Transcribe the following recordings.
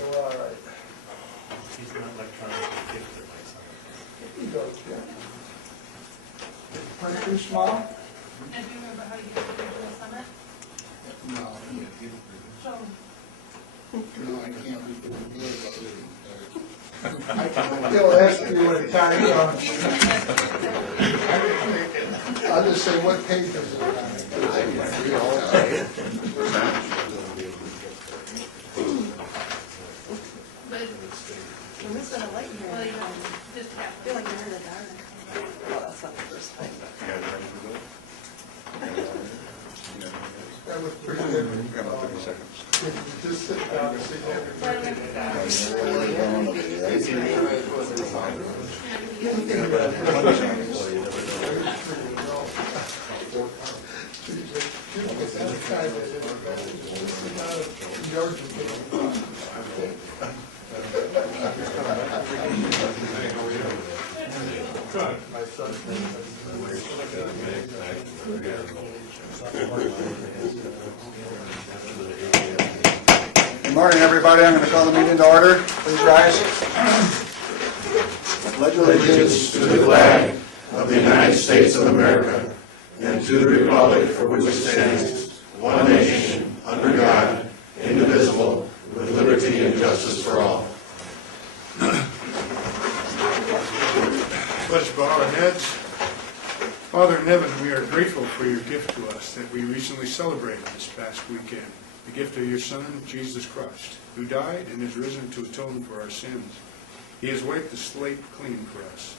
so all right. He's not electronically gifted like some. He goes, yeah. Print too small? And do you remember how you get to the summit? No, I can't get it. So, No, I can't be good about it. He'll ask you when time comes. I'll just say, what page is it on? but, Well, it's been a light here. well, you know, just I have. feel like you're in the dark. Well, that's not the first time. That was pretty good. Got about 30 seconds. Just sit down and see everybody. My son's Good morning, everybody. I'm going to call the meeting to order. Please rise. Pledge allegiance To the flag of the United States of America and to the republic for which it stands, one nation, under God, indivisible, with liberty and justice for all. Let's bow our heads. Father in heaven, we are grateful for your gift to us that we recently celebrated this past weekend. The gift of your Son, Jesus Christ, who died and is risen to atone for our sins. He has wiped the slate clean for us.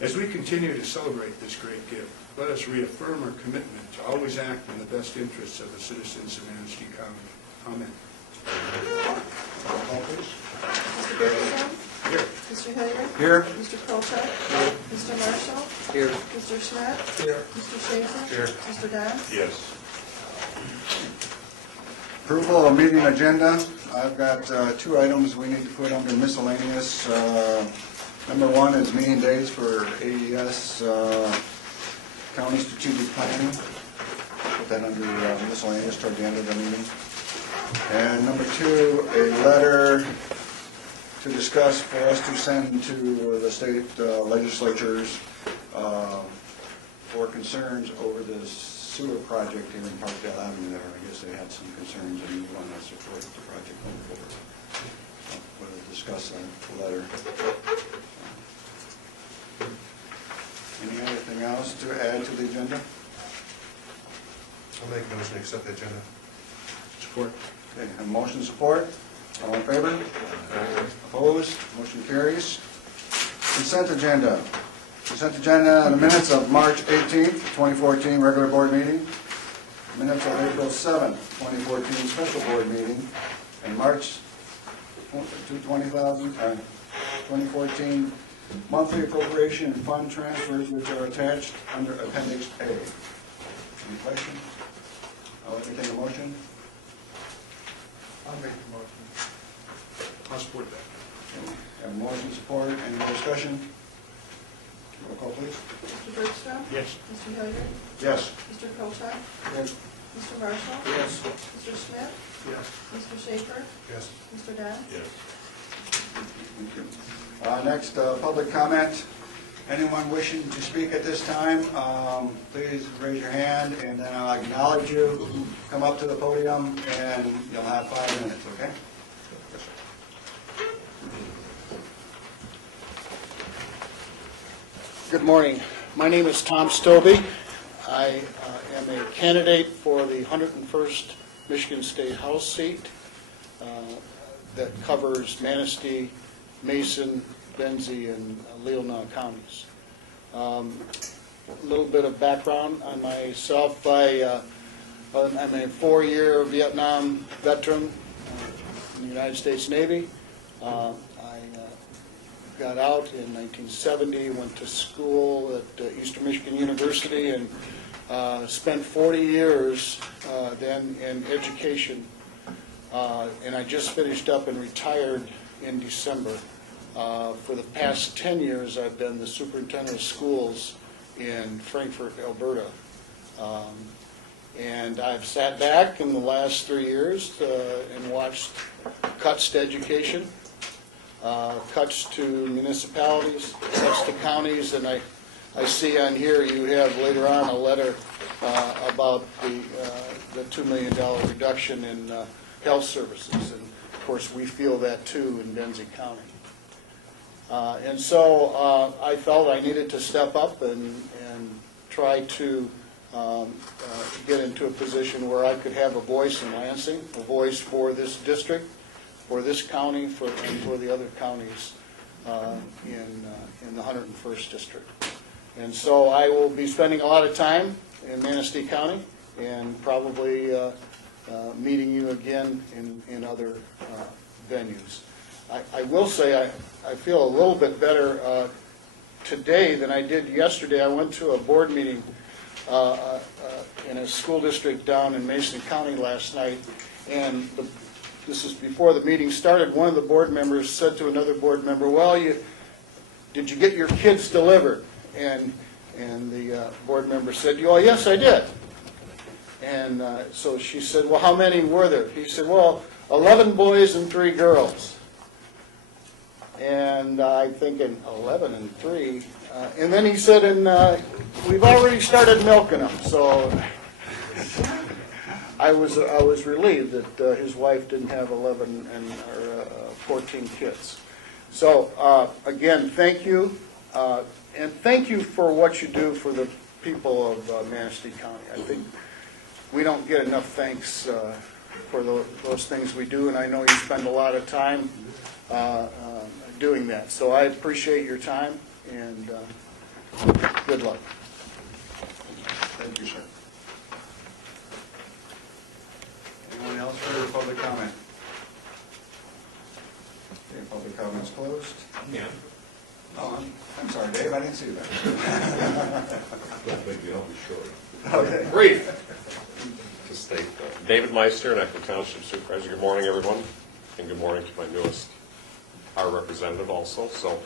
As we continue to celebrate this great gift, let us reaffirm our commitment to always act in the best interests of the citizens of Manistee County. Amen. Call, please. Mr. Birdsong? Here. Mr. Hilliard? Here. Mr. Colchak? Mr. Marshall? Here. Mr. Schmidt? here. Mr. Schaefer? Here. Mr. Dunn? Yes. Approval of meeting agenda. I've got 2 items we need to put under miscellaneous. Number 1 is meeting dates for AES County Strategic Planning. Put that under miscellaneous toward the end of the meeting. And number 2, a letter to discuss for us to send to the state legislatures for concerns over the sewer project here in Parkdale Avenue there. I guess they had some concerns and we want to support the project going forward. We'll discuss the letter. Anything else to add to the agenda? I'll make a motion to accept the agenda. Support. Okay, have motion support. All in favor? Opposed? Motion carries. Consent agenda. Consent agenda on the minutes of March 18th, 2014, regular board meeting. Minutes of April 7th, 2014, special board meeting. And March 2014, monthly appropriation and fund transfers, which are attached under Appendix A. Any questions? I'll entertain a motion. I'll make the motion. I'll support that. Have motion support, any more discussion? Roll call, please. Mr. Bergstrom? Yes. Mr. Hilliard? Yes. Mr. Colchak? Yes. Mr. Marshall? Yes. Mr. Schmidt? Yes. Mr. Schaefer? Yes. Mr. Dunn? Yes. Thank you. Next, public comment. Anyone wishing to speak at this time, please raise your hand and then I'll acknowledge you. Come up to the podium and you'll have 5 minutes, okay? Good morning. My name is Tom Stobie. I am a candidate for the 101st Michigan State House seat that covers Manistee, Mason, Benzie, and Leelanau counties. A little bit of background on myself. I'm a 4-year Vietnam veteran in the United States Navy. I got out in 1970, went to school at Eastern Michigan University, and spent 40 years then in education. And I just finished up and retired in December. For the past 10 years, I've been the superintendent of schools in Frankfort, Alberta. And I've sat back in the last 3 years and watched cuts to education, cuts to municipalities, cuts to counties, and I see on here you have later on a letter about the $2 million reduction in health services. And of course, we feel that too in Benzie County. And so I felt I needed to step up and try to get into a position where I could have a voice in Lansing, a voice for this district, for this county, and for the other counties in the 101st District. And so I will be spending a lot of time in Manistee County and probably meeting you again in other venues. I will say I feel a little bit better today than I did yesterday. I went to a board meeting in a school district down in Mason County last night, and this is before the meeting started. One of the board members said to another board member, well, did you get your kids delivered? And the board member said, oh, yes, I did. And so she said, well, how many were there? He said, well, 11 boys and 3 girls. And I'm thinking, 11 and 3? And then he said, and we've already started milking them. So I was relieved that his wife didn't have 11 or 14 kids. So again, thank you. And thank you for what you do for the people of Manistee County. I think we don't get enough thanks for those things we do, and I know you spend a lot of time doing that. So I appreciate your time, and good luck. Thank you, sir. Anyone else for public comment? Okay, public comment's closed. Yeah. Oh, I'm sorry, Dave, I didn't see that. Maybe I'll be short. Okay. Brief. To state, David Meister, Acton Township Supervisor. Good morning, everyone, and good morning to my newest, our representative also. So,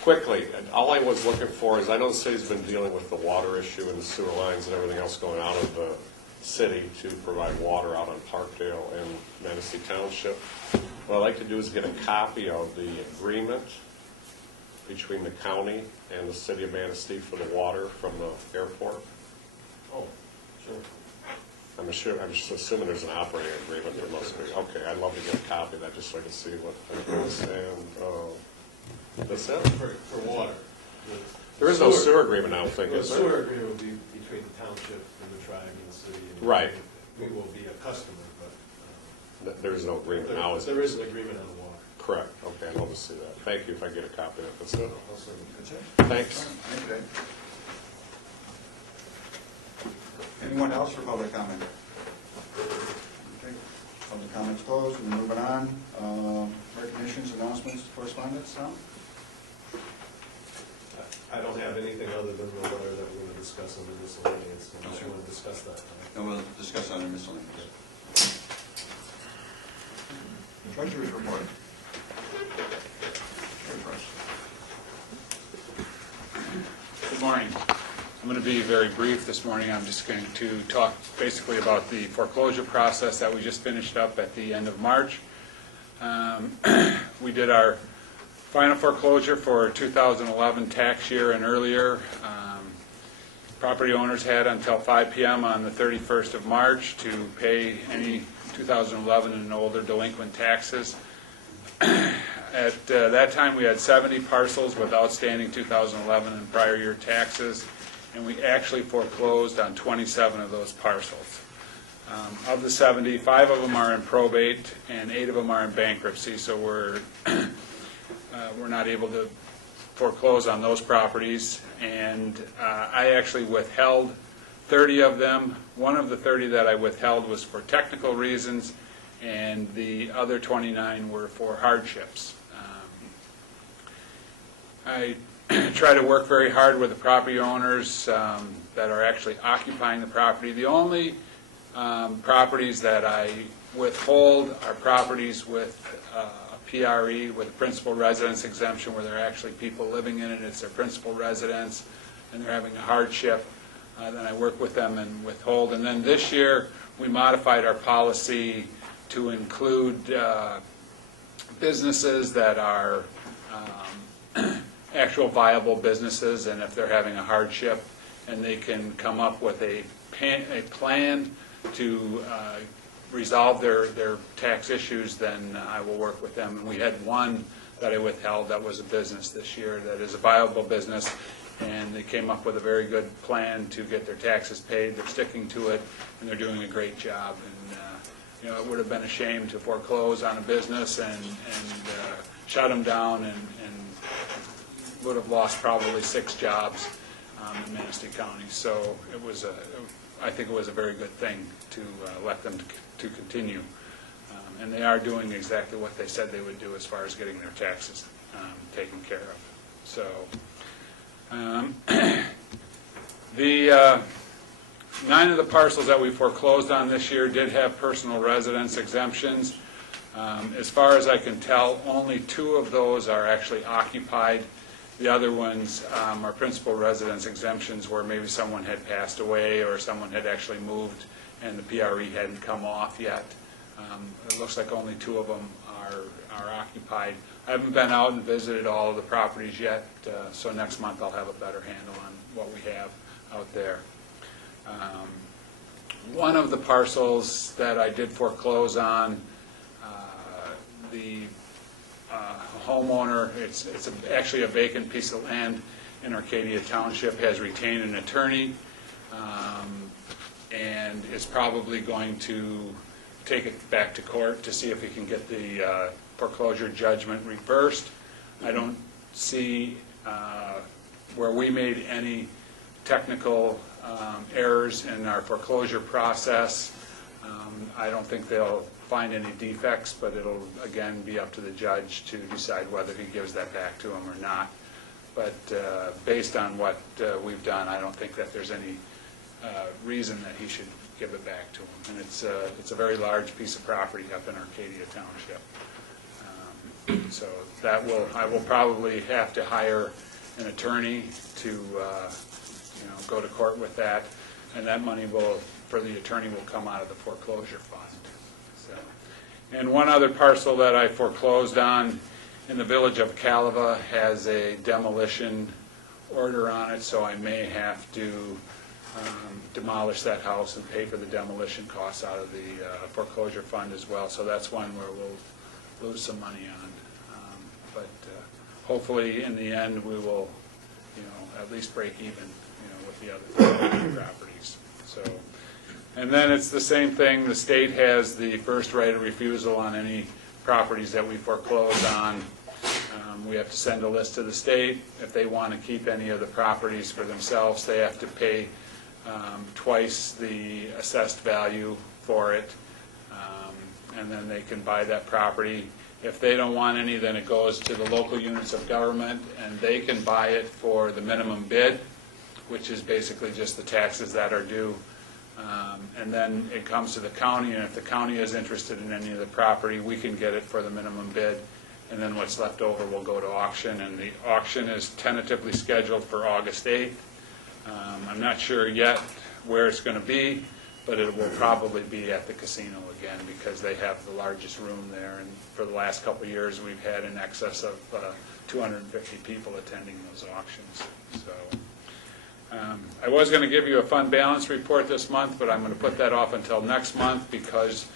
quickly, all I was looking for is, I know the city's been dealing with the water issue and the sewer lines and everything else going out of the city to provide water out on Parkdale and Manistee Township. What I'd like to do is get a copy of the agreement between the county and the city of Manistee for the water from the airport. Oh, sure. I'm just assuming there's an operating agreement. There must be. Okay, I'd love to get a copy of that just so I can see what it is. And that's it. For water. There is no sewer agreement, I don't think, The is there? sewer agreement will be between the township and the tribe and the city. And Right. We will be a customer, but There is no agreement now, is there there? is an agreement on the water. Correct. Okay, I'd love to see that. Thank you if I get a copy of it. That's it. I'll send it. Thanks. Thank you, Dave. Anyone else for public comment? Okay, public comment's closed, we're moving on. Recognitions, announcements, correspondence, Tom? I don't have anything other than the letter that we're going to discuss on the miscellaneous. I just want to discuss that. No, we'll discuss that in miscellaneous. Treasurer's report. Good morning. I'm going to be very brief this morning. I'm just going to talk basically about the foreclosure process that we just finished up at the end of March. We did our final foreclosure for 2011 tax year and earlier. Property owners had until 5 p.m. on the 31st of March to pay any 2011 and older delinquent taxes. At that time, we had 70 parcels with outstanding 2011 and prior year taxes, and we actually foreclosed on 27 of those parcels. Of the 70, 5 of them are in probate and 8 of them are in bankruptcy, so we're not able to foreclose on those properties. And I actually withheld 30 of them. One of the 30 that I withheld was for technical reasons, and the other 29 were for hardships. I try to work very hard with the property owners that are actually occupying the property. The only properties that I withhold are properties with a PRE, with a principal residence exemption, where there are actually people living in it. It's their principal residence, and they're having a hardship. then I work with them and withhold. And then this year, we modified our policy to include businesses that are actual viable businesses, and if they're having a hardship, and they can come up with a plan to resolve their tax issues, then I will work with them. And we had one that I withheld that was a business this year that is a viable business, and they came up with a very good plan to get their taxes paid. They're sticking to it, and they're doing a great job. And it would have been a shame to foreclose on a business and shut them down, and would have lost probably 6 jobs in Manistee County. So I think it was a very good thing to let them to continue. And they are doing exactly what they said they would do as far as getting their taxes taken care of. So the 9 of the parcels that we foreclosed on this year did have personal residence exemptions. As far as I can tell, only 2 of those are actually occupied. The other ones are principal residence exemptions where maybe someone had passed away or someone had actually moved and the PRE hadn't come off yet. It looks like only 2 of them are occupied. I haven't been out and visited all of the properties yet, so next month I'll have a better handle on what we have out there. One of the parcels that I did foreclose on, the homeowner, it's actually a vacant piece of land in Arcadia Township, has retained an attorney and is probably going to take it back to court to see if he can get the foreclosure judgment reversed. I don't see where we made any technical errors in our foreclosure process. I don't think they'll find any defects, but it'll again be up to the judge to decide whether he gives that back to him or not. But based on what we've done, I don't think that there's any reason that he should give it back to him. And it's a very large piece of property up in Arcadia Township. So I will probably have to hire an attorney to go to court with that, and that money for the attorney will come out of the foreclosure fund. So, and one other parcel that I foreclosed on in the village of Calava has a demolition order on it, so I may have to demolish that house and pay for the demolition costs out of the foreclosure fund as well. So that's one where we'll lose some money on. But hopefully in the end we will, at least break even, with the other properties. So, and then it's the same thing. The state has the first right of refusal on any properties that we foreclose on. We have to send a list to the state. If they want to keep any of the properties for themselves, they have to pay twice the assessed value for it, and then they can buy that property. If they don't want any, then it goes to the local units of government, and they can buy it for the minimum bid, which is basically just the taxes that are due. And then it comes to the county, and if the county is interested in any of the property, we can get it for the minimum bid, and then what's left over will go to auction, and the auction is tentatively scheduled for August 8th. I'm not sure yet where it's going to be, but it will probably be at the casino again because they have the largest room there, and for the last couple of years we've had in excess of 250 people attending those auctions. So I was going to give you a fund balance report this month, but I'm going to put that off until next month because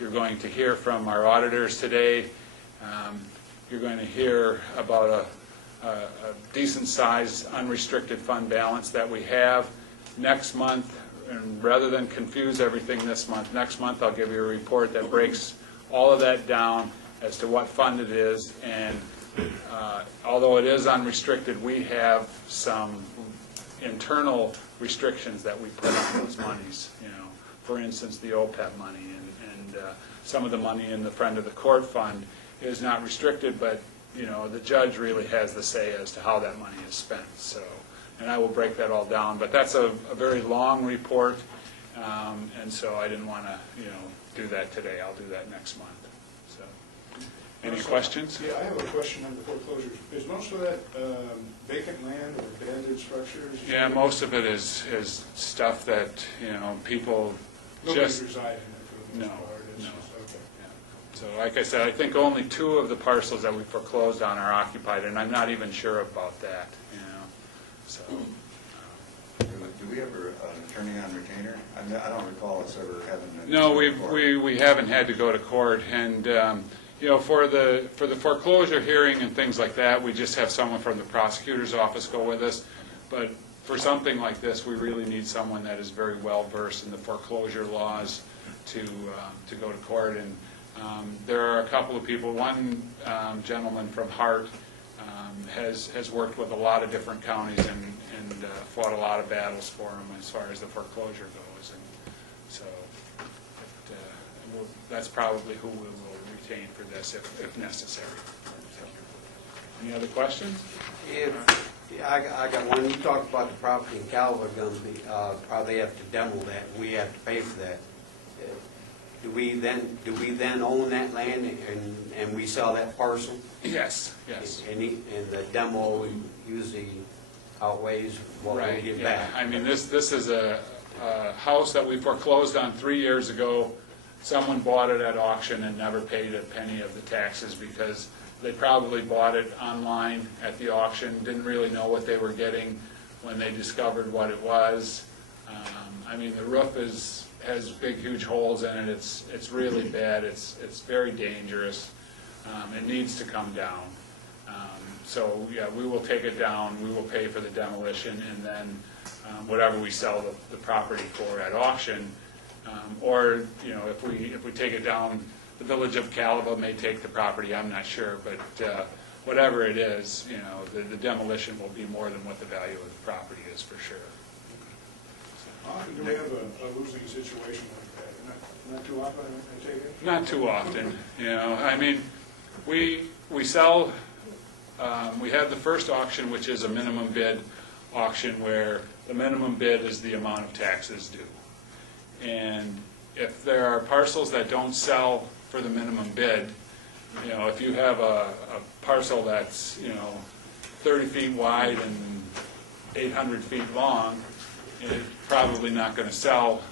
you're going to hear from our auditors today. You're going to hear about a decent-sized unrestricted fund balance that we have. Next month, and rather than confuse everything this month, next month I'll give you a report that breaks all of that down as to what fund it is, and although it is unrestricted, we have some internal restrictions that we put on those monies. For instance, the OPEB money and some of the money in the Friend of the Court fund is not restricted, but the judge really has the say as to how that money is spent. So, and I will break that all down, but that's a very long report, and so I didn't want to do that today. I'll do that next month. So, Any questions? Yeah, I have a question on the foreclosures. Is most of that vacant land or abandoned structures? Yeah, most of it is stuff that, people Nobody just, reside in it for the most No, part? It's no. just- okay. so like I said, I think only 2 of the parcels that we foreclosed on are occupied, and I'm not even sure about that, so. Do we ever an attorney on retainer? I mean, I don't recall us ever having. No, we haven't had to go to court, and, for the foreclosure hearing and things like that, we just have someone from the prosecutor's office go with us, but for something like this, we really need someone that is very well-versed in the foreclosure laws to go to court, and there are a couple of people. One gentleman from Hart has worked with a lot of different counties and fought a lot of battles for them as far as the foreclosure goes, and so that's probably who we will retain for this if necessary. Any other questions? I got one. You talked about the property in Calvert, probably have to demo that, and we have to pay for that. Do we then own that land and we sell that parcel? Yes. And the demo usually outweighs what we get back. I mean, this is a house that we foreclosed on 3 years ago. Someone bought it at auction and never paid a penny of the taxes because they probably bought it online at the auction, didn't really know what they were getting when they discovered what it was. I mean, the roof has big, huge holes in it. It's really bad. It's very dangerous. It needs to come down. So, yeah, we will take it down. We will pay for the demolition, and then whatever we sell the property for at auction, or if we take it down, the village of Calva may take the property. I'm not sure, but whatever it is, the demolition will be more than what the value of the property is for sure. Often do we have a losing situation like that? Not too often, I take it? Not too often, I mean, we sell, we have the first auction, which is a minimum bid auction where the minimum bid is the amount of taxes due. And if there are parcels that don't sell for the minimum bid, if you have a parcel that's, 30 feet wide and 800 feet long, it's probably not going to sell,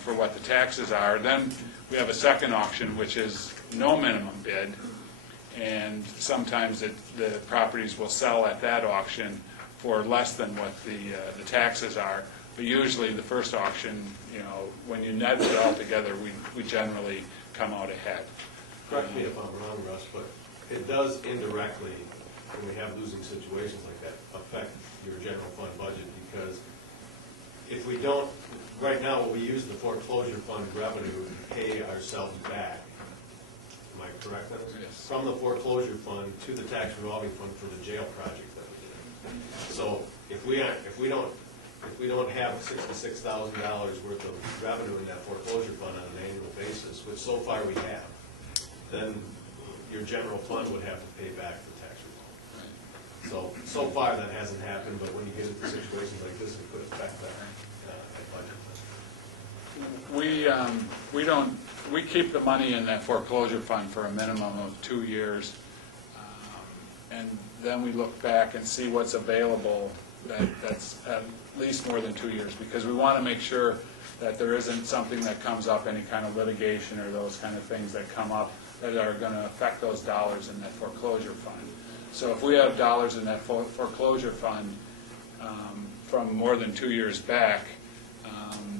for what the taxes are. Then we have a second auction, which is no minimum bid, and sometimes the properties will sell at that auction for less than what the taxes are. But usually the first auction, when you net it all together, we generally come out ahead. Correct me if I'm wrong, Russ, but it does indirectly, when we have losing situations like that, affect your general fund budget, because if we don't, right now, what we use the foreclosure fund revenue to pay ourselves back. Am I correct on this? Yes. From the foreclosure fund to the tax revolving fund for the jail project that we did. So if we don't have $66,000 worth of revenue in that foreclosure fund on an annual basis, which so far we have, then your general fund would have to pay back the tax revolving. So far that hasn't happened, but when you get into situations like this, it could affect that budget. We keep the money in that foreclosure fund for a minimum of 2 years, and then we look back and see what's available that's at least more than 2 years, because we want to make sure that there isn't something that comes up, any kind of litigation or those kind of things that come up that are going to affect those dollars in that foreclosure fund. So if we have dollars in that foreclosure fund from more than 2 years back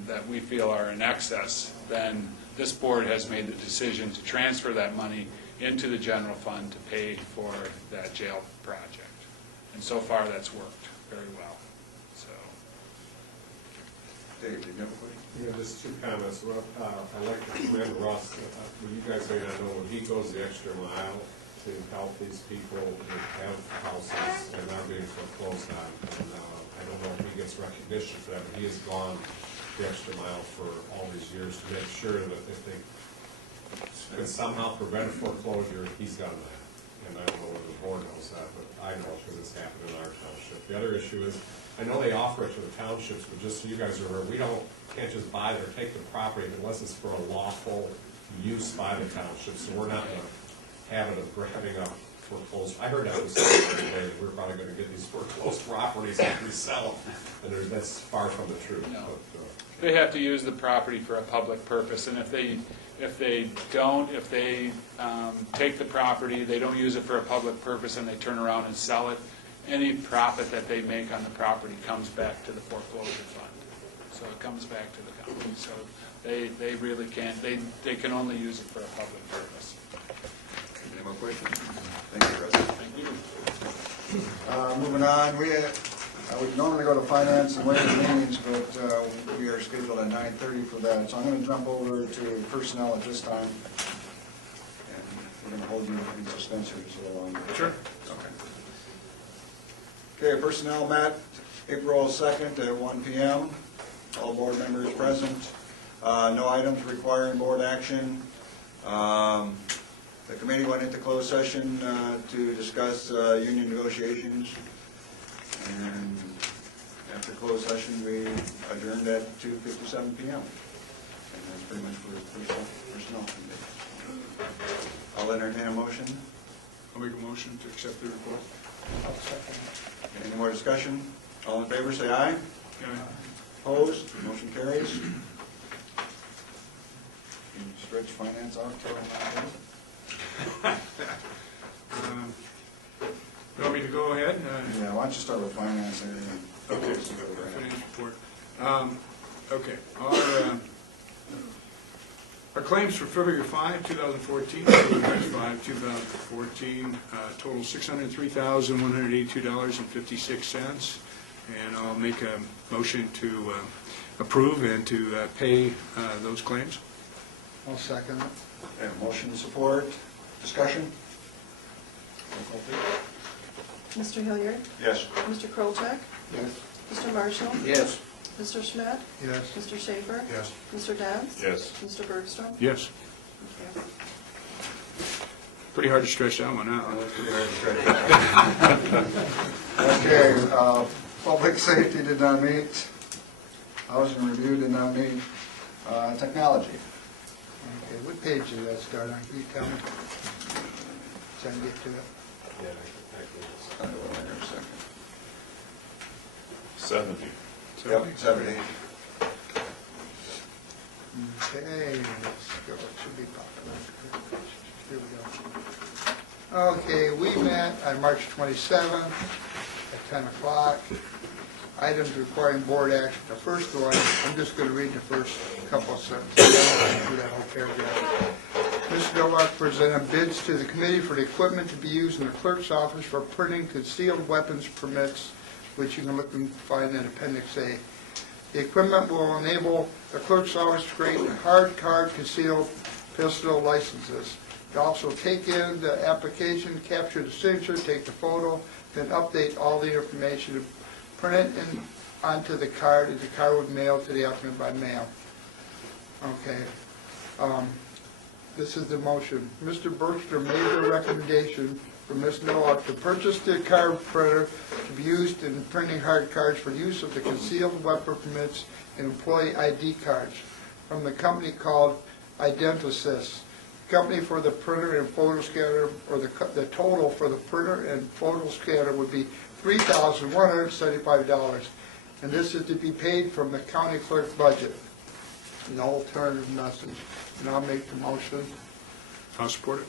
that we feel are in excess, then this board has made the decision to transfer that money into the general fund to pay for that jail project. And so far that's worked very well. So, Dave, did you have a question? Yeah, just 2 comments. Well, I'd like to commend Russ. You guys may not know, when he goes the extra mile to help these people that have houses and are being foreclosed on. And I don't know if he gets recognition for that, but he has gone the extra mile for all these years to make sure that if they can somehow prevent foreclosure, he's done that. And I don't know whether the board knows that, but I know because it's happened in our township. The other issue is, I know they offer it to the townships, but just so you guys are aware, we can't just buy it or take the property unless it's for a lawful use by the township. So we're not going to habit of grabbing up foreclosed. I heard on the side today that we're probably gonna get these foreclosed properties and resell them, and that's far from the truth. No. But, They have to use the property for a public purpose, and if they don't, if they take the property, they don't use it for a public purpose, and they turn around and sell it, any profit that they make on the property comes back to the foreclosure fund. So it comes back to the county. So they really can't, they can only use it for a public purpose. Any more questions? Thank you, Russ. Thank you. Moving on, I would normally go to finance and ways meetings, but we are scheduled at 9:30 for that. So I'm going to jump over to personnel at this time. And we're going to hold you in suspense here just a little longer. Sure. Okay, personnel met April 2nd at 1 p.m. All board members present. No items requiring board action. The committee went into closed session to discuss union negotiations. And after closed session, we adjourned at 2:57 p.m. And that's pretty much for personnel. I'll entertain a motion. I'll make a motion to accept the report. Any more discussion? All in favor, say aye. Opposed? Motion carries. Can you stretch finance out till 9:30? You want me to go ahead? Yeah, why don't you start with finance and then... Okay, finance report. Okay, our claims for February 5, 2014, February 5, 2014, total $603,182.56, and I'll make a motion to approve and to pay those claims. I'll second it. Okay, motion and support. Discussion? Roll call, please. Mr. Hilliard? Yes. Mr. Krolchak? Yes. Mr. Marshall? Yes. Mr. Schmidt? Yes. Mr. Schaefer? Yes. Mr. Dents? Yes. Mr. Bergstrom? Yes. Thank you. Pretty hard to stretch that one out. That's pretty hard to stretch. Okay, public safety did not meet. Housing review did not meet. Technology. Okay, what page did that start on? Can you tell me? So I can get to it. I'll go in here a second. 70. Yep, 70. Okay, let's go. It should be popping up. Here we go. Okay, we met on March 27th at 10 o'clock. Items requiring board action. The first one, I'm just going to read the first couple of sentences. I don't do that whole paragraph. Ms. Novak presented bids to the committee for the equipment to be used in the clerk's office for printing concealed weapons permits, which you can look and find in Appendix A. The equipment will enable the clerk's office to create hard card concealed pistol licenses. To also take in the application, capture the signature, take the photo, then update all the information, print it in onto the card, and the card would mail to the applicant by mail. Okay. This is the motion. Mr. Bergstrom made the recommendation for Ms. Nowak to purchase the card printer to be used in printing hard cards for use of the concealed weapon permits and employee ID cards from the company called Identisys. Company for the printer and photo scanner, or the total for the printer and photo scanner would be $3,175, and this is to be paid from the county clerk budget. No alternative message. And I'll make the motion. I'll support it.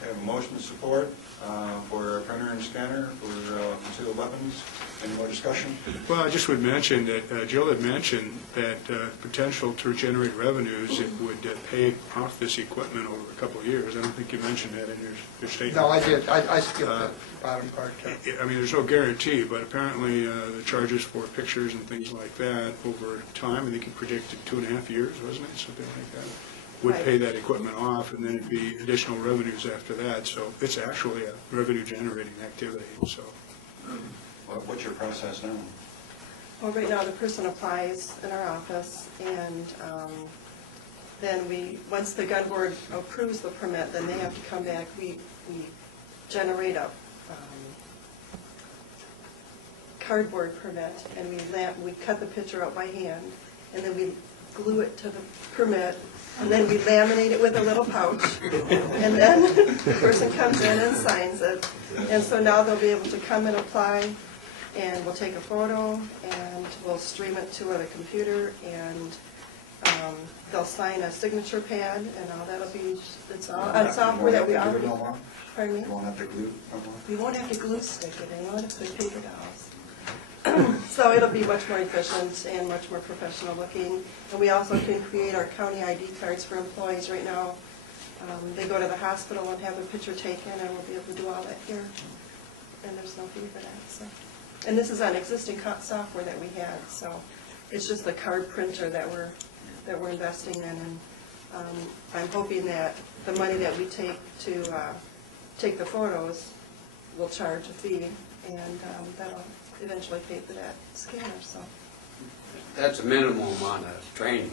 I have a motion to support for a printer and scanner for concealed weapons. Any more discussion? Well, I just would mention that Jill had mentioned that potential to generate revenues, it would pay off this equipment over a couple of years. I don't think you mentioned that in your statement. No, I did. I skipped the bottom part. I mean, there's no guarantee, but apparently the charges for pictures and things like that over time, I think you predicted 2.5 years, wasn't it? Something like that. Would pay that equipment off, and then it'd be additional revenues after that. So it's actually a revenue-generating activity, so. What's your process now? Well, right now, the person applies in our office, and then once the gun board approves the permit, then they have to come back. We generate a cardboard permit, and we cut the picture out by hand, and then we glue it to the permit, and then we laminate it with a little pouch, and then the person comes in and signs it. And so now they'll be able to come and apply, and we'll take a photo, and we'll stream it to a computer, and they'll sign a signature pad, and all that'll be, it's all on software that we already, pardon me? You won't have to glue no more? You won't have to glue stick it, and you won't have to put paper dolls. So it'll be much more efficient and much more professional looking. And we also can create our county ID cards for employees right now. They go to the hospital and have their picture taken, and we'll be able to do all that here. And there's no fee for that, so. And this is on existing software that we had, so it's just the card printer that we're investing in. And I'm hoping that the money that we take to take the photos will charge a fee, and that'll eventually pay for that scanner, so. That's a minimum amount of training,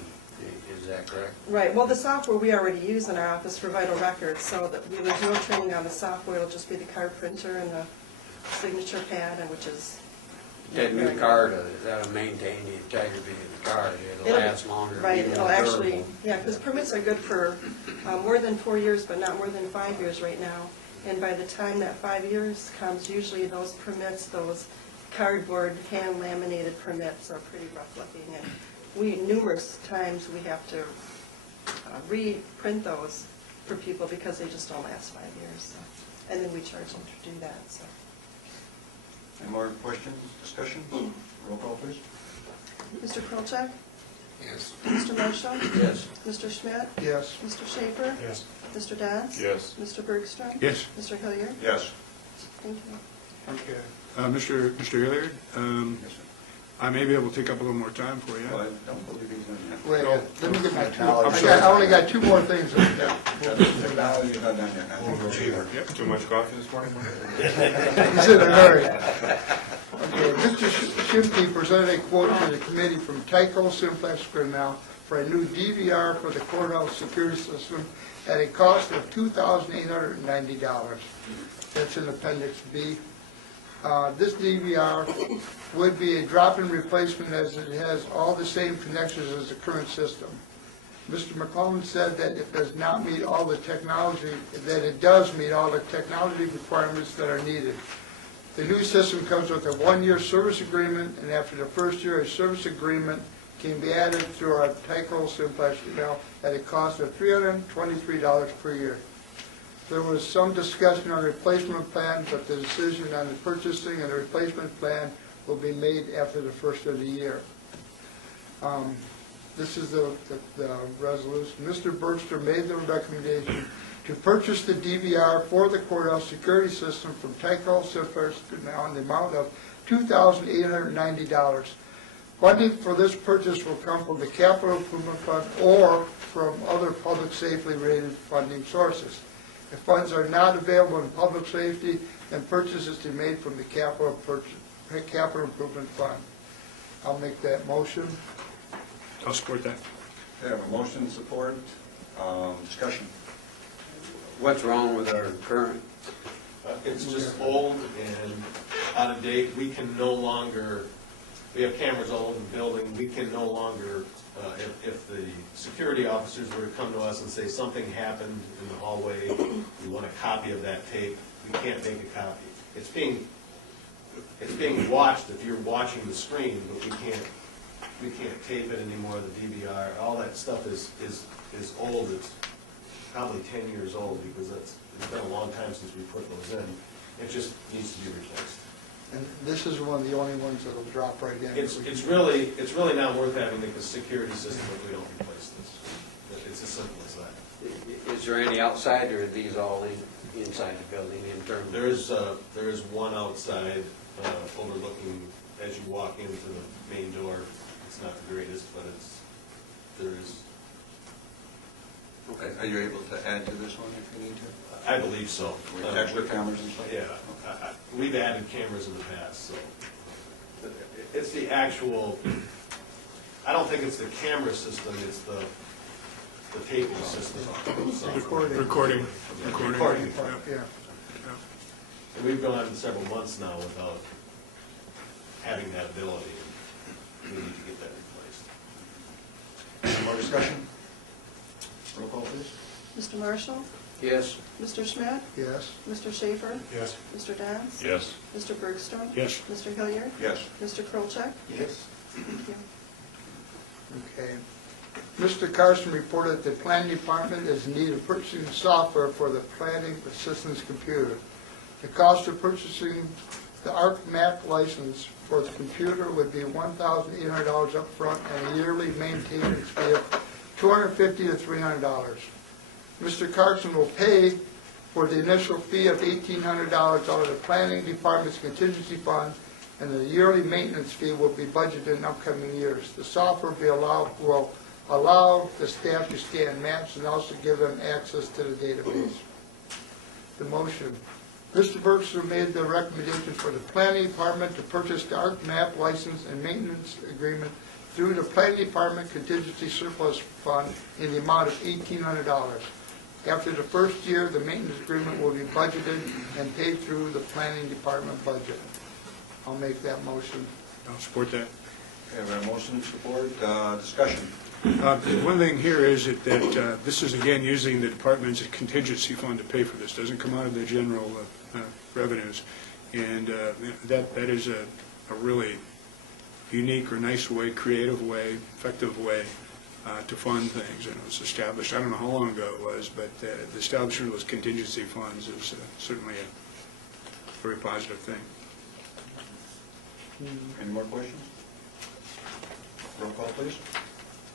is that correct? Right, well, the software we already use in our office for vital records, so that there's no training on the software, it'll just be the card printer and the signature pad, and which is. That new card, that'll maintain the integrity of the card, it'll last longer. Right, be it'll more actually, durable. yeah, because permits are good for more than 4 years, but not more than 5 years right now. And by the time that 5 years comes, usually those permits, those cardboard hand laminated permits are pretty rough looking. And numerous times we have to reprint those for people because they just don't last 5 years. So. And then we charge them to do that, so. Any more questions, discussion? Roll call, please. Mr. Krolchak? Yes. Mr. Marshall? Yes. Mr. Schmidt? Yes. Mr. Schaefer? Yes. Mr. Dodds? Yes. Mr. Bergstrom? Yes. Mr. Hilliard? Yes. Thank you. Okay. Mr. Hilliard, Yes, sir. I may be able to take up a little more time for you. Well, I don't believe he's done yet. Wait, let me get my two. Technology. I only got two more things. Technology's not done yet. Yep, too much coffee this morning? He's in a hurry. Okay, Mr. Shimke presented a quote to the committee from Tyco Simplex Grinnell for a new DVR for the courthouse security system at a cost of $2,890. That's in Appendix B. This DVR would be a drop-in replacement as it has all the same connections as the current system. Mr. McClellan said that it does not meet all the technology, that it does meet all the technology requirements that are needed. The new system comes with a 1-year service agreement, and after the first year, a service agreement can be added through our Tyco Simplex email at a cost of $323 per year. There was some discussion on the replacement plan, but the decision on the purchasing and the replacement plan will be made after the first of the year. This is the resolution. Mr. Bergstrom made the recommendation to purchase the DVR for the courthouse security system from Tyco Simplex now in the amount of $2,890. Funding for this purchase will come from the Capital Improvement Fund or from other public safety related funding sources. If funds are not available in public safety, then purchases to be made from the Capital Improvement Fund. I'll make that motion. I'll support that. Okay, I have a motion and support. Discussion. What's wrong with our current? It's just old and out of date. We can no longer, we have cameras all over the building. We can no longer, if the security officers were to come to us and say something happened in the hallway, we want a copy of that tape, we can't make a copy. It's being watched if you're watching the screen, but we can't tape it anymore, the DVR. All that stuff is old. It's probably 10 years old because it's been a long time since we put those in. It just needs to be replaced. And this is one of the only ones that'll drop right in. It's really not worth having a security system if we don't replace this. It's as simple as that. Is there any outside, or are these all inside the building in terms? There is one outside overlooking as you walk into the main door. It's not the greatest, but there is. Okay, are you able to add to this one if you need to? I believe so. With extra cameras and stuff? Yeah, we've added cameras in the past, so. It's the actual, I don't think it's the camera system, it's the taping system. Recording. Yeah. And we've gone several months now without having that ability. We need to get that replaced. more discussion? Roll call, please. Mr. Marshall? Yes. Mr. Schmidt? Yes. Mr. Schaefer? Yes. Mr. Dance? Yes. Mr. Bergstrom? Yes. Mr. Hilliard? Yes. Mr. Krolchak? Yes. Thank you. Okay. Mr. Carson reported that the planning department is in need of purchasing software for the planning assistance computer. The cost of purchasing the ArcMap license for the computer would be $1,800 up front and a yearly maintenance fee of $250 to $300. Mr. Carson will pay for the initial fee of $1,800 out of the planning department's contingency fund, and the yearly maintenance fee will be budgeted in upcoming years. The software will allow the staff to scan maps and also give them access to the database. The motion. Mr. Bergstrom made the recommendation for the planning department to purchase the ArcMap license and maintenance agreement through the planning department contingency surplus fund in the amount of $1,800. After the first year, the maintenance agreement will be budgeted and paid through the planning department budget. I'll make that motion. I'll support that. We have a motion, support, discussion. One thing here is that this is again using the department's contingency fund to pay for this. Doesn't come out of the general revenues. And that is a really unique or nice way, creative way, effective way to fund things. And it was established, I don't know how long ago it was, but the establishment of those contingency funds is certainly a very positive thing. Any more questions? Roll call, please.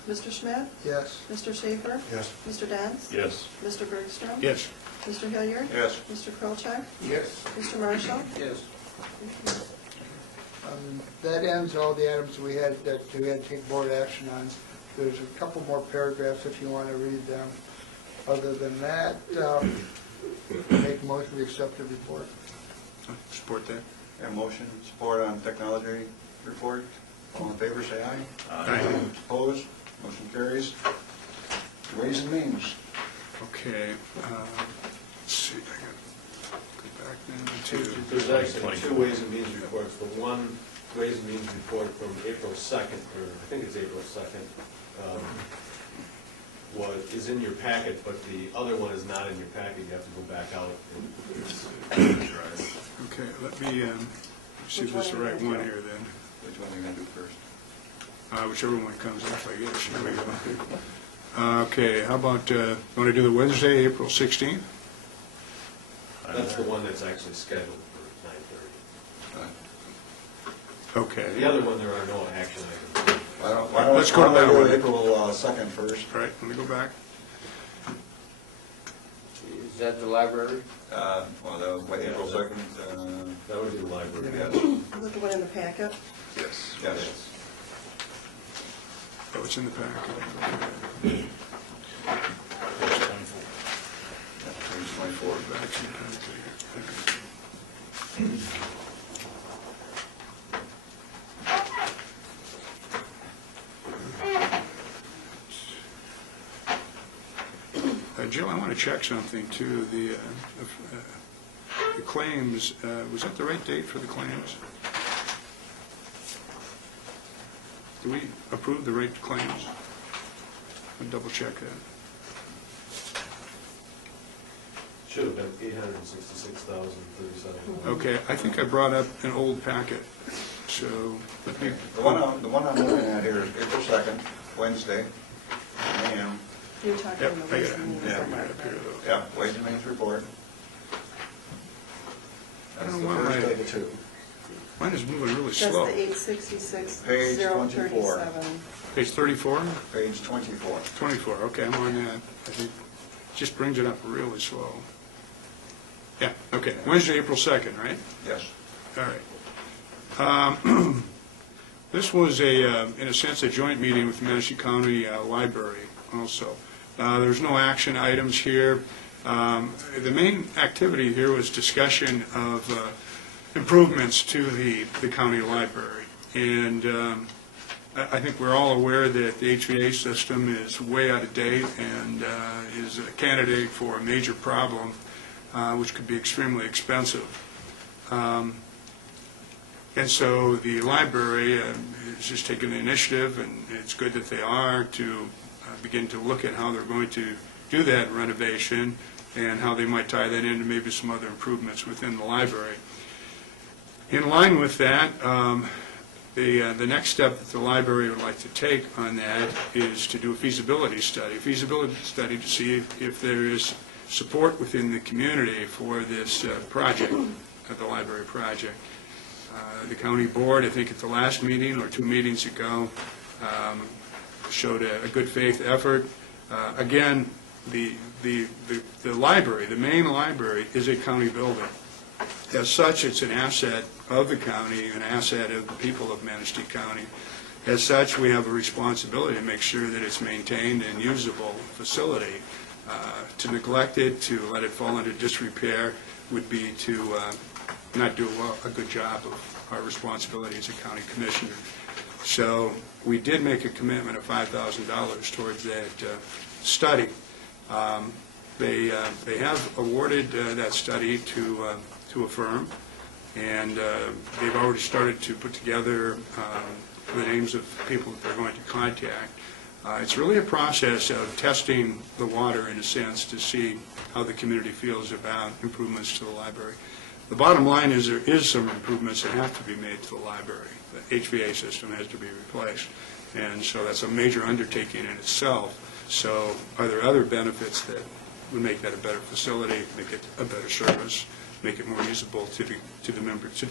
Mr. Schmidt? Yes. Mr. Schaefer? Yes. Mr. Dance? Yes. Mr. Bergstrom? Yes. Mr. Hilliard? Yes. Mr. Krolchak? Yes. Mr. Marshall? Yes. That ends all the items we had to take board action on. There's a couple more paragraphs if you want to read them. Other than that, make a motion to accept the report. Support that. A motion, support on technology report. All in favor, say aye. Aye. Opposed? Motion carries. Ways and Means. Okay. Let's see if I can go back then to... There's actually two Ways and Means reports. The one Ways and Means report from April 2nd, or I think it's April 2nd, is in your packet, but the other one is not in your packet. You have to go back out and... Okay, let me see if this is the right one here then. Which one are you going to do first? Whichever one comes up, I guess. Here we go. Okay, how about, want to do the Wednesday, April 16th? That's the one that's actually scheduled for 9:30. Okay. The other one, there are no action items. Let's go to that one. April 2nd first. All right, let me go back. Is that the library? April 2nd. That would be the library. Yes. Is that the one in the packet? Yes. Yes. Oh, it's in the packet. Page 24. Back to the packet. Jill, I want to check something too. The claims, was that the right date for the claims? Do we approve the right claims? I'll double check that. Should have been $866,037. Okay, I think I brought up an old packet, so let me... The one I'm looking at here is April 2nd, Wednesday, 9 a.m. You're talking Yep, about I the got it. meetings Yeah, on I got that, it up here, right? though. Yeah, Ways and Means report. I That's don't the know why first of the two. Mine is moving really That's slow. the 866 Page 24. 037. Page 34? Page 24. 24, okay, I'm on that. I think it just brings it up really slow. Yeah, okay, Wednesday, April 2nd, right? Yes. All right. This was in a sense, a joint meeting with the Manistee County Library also. There's no action items here. The main activity here was discussion of improvements to the county library. And I think we're all aware that the HVAC system is way out of date and is a candidate for a major problem, which could be extremely expensive. And so the library has just taken the initiative, and it's good that they are, to begin to look at how they're going to do that renovation and how they might tie that into maybe some other improvements within the library. In line with that, the next step that the library would like to take on that is to do a feasibility study to see if there is support within the community for this project, the library project. The county board, I think at the last meeting or 2 meetings ago, showed a good faith effort. Again, the library, the main library, is a county building. As such, it's an asset of the county, an asset of the people of Manistee County. As such, we have a responsibility to make sure that it's maintained and usable facility. To neglect it, to let it fall into disrepair, would be to not do a good job of our responsibility as a county commissioner. So we did make a commitment of $5,000 towards that study. They have awarded that study to a firm, and they've already started to put together the names of people that they're going to contact. It's really a process of testing the water, in a sense, to see how the community feels about improvements to the library. The bottom line is there is some improvements that have to be made to the library. The HVA system has to be replaced, and so that's a major undertaking in itself. So are there other benefits that would make that a better facility, make it a better service, make it more usable to the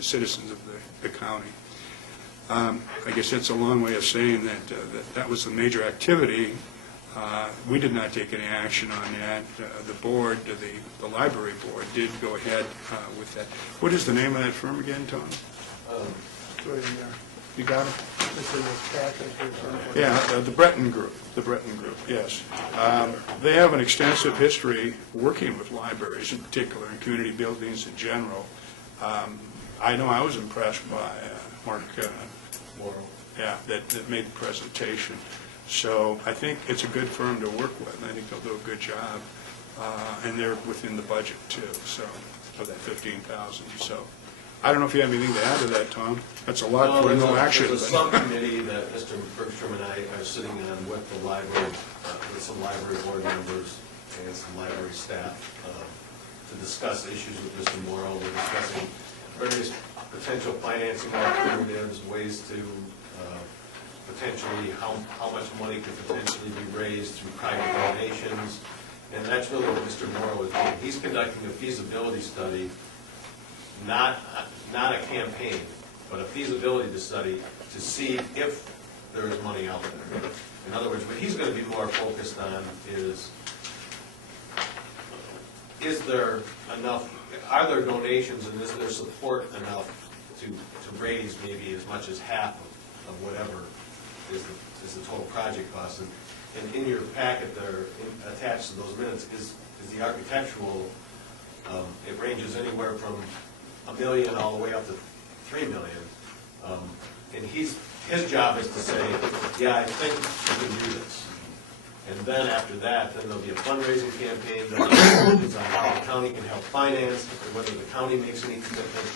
citizens of the county? I guess that's a long way of saying that was the major activity. We did not take any action on that. The board, the library board, did go ahead with that. What is the name of that firm again, Tom? You got it? Yeah, the Breton Group. The Breton Group, yes. They have an extensive history working with libraries in particular, and community buildings in general. I know I was impressed by Mark Morrow, that made the presentation. So I think it's a good firm to work with, and I think they'll do a good job. And they're within the budget too, so of that $15,000. So I don't know if you have anything to add to that, Tom. That's a lot for no action. There's a subcommittee that Mr. Bergstrom and I are sitting on with the library, with some library board members and some library staff to discuss issues with Mr. Morrow. We're discussing various potential financing alternatives, ways to potentially how much money could potentially be raised through private donations. And that's really what Mr. Morrow is doing. He's conducting a feasibility study, not a campaign, but a feasibility study to see if there is money out there. In other words, what he's going to be more focused on is there enough, are there donations and is there support enough to raise maybe as much as half of whatever is the total project cost. And in your packet there, attached to those minutes, is the architectural, it ranges anywhere from $1 million all the way up to $3 million. And his job is to say, yeah, I think we can do this. And then after that, then there'll be a fundraising campaign, there'll be decisions on how the county can help finance, or whether the county makes any commitment.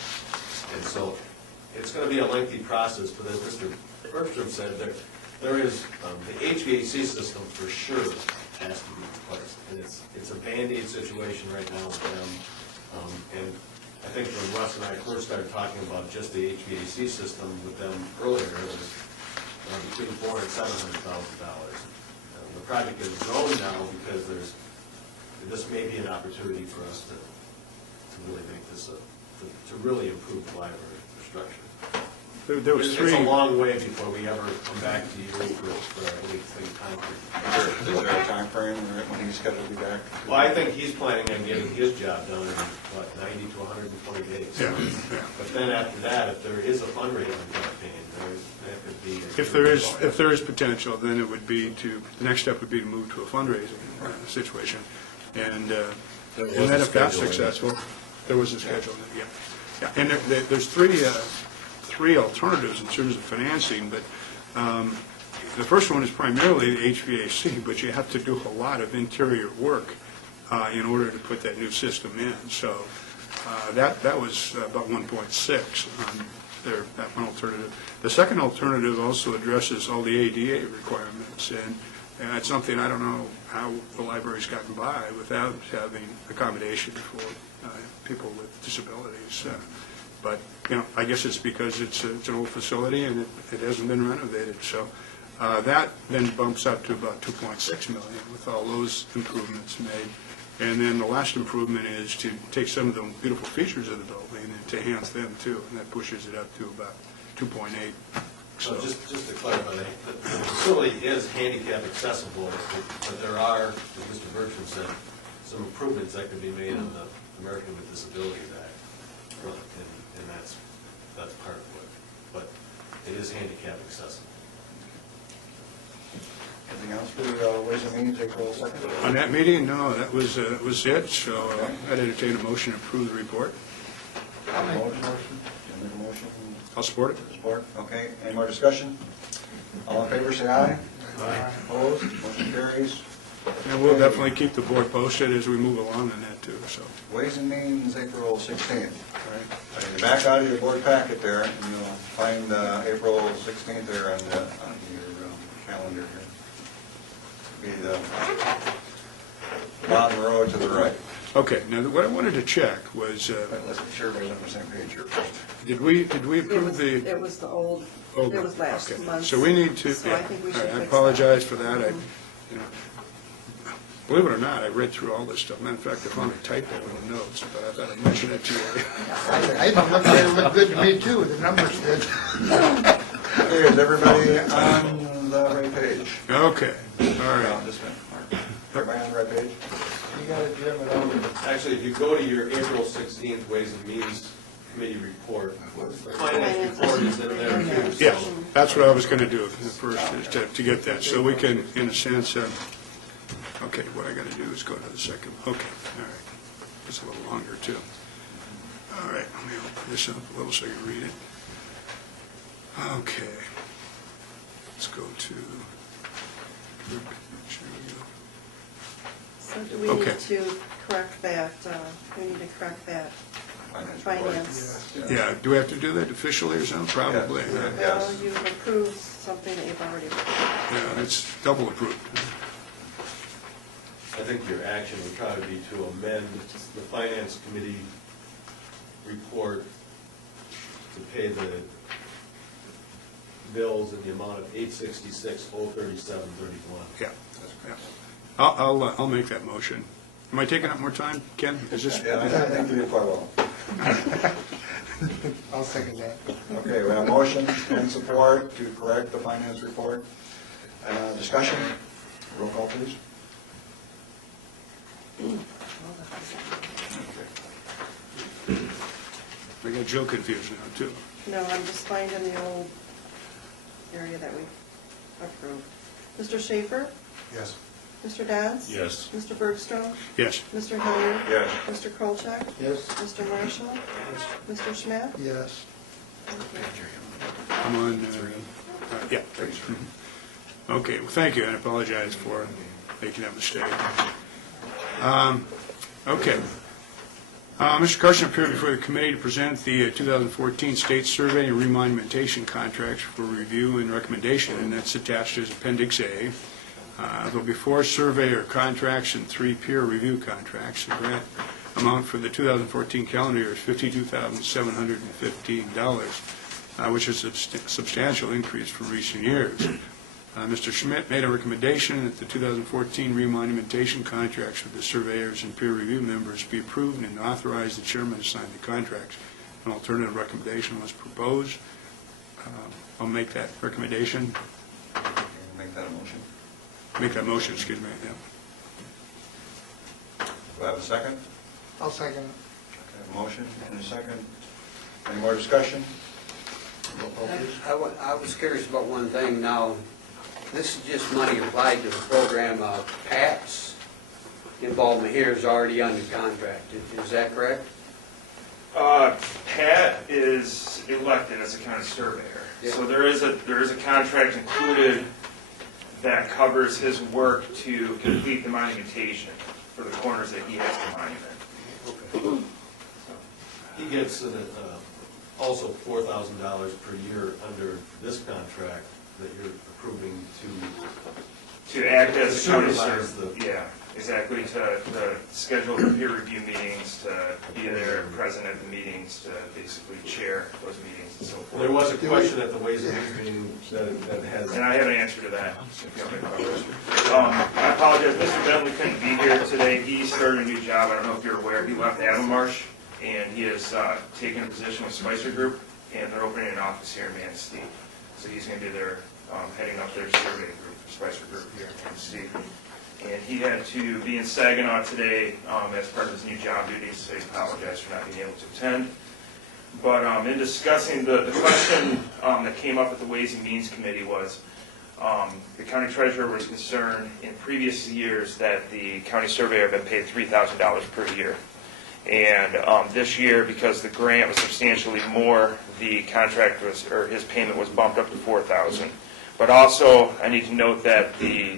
And so it's going to be a lengthy process, but as Mr. Bergstrom said, there is, the HVAC system for sure has to be replaced. And it's a Band-Aid situation right now with them. And I think when Russ and I first started talking about just the HVAC system with them earlier, it was between $400,000 and $700,000. The project has grown now because this may be an opportunity for us to really make this to really improve the library structure. There was three. It's a long way before we ever come back to you for anything concrete. Is there a time frame when he's got to be back? Well, I think he's planning on getting his job done in, 90 to 120 days. Yeah. But then after that, if there is a fundraising campaign, that could be. If there is potential, then it would be the next step would be to move to a fundraising situation. And then if that's successful, there was a schedule. Yeah. And there's three alternatives in terms of financing, but the first one is primarily the HVAC, but you have to do a lot of interior work in order to put that new system in. So that was about 1.6 on that one alternative. The second alternative also addresses all the ADA requirements, and And that's something I don't know how the library's gotten by without having accommodation for people with disabilities. But, you know, I guess it's because it's an old facility and it hasn't been renovated. So that then bumps up to about $2.6 million with all those improvements made. And then the last improvement is to take some of the beautiful features of the building and to enhance them too, and that pushes it up to about 2.8. So just to clarify, the facility is handicap accessible, but there are, as Mr. Bertram said, some improvements that could be made on the American with Disabilities Act, and that's part of it. But it is handicap accessible. Anything else for Ways and Means, April 2nd? On that meeting, no, that was it. So I'd entertain a motion to approve the report. I'll make a motion. You make a motion? I'll support it. Support, okay. Any more discussion? All in favor, say aye. Aye. Opposed, motion carries. And we'll definitely keep the board posted as we move along on that too, so. Ways and Means, April 16th. All right. In the back out of your board packet there, and you'll find April 16th there on your calendar here. Be the bottom row to the right. Okay, now what I wanted to check was, Let's make sure everybody's on the same page here first. did we approve the? It was the old, Oh, it was last okay. month. So we need to, So yeah, I think we all should right, I fix apologize for that. You know, believe it or not, I read through all this stuff. Matter of fact, I found a typo in the notes, but I thought I'd mention it to you. I thought they looked good to me too, the numbers did. Okay, is everybody on the right page? Okay, all No, right. just a minute, Mark. Everybody on the right page? You got it, Jim, it over. Actually, if you go to your April 16th Ways and Means Committee report, finance report is in there too. so- Yeah, that's what I was going to do first, is to get that. So we can, in a sense, okay, what I got to do is go to the second. Okay, all right. It's a little longer, too. All right, let me open this up a little so I can read it. Okay. Let's go to, here we go. So do we Okay. need to correct that, we need to correct that finance? Yeah, do we have to do that officially or something? Probably. Yeah. Yeah, Well, you've approved something that you've already approved. Yeah, it's double approved. I think your action would probably be to amend the Finance Committee report to pay the bills in the amount of $866,037.31. Yeah, yeah. I'll make that motion. Am I taking up more time, Ken? Is this? Yeah, I think you did quite well. I'll second that. Okay, we have motion and support to correct the finance report. Discussion? Roll call, please. I got Jill confused now, too. No, I'm just finding the old area that we approved. Mr. Schaefer? Yes. Mr. Dance? Yes. Mr. Bergstrom? Yes. Mr. Hilliard? Yes. Mr. Kolchak? Yes? Mr. Marshall? Mr. Schmidt? Yes. I'm on, yeah. Okay, well, thank you, and I apologize for making that mistake. Okay. Mr. Carson appeared before the committee to present the 2014 state survey and remonumentation contracts for review and recommendation, and that's attached as Appendix A. There'll be 4 surveyor contracts and 3 peer review contracts. The grant amount for the 2014 calendar year is $52,715, which is a substantial increase from recent years. Mr. Schmidt made a recommendation that the 2014 remonumentation contracts for the surveyors and peer review members be approved and authorize the chairman to sign the contracts. An alternative recommendation was proposed. I'll make that recommendation. Make that a motion. Make that motion, excuse me, yeah. Do I have a second? I'll second it. Okay, a motion and a second. Any more discussion? Roll call, please. I was curious about one thing now. This is just money applied to the program. Pat's involvement here is already under contract. Is that correct? Pat is elected as a county surveyor. Yeah. So there is a contract included that covers his work to complete the monumentation for the corners that he has to monument. He gets also $4,000 per year under this contract that you're approving to To act as a county Supervise server, the- yeah, exactly, to schedule the peer review meetings, to be there, present at the meetings, to basically chair those meetings and so forth. There was a question at the Ways and Means meeting that has. And I have an answer to that, if you want me to cover it. I apologize, Mr. Bentley couldn't be here today. He started a new job, I don't know if you're aware. He left Avonmarsh, and he has taken a position with Spicer Group, and they're opening an office here in Manistee. So he's going to be there, heading up their survey group, Spicer Group here in Manistee. And he had to be in Saginaw today as part of his new job duties, so he apologized for not being able to attend. But in discussing the question that came up at the Ways and Means Committee was, the county treasurer was concerned in previous years that the county surveyor had been paid $3,000 per year. And this year, because the grant was substantially more, the contract was, or his payment was bumped up to $4,000. But also, I need to note that the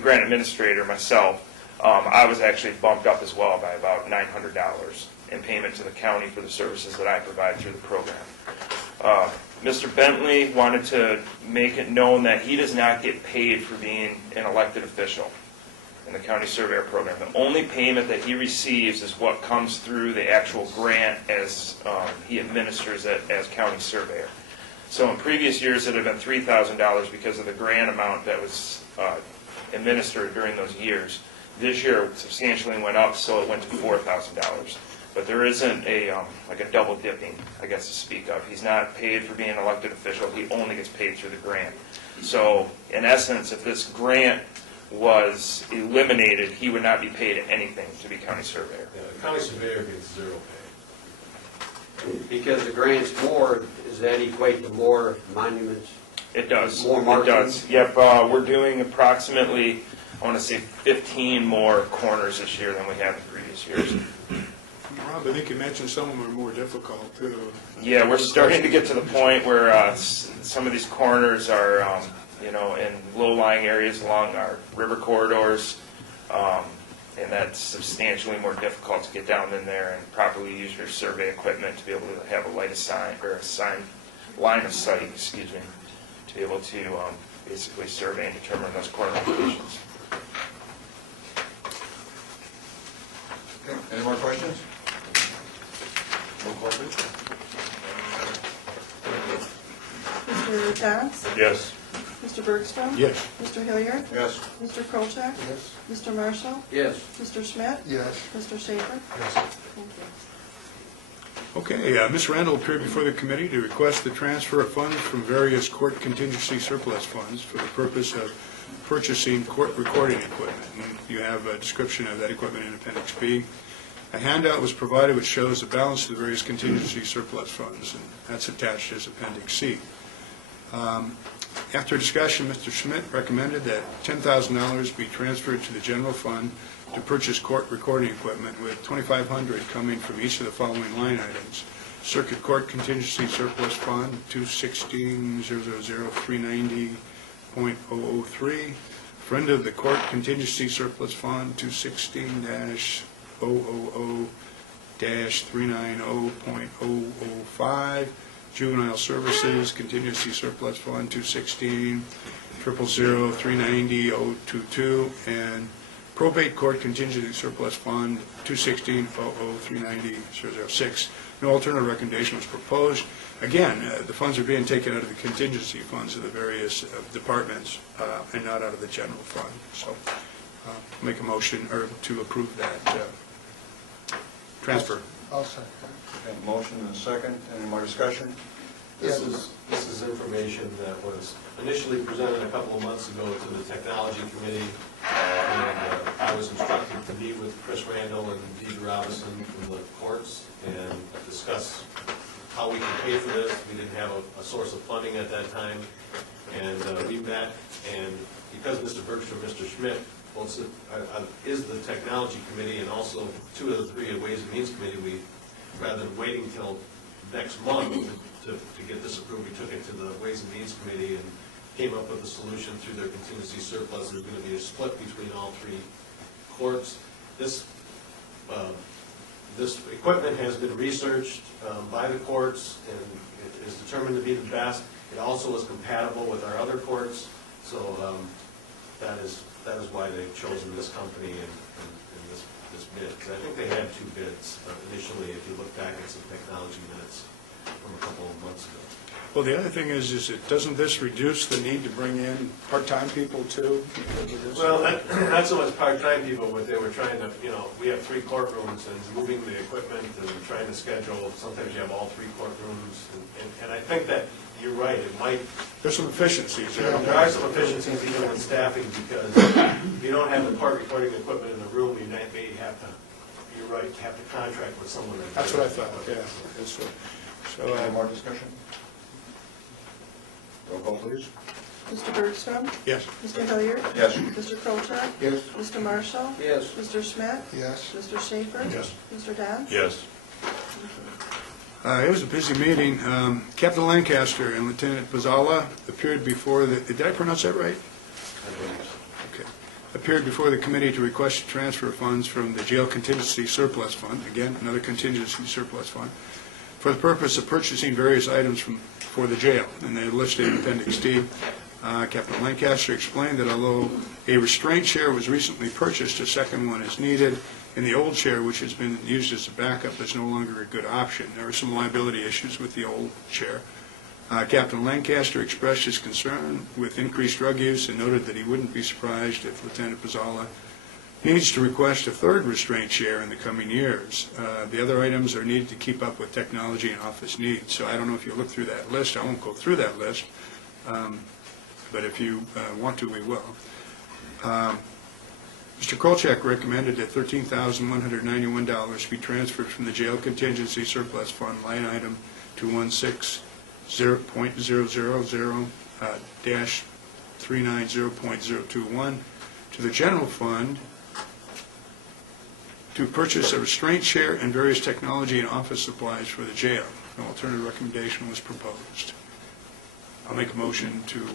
grant administrator, myself, I was actually bumped up as well by about $900 in payment to the county for the services that I provide through the program. Mr. Bentley wanted to make it known that he does not get paid for being an elected official in the county surveyor program. The only payment that he receives is what comes through the actual grant as he administers it as county surveyor. So in previous years, it had been $3,000 because of the grant amount that was administered during those years. This year, it substantially went up, so it went to $4,000. But there isn't like a double dipping, I guess, to speak of. He's not paid for being an elected official. He only gets paid through the grant. So in essence, if this grant was eliminated, he would not be paid anything to be county surveyor. Yeah, the county surveyor gets zero pay. Because the grant's more, does that equate to more monuments? It does. More It markings? does. Yep, we're doing approximately, I want to say 15 more corners this year than we have in previous years. Rob, I think you mentioned some of them are more difficult, too. Yeah, we're starting to get to the point where some of these corners are, in low-lying areas along our river corridors, and that's substantially more difficult to get down in there and properly use your survey equipment to be able to have a line of sight, to be able to basically survey and determine those corner locations. Okay, any more questions? Roll call, please. Mr. Downs? Yes. Mr. Bergstrom? Yes. Mr. Hilliard? Yes. Mr. Kolchak? Yes. Mr. Marshall? Yes. Mr. Schmidt? Yes. Mr. Schaefer? Yes. Thank you. Okay, Ms. Randall appeared before the committee to request the transfer of funds from various court contingency surplus funds for the purpose of purchasing court recording equipment. And you have a description of that equipment in Appendix B. A handout was provided which shows the balance of the various contingency surplus funds, and that's attached as Appendix C. After discussion, Mr. Schmidt recommended that $10,000 be transferred to the general fund to purchase court recording equipment, with $2,500 coming from each of the following line items: Circuit Court Contingency Surplus Fund, 216,00390.003; Friend of the Court Contingency Surplus Fund, 216-000-390.005; Juvenile Services Contingency Surplus Fund, 216-000-390.022; and Probate Court Contingency Surplus Fund, 216-00390.006. No alternative recommendation was proposed. Again, the funds are being taken out of the contingency funds of the various departments and not out of the general fund. So make a motion or to approve that transfer. I'll second. Okay, motion and a second. Any more discussion? This is information that was initially presented a couple of months ago to the Technology Committee, and I was instructed to meet with Chris Randall and Deidre Robinson from the courts and discuss how we can pay for this. We didn't have a source of funding at that time, and we met, and because Mr. Bergstrom, Mr. Schmidt, both is the Technology Committee and also two of the three of Ways and Means Committee, we, rather than waiting till next month to get this approved, we took it to the Ways and Means Committee and came up with a solution through their contingency surplus. There's going to be a split between all three courts. This equipment has been researched by the courts and it is determined to be the best. It also is compatible with our other courts. So that is why they've chosen this company and this bid. Because I think they had two bids initially, if you look back at some technology minutes from a couple of months ago. Well, the other thing is doesn't this reduce the need to bring in part-time people too? because of this? Well, not so much part-time people, but they were trying to, we have 3 courtrooms and moving the equipment and trying to schedule, sometimes you have all 3 courtrooms. And I think that you're right, it might. There's some efficiencies there. There are some efficiencies even with staffing because if you don't have the part recording equipment in the room, you may have to, you're right, have to contract with someone. That's what I thought, yeah. So, Any more discussion? Roll call, please. Mr. Bergstrom? yes. Mr. Hilliard? Yes. Mr. Colchak? Yes. Mr. Marshall? Yes. Mr. Schmidt? Yes. Mr. Schaefer? Yes. Mr. Downs? Yes. It was a busy meeting. Captain Lancaster and Lieutenant Pizzala appeared before the, did I pronounce that right? Okay. Appeared before the committee to request to transfer funds from the jail contingency surplus fund, again, another contingency surplus fund, for the purpose of purchasing various items for the jail. And they listed in Appendix D. Captain Lancaster explained that although a restraint chair was recently purchased, a second one is needed, and the old chair, which has been used as a backup, is no longer a good option. There are some liability issues with the old chair. Captain Lancaster expressed his concern with increased drug use and noted that he wouldn't be surprised if Lieutenant Pizzala needs to request a third restraint chair in the coming years. The other items are needed to keep up with technology and office needs. So I don't know if you look through that list. I won't go through that list, but if you want to, we will. Mr. Kolchak recommended that $13,191 be transferred from the jail contingency surplus fund line item 216.000-390.021 to the general fund to purchase a restraint chair and various technology and office supplies for the jail. An alternative recommendation was proposed. I'll make a motion to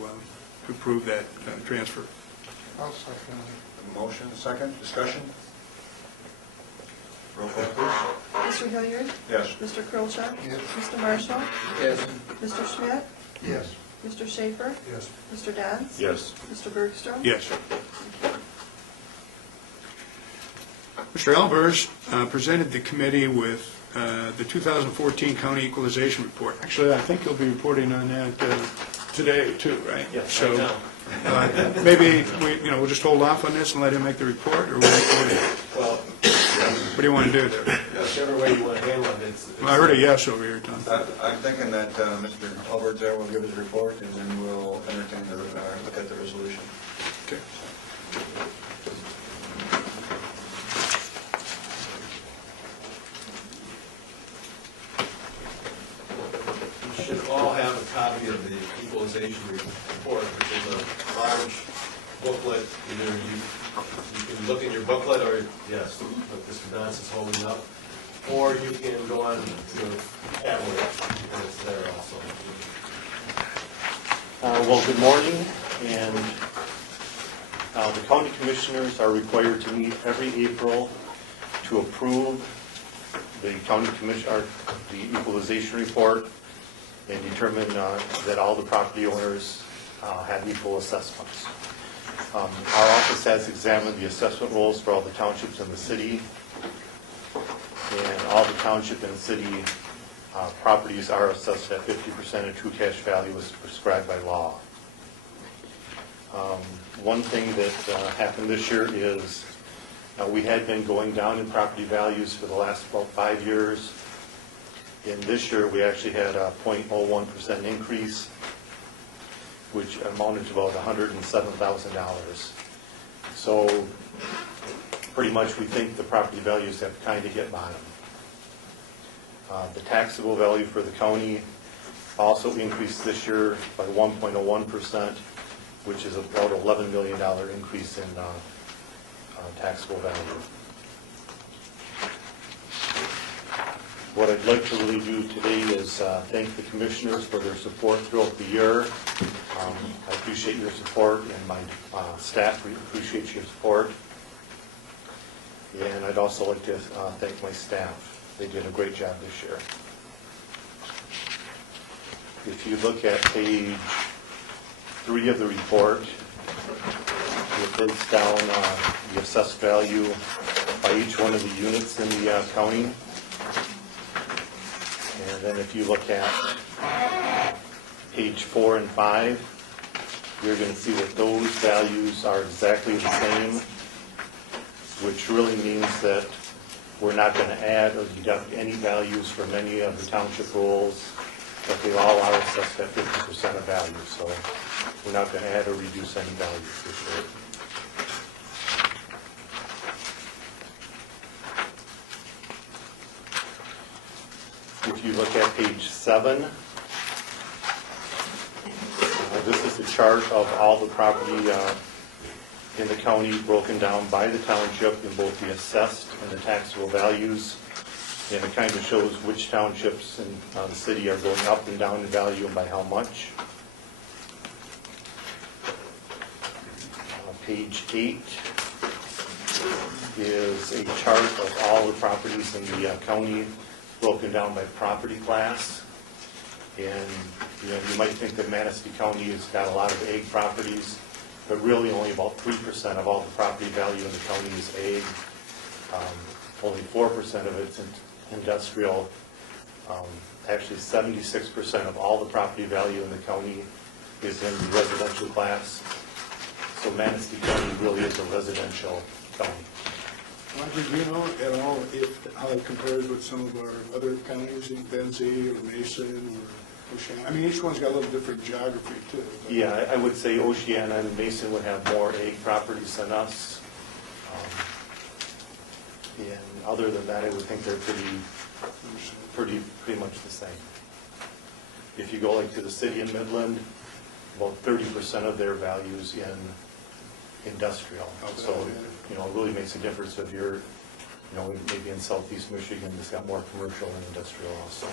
approve that transfer. I'll second it. Motion, second, discussion? Roll call, please. Mr. Hilliard? Yes. Mr. Colchak? Yes. Mr. Marshall? Yes. Mr. Schmidt? Yes. Mr. Schaefer? Yes. Mr. Downs? Yes. Mr. Bergstrom? Yes. Mr. Albers presented the committee with the 2014 County Equalization Report. Actually, I think you'll be reporting on that today, too, right? Yes, So right now. maybe we'll just hold off on this and let him make the report, or Well, what do you want to do there? whichever way you want to handle it, it's. Well, I heard a yes over here, Tom. I'm thinking that Mr. Alberts there will give his report, and then we'll entertain the, look at the resolution. Okay. You should all have a copy of the equalization report, which is a large booklet. Either you can look in your booklet, or, yes, what Mr. Dance is holding up, or you can go on your tablet, and it's there also. Well, good morning, and the county commissioners are required to meet every April to approve the the equalization report and determine that all the property owners have equal assessments. Our office has examined the assessment rolls for all the townships in the city, and all the township and city properties are assessed at 50% of true cash value as prescribed by law. One thing that happened this year is we had been going down in property values for the last about 5 years. In this year, we actually had a 0.01% increase, which amounted to about $107,000. So pretty much we think the property values have kind of hit bottom. The taxable value for the county also increased this year by 1.01%, which is about $11 million increase in taxable value. What I'd like to really do today is thank the commissioners for their support throughout the year. I appreciate your support, and my staff appreciates your support. And I'd also like to thank my staff. They did a great job this year. If you look at page 3 of the report, It breaks down the assessed value by each one of the units in the county. And then if you look at page 4 and 5, you're going to see that those values are exactly the same, which really means that we're not going to add or deduct any values from any of the township rolls, but they all are assessed at 50% of value. So we're not going to add or reduce any values for sure. If you look at page 7, this is a chart of all the property in the county broken down by the township in both the assessed and the taxable values. And it kind of shows which townships in the city are going up and down in value and by how much. Page 8 is a chart of all the properties in the county broken down by property class. And you might think that Manistee County has got a lot of ag properties, but really only about 3% of all the property value in the county is ag. Only 4% of it's industrial. Actually, 76% of all the property value in the county is in the residential class. So Manistee County really is a residential county. Roger, do you know at all how it compares with some of our other counties, in Benzie or Mason or Oceana? I mean, each one's got a little different geography too. Yeah, I would say Oceana and Mason would have more ag properties than us. And other than that, I would think they're pretty much the same. If you go like to the city of Midland, about 30% of their values in industrial. So, it really makes a difference if you're, maybe in southeast Michigan, it's got more commercial and industrial also.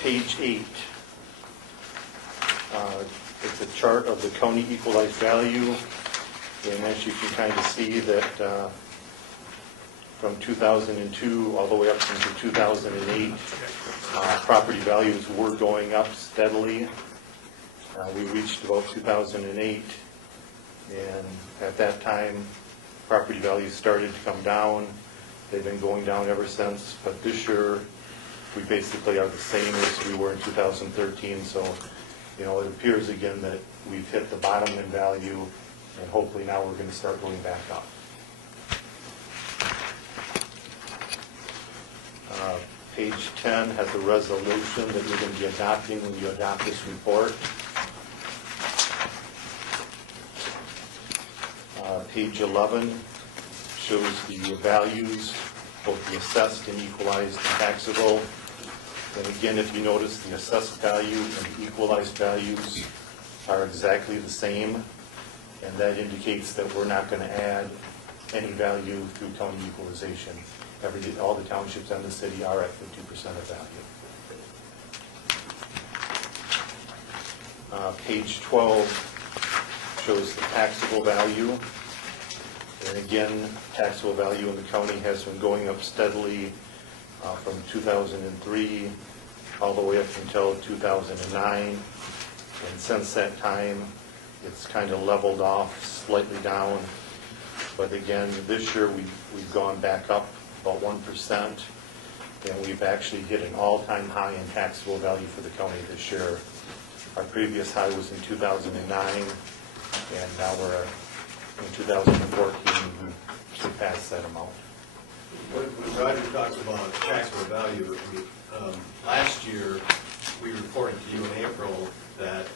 Page 8. It's a chart of the county equalized value, and as you can kind of see that from 2002 all the way up into 2008, property values were going up steadily. We reached about 2008, and at that time, property values started to come down. They've been going down ever since, but this year, we basically are the same as we were in 2013, so it appears again that we've hit the bottom in value, and hopefully now we're going to start going back up. Page 10 has a resolution that you're going to be adopting when you adopt this report. Page 11 shows the values, both the assessed and equalized and taxable. And again, if you notice, the assessed value and the equalized values are exactly the same, and that indicates that we're not going to add any value through county equalization. All the townships in the city are at 50% of value. Page 12 shows the taxable value. And again, taxable value in the county has been going up steadily from 2003 all the way up until 2009. And since that time, it's kind of leveled off, slightly down. But again, this year we've gone back up about 1%, and we've actually hit an all-time high in taxable value for the county this year. Our previous high was in 2009, and now we're in 2014, we surpassed that amount. When Roger talks about taxable value, last year, we reported to you in April that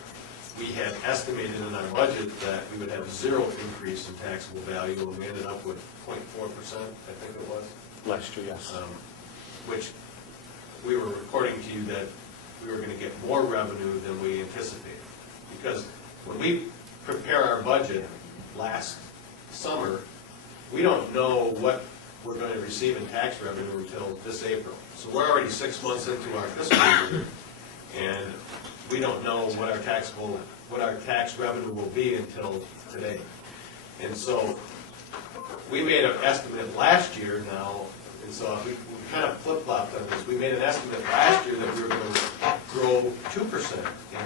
we had estimated in our budget that we would have a 0 increase in taxable value, and we ended up with 0.4%, I think it was. Last year, yes. Which we were reporting to you that we were going to get more revenue than we anticipated. Because when we prepare our budget last summer, we don't know what we're going to receive in tax revenue until this April. So we're already 6 months into our fiscal year, and we don't know what our tax revenue will be until today. And so we made an estimate last year now, and so we kind of flip-flopped on this. We made an estimate last year that we were going to grow 2% in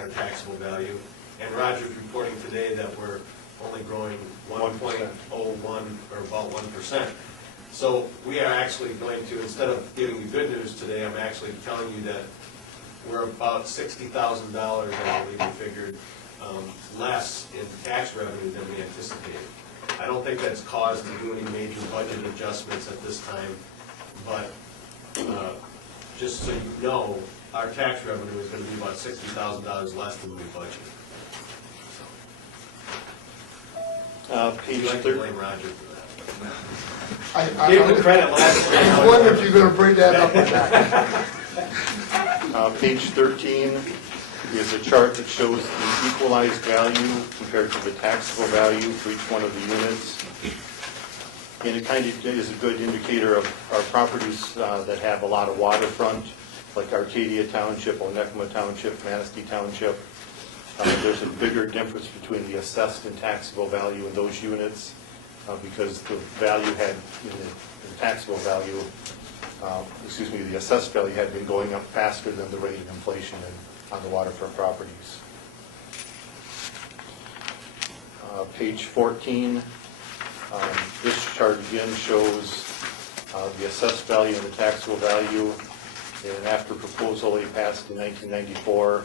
revenue, and Roger's reporting today that we're only growing 1.01 or about 1%. So we are actually going to, instead of giving you good news today, I'm actually telling you that we're about $60,000, I believe we figured, less in tax revenue than we anticipated. I don't think that's caused to do any major budget adjustments at this time, but just so you know, our tax revenue is going to be about $60,000 less than we budgeted. Page I'd like to 30. blame Roger for that. I Give him the credit last year. I wonder if you're going to bring that up again. Page 13 is a chart that shows the equalized value compared to the taxable value for each one of the units. And it kind of is a good indicator of our properties that have a lot of waterfront, like Arcadia Township, Onekama Township, Manistee Township. There's a bigger difference between the assessed and taxable value in those units because the value had, the taxable value, the assessed value had been going up faster than the rate of inflation on the waterfront properties. Page 14, this chart again shows the assessed value and the taxable value. And after proposal A passed in 1994,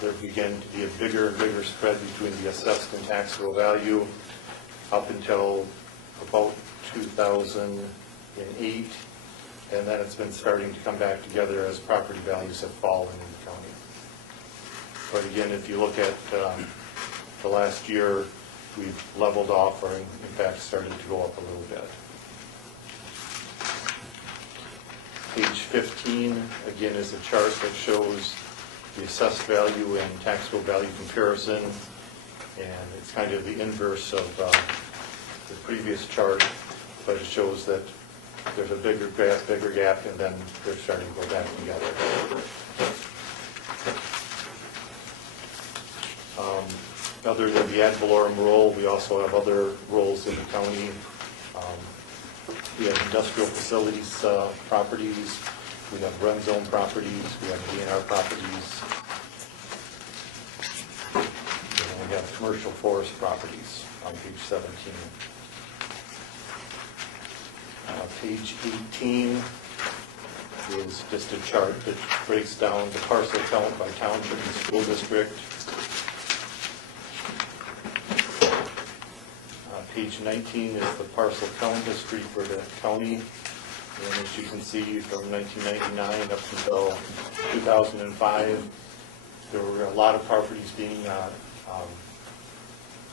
there began to be a bigger and bigger spread between the assessed and taxable value up until about 2008. And then it's been starting to come back together as property values have fallen in the county. But again, if you look at the last year, we've leveled off or in fact started to go up a little bit. Page 15, again, is a chart that shows the assessed value and taxable value comparison. And it's kind of the inverse of the previous chart, but it shows that there's a bigger gap, and then they're starting to go back together. Other than the ad valorem role, we also have other roles in the county. We have industrial facilities properties, we have run zone properties, we have DNR properties, and we have commercial forest properties on page 17. Page 18 is just a chart that breaks down the parcel count by township and school district. Page 19 is the parcel count history for the county. And as you can see, from 1999 up until 2005, there were a lot of properties being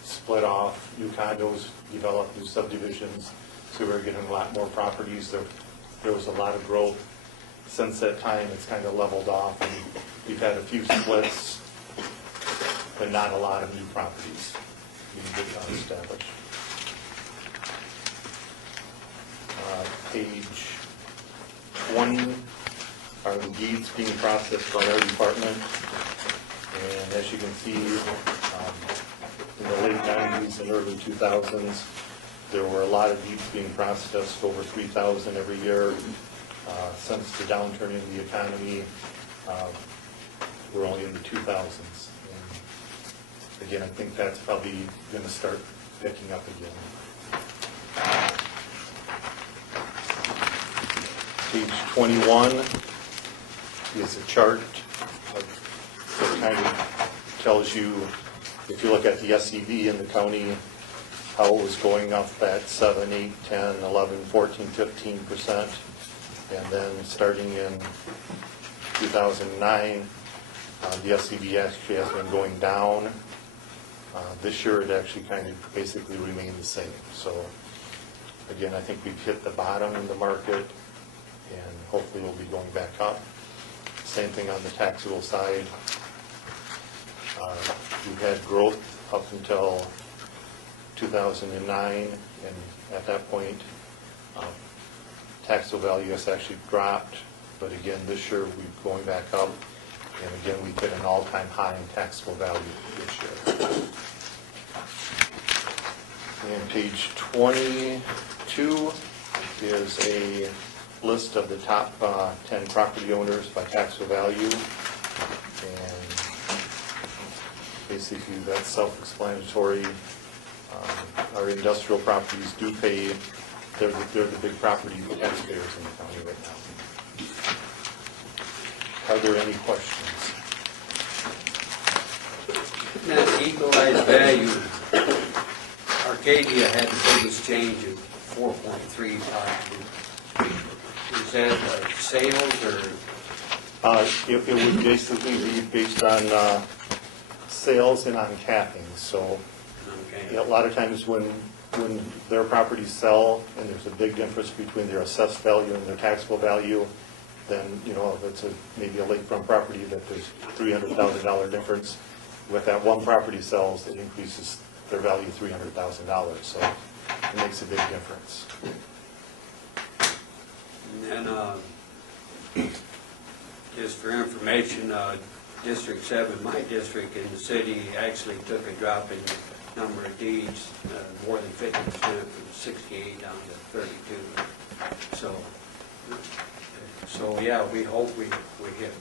split off, new condos developed, new subdivisions. So we're getting a lot more properties. There was a lot of growth. Since that time, it's kind of leveled off, and we've had a few splits, but not a lot of new properties being established. Page 20 are the deeds being processed by our department. And as you can see, in the late 90s and early 2000s, there were a lot of deeds being processed, over 3,000 every year. Since the downturn in the economy, we're only in the 2000s. And again, I think that's probably going to start picking up again. Page 21 is a chart that kind of tells you, if you look at the SEV in the county, how it was going up at 7, 8, 10, 11, 14, 15%. And then starting in 2009, the SEV actually has been going down. This year it actually kind of basically remained the same. So again, I think we've hit the bottom in the market, and hopefully we'll be going back up. Same thing on the taxable side. We've had growth up until 2009, and at that point, taxable value has actually dropped, but again, this year we're going back up, and again, we've hit an all-time high in taxable value this year. And page 22 is a list of the top 10 property owners by taxable value. And basically, that's self-explanatory. Our industrial properties do pay, they're the big property taxpayers in the county right now. Are there any questions? Now, equalized value, Arcadia had the biggest change of 4.35. Is that sales or? It would basically be based on sales and on capping. So a lot of times when their properties sell and there's a big difference between their assessed value and their taxable value, then, you know, if it's maybe a lakefront property that there's $300,000 difference, with that one property sells, it increases their value $300,000. So it makes a big difference. And just for information, District 7, my district in the city, actually took a drop in number of deeds, more than 50%, from 68 down to 32. So yeah, we hope we hit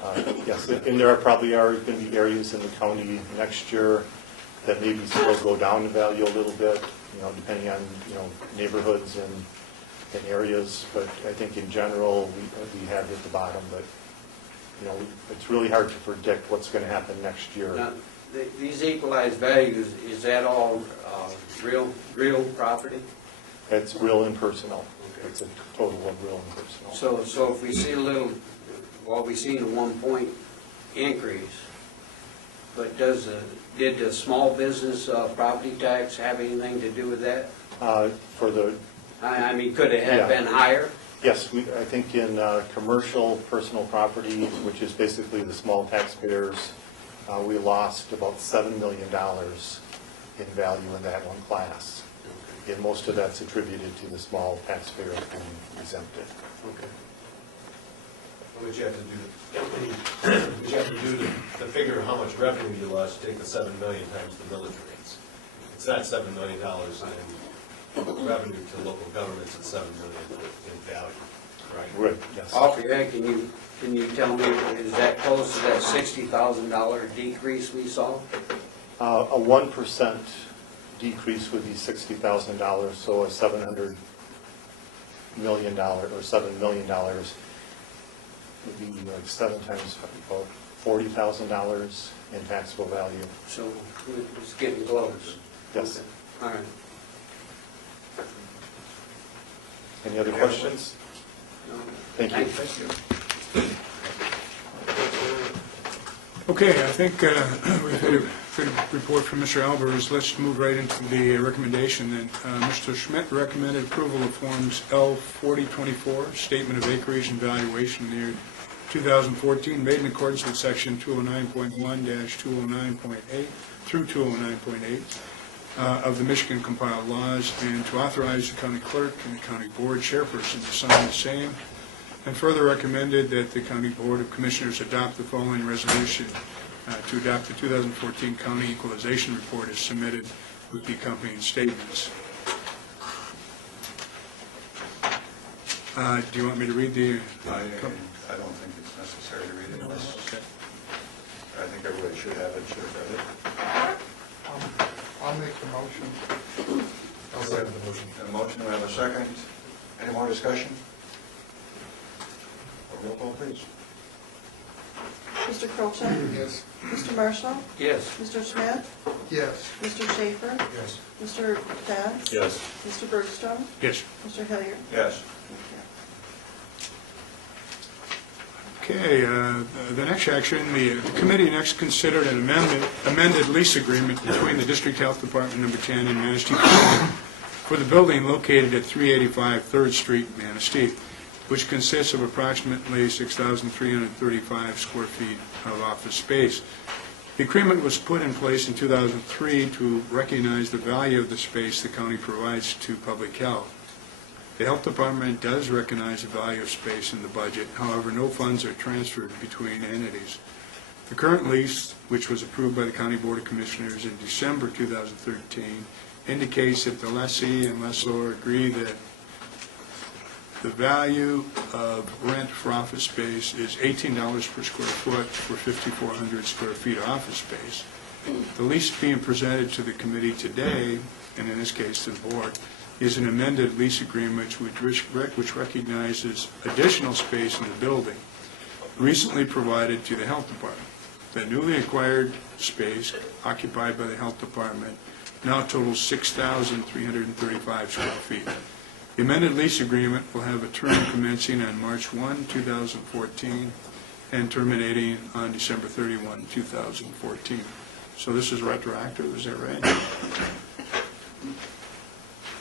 bottom. Yes, and there probably are going to be areas in the county next year that maybe still go down in value a little bit, you know, depending on, you know, neighborhoods and areas. But I think in general, we have hit the bottom. But, you know, it's really hard to predict what's going to happen next year. Now, these equalized values, is that all real property? It's real and personal. Okay. It's a total of real and personal. So if we see a little, well, we seen a 1 point increase, but did the small business property tax have anything to do with that? For the, I mean, could it have been higher? Yes, I think in commercial personal property, which is basically the small taxpayers, we lost about $7 million in value in that one class. And most of that's attributed to the small taxpayers being exempted. Okay. What you have to do to figure how much revenue you lost, take the 7 million times the millage rates. It's not $7 million in revenue to local governments, it's $7 million in value, right? Right, yes. Off your head, can you tell me, is that close to that $60,000 decrease we saw? A 1% decrease would be $60,000, so a $700 million or $7 million would be like 7 times about $40,000 in taxable value. So it's getting close. Yes. Okay. All right. Any other questions? No. Thank you. Thank you. Okay, I think we've had a good report from Mr. Albers. Let's move right into the recommendation then. Mr. Schmidt recommended approval of Forms L4024, Statement of Acreage and Valuation year 2014, made in accordance with Section 209.1-209.8 through 209.8 of the Michigan compiled laws, and to authorize the county clerk and the county board chairperson to sign the same, and further recommended that the County Board of Commissioners adopt the following resolution to adopt the 2014 County Equalization Report as submitted with the accompanying statements. Do you want me to read the? I don't think it's necessary to read it unless. Okay. I think everybody should have it, should have read it. I'll make the motion. I'll second the motion. A motion, we have a second. Any more discussion? Roll call, please. Mr. Crochet? Yes. Mr. Marshall? Yes. Mr. Schmidt? Yes. Mr. Schaefer? Yes. Mr. Dance? Yes. Mr. Bergstrom? Yes. Mr. Hilliard? Yes. Okay, the next action, the committee next considered an amended lease agreement between the District Health Department Number 10 and Manistee County for the building located at 385 3rd Street, Manistee, which consists of approximately 6,335 square feet of office space. The agreement was put in place in 2003 to recognize the value of the space the county provides to public health. The Health Department does recognize the value of space in the budget. However, no funds are transferred between entities. The current lease, which was approved by the County Board of Commissioners in December 2013, indicates that the lessee and lessor agree that The value of rent for office space is $18 per square foot for 5,400 square feet of office space. The lease being presented to the committee today, and in this case to the board, is an amended lease agreement which recognizes additional space in the building recently provided to the health department. The newly acquired space occupied by the health department now totals 6,335 square feet. The amended lease agreement will have a term commencing on March 1, 2014, and terminating on December 31, 2014. So this is retroactive, is that right?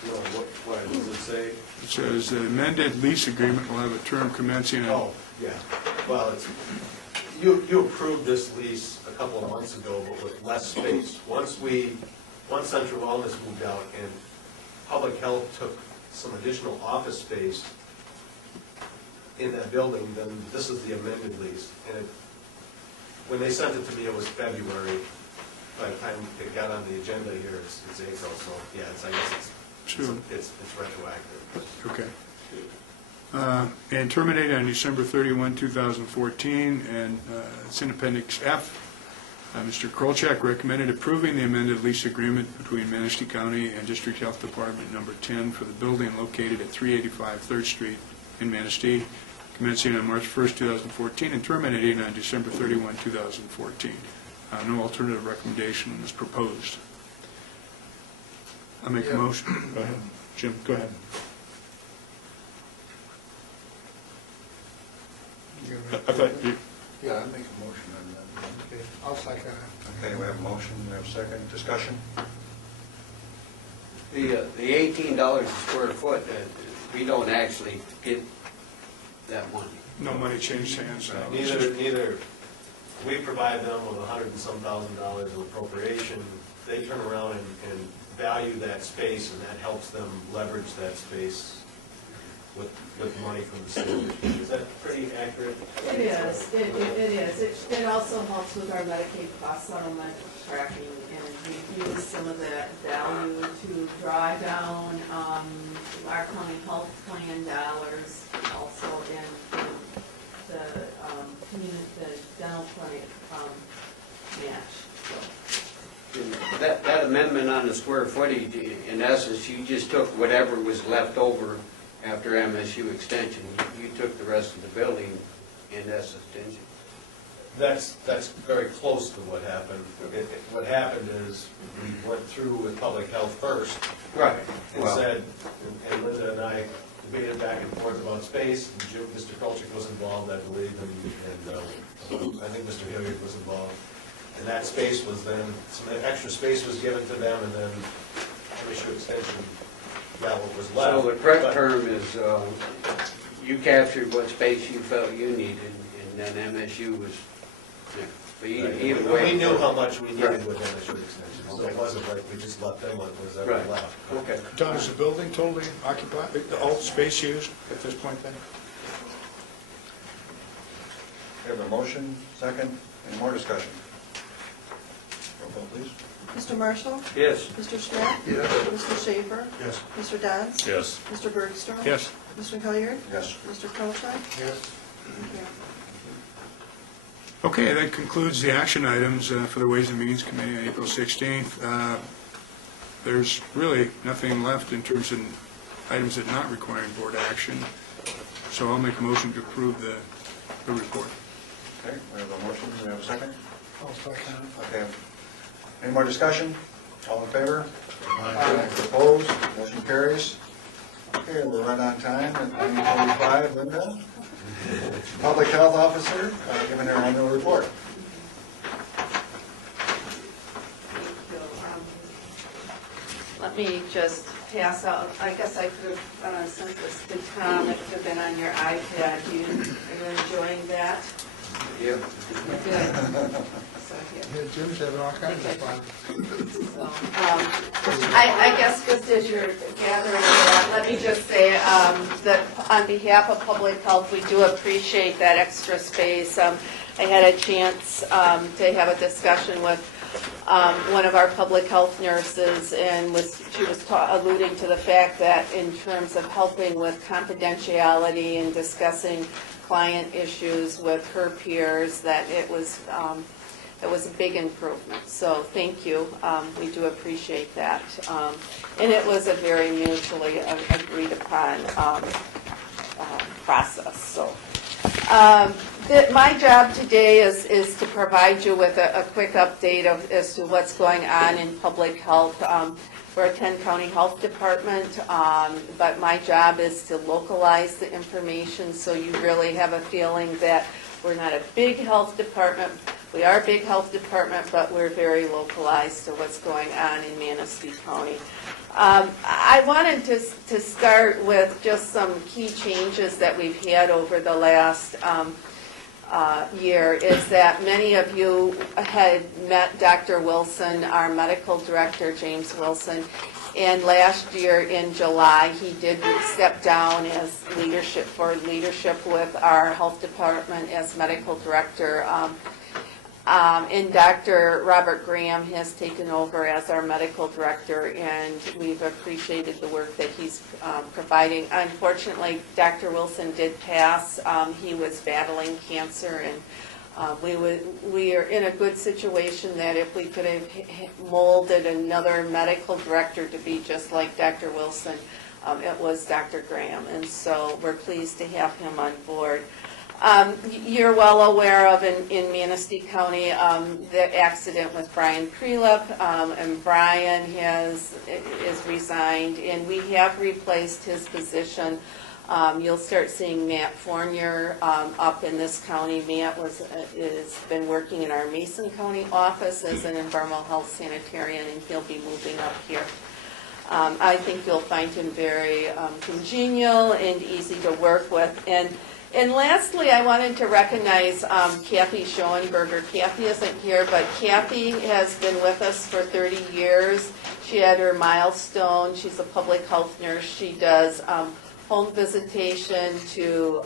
Well, what does it say? It says the amended lease agreement will have a term commencing on... Oh, yeah. Well, you approved this lease a couple of months ago, but with less space. Once Central Wellness moved out and Public Health took some additional office space in that building, then this is the amended lease. And when they sent it to me, it was February. By the time it got on the agenda here, it's April, so yeah, I guess it's retroactive. Okay. And terminated on December 31, 2014, and it's in Appendix F. Mr. Krolchak recommended approving the amended lease agreement between Manistee County and District Health Department Number 10 for the building located at 385 3rd Street in Manistee, commencing on March 1, 2014, and terminating on December 31, 2014. No alternative recommendation is proposed. I make a motion. Go ahead. Jim, go ahead. I thought you... Yeah, I make a motion on that. Okay, I'll second it. Okay, we have a motion, we have a second. Discussion? The $18 a square foot, we don't actually get that money. No money changed hands. Neither, we provide them with $100 and some thousand in appropriation. They turn around and value that space, and that helps them leverage that space with money from the state. Is that pretty accurate? It is, it is. It also helps with our Medicaid cost settlement tracking, and we use some of that value to draw down our county health plan dollars, also in the dental clinic match. That amendment on the square footage, in essence, you just took whatever was left over after MSU extension. You took the rest of the building in essence, didn't you? That's very close to what happened. What happened is we went through with public health first. Right. And said, and Linda and I debated back and forth about space. And Mr. Kolchak was involved, I believe, and I think Mr. Hilliard was involved. And that space was then, some extra space was given to them, and then MSU extension got what was left. So the correct term is you captured what space you felt you needed, and then MSU was, but either way. We knew how much we needed with MSU extension, so it wasn't like we just left them what was ever left. Okay. Don, is the building totally occupied, all space used at this point then? We have a motion, second. Any more discussion? Roll call, please. Mr. Marshall? Yes. Mr. Schmidt? Yes. Mr. Schaefer? Yes. Mr. Dodds? Yes. Mr. Bergstrom? Yes. Mr. Hilliard? Yes. Mr. Kolchak? Yes. Thank you. Okay, that concludes the action items for the Ways and Means Committee on April 16th. There's really nothing left in terms of items that not requiring board action, so I'll make a motion to approve the report. Okay, we have a motion. Do we have a second? I'll second it. Okay. Any more discussion? All in favor? Aye. Opposed? Motion carries. Okay, we're right on time at 9:45. Linda, Public Health Officer, giving her annual report. Let me just pass out, I guess I could have sent this to Tom, it could have been on your iPad. Are you enjoying that? Yep. Good. So here. Yeah, Jim's having all kinds of fun. So, I guess just as you're gathering that, let me just say that on behalf of Public Health, we do appreciate that extra space. I had a chance to have a discussion with one of our public health nurses, and she was alluding to the fact that in terms of helping with confidentiality and discussing client issues with her peers, that it was a big improvement. So thank you. We do appreciate that. And it was a very mutually agreed upon process. So my job today is to provide you with a quick update as to what's going on in public health. We're a 10-county health department, but my job is to localize the information so you really have a feeling that we're not a big health department. We are a big health department, but we're very localized to what's going on in Manistee County. I wanted to start with just some key changes that we've had over the last year, is that many of you had met Dr. Wilson, our medical director, James Wilson, and last year in July, he did step down as leadership with our health department as medical director. And Dr. Robert Graham has taken over as our medical director, and we've appreciated the work that he's providing. Unfortunately, Dr. Wilson did pass. He was battling cancer, and we are in a good situation that if we could have molded another medical director to be just like Dr. Wilson, it was Dr. Graham, and so we're pleased to have him on board. You're well aware of in Manistee County the accident with Brian Prelip, and Brian is resigned, and we have replaced his position. You'll start seeing Matt Fournier up in this county. Matt has been working in our Mason County office as an environmental health sanitarian, and he'll be moving up here. I think you'll find him very congenial and easy to work with. And lastly, I wanted to recognize Kathy Schoenberger. Kathy isn't here, but Kathy has been with us for 30 years. She had her milestone. She's a public health nurse. She does home visitation to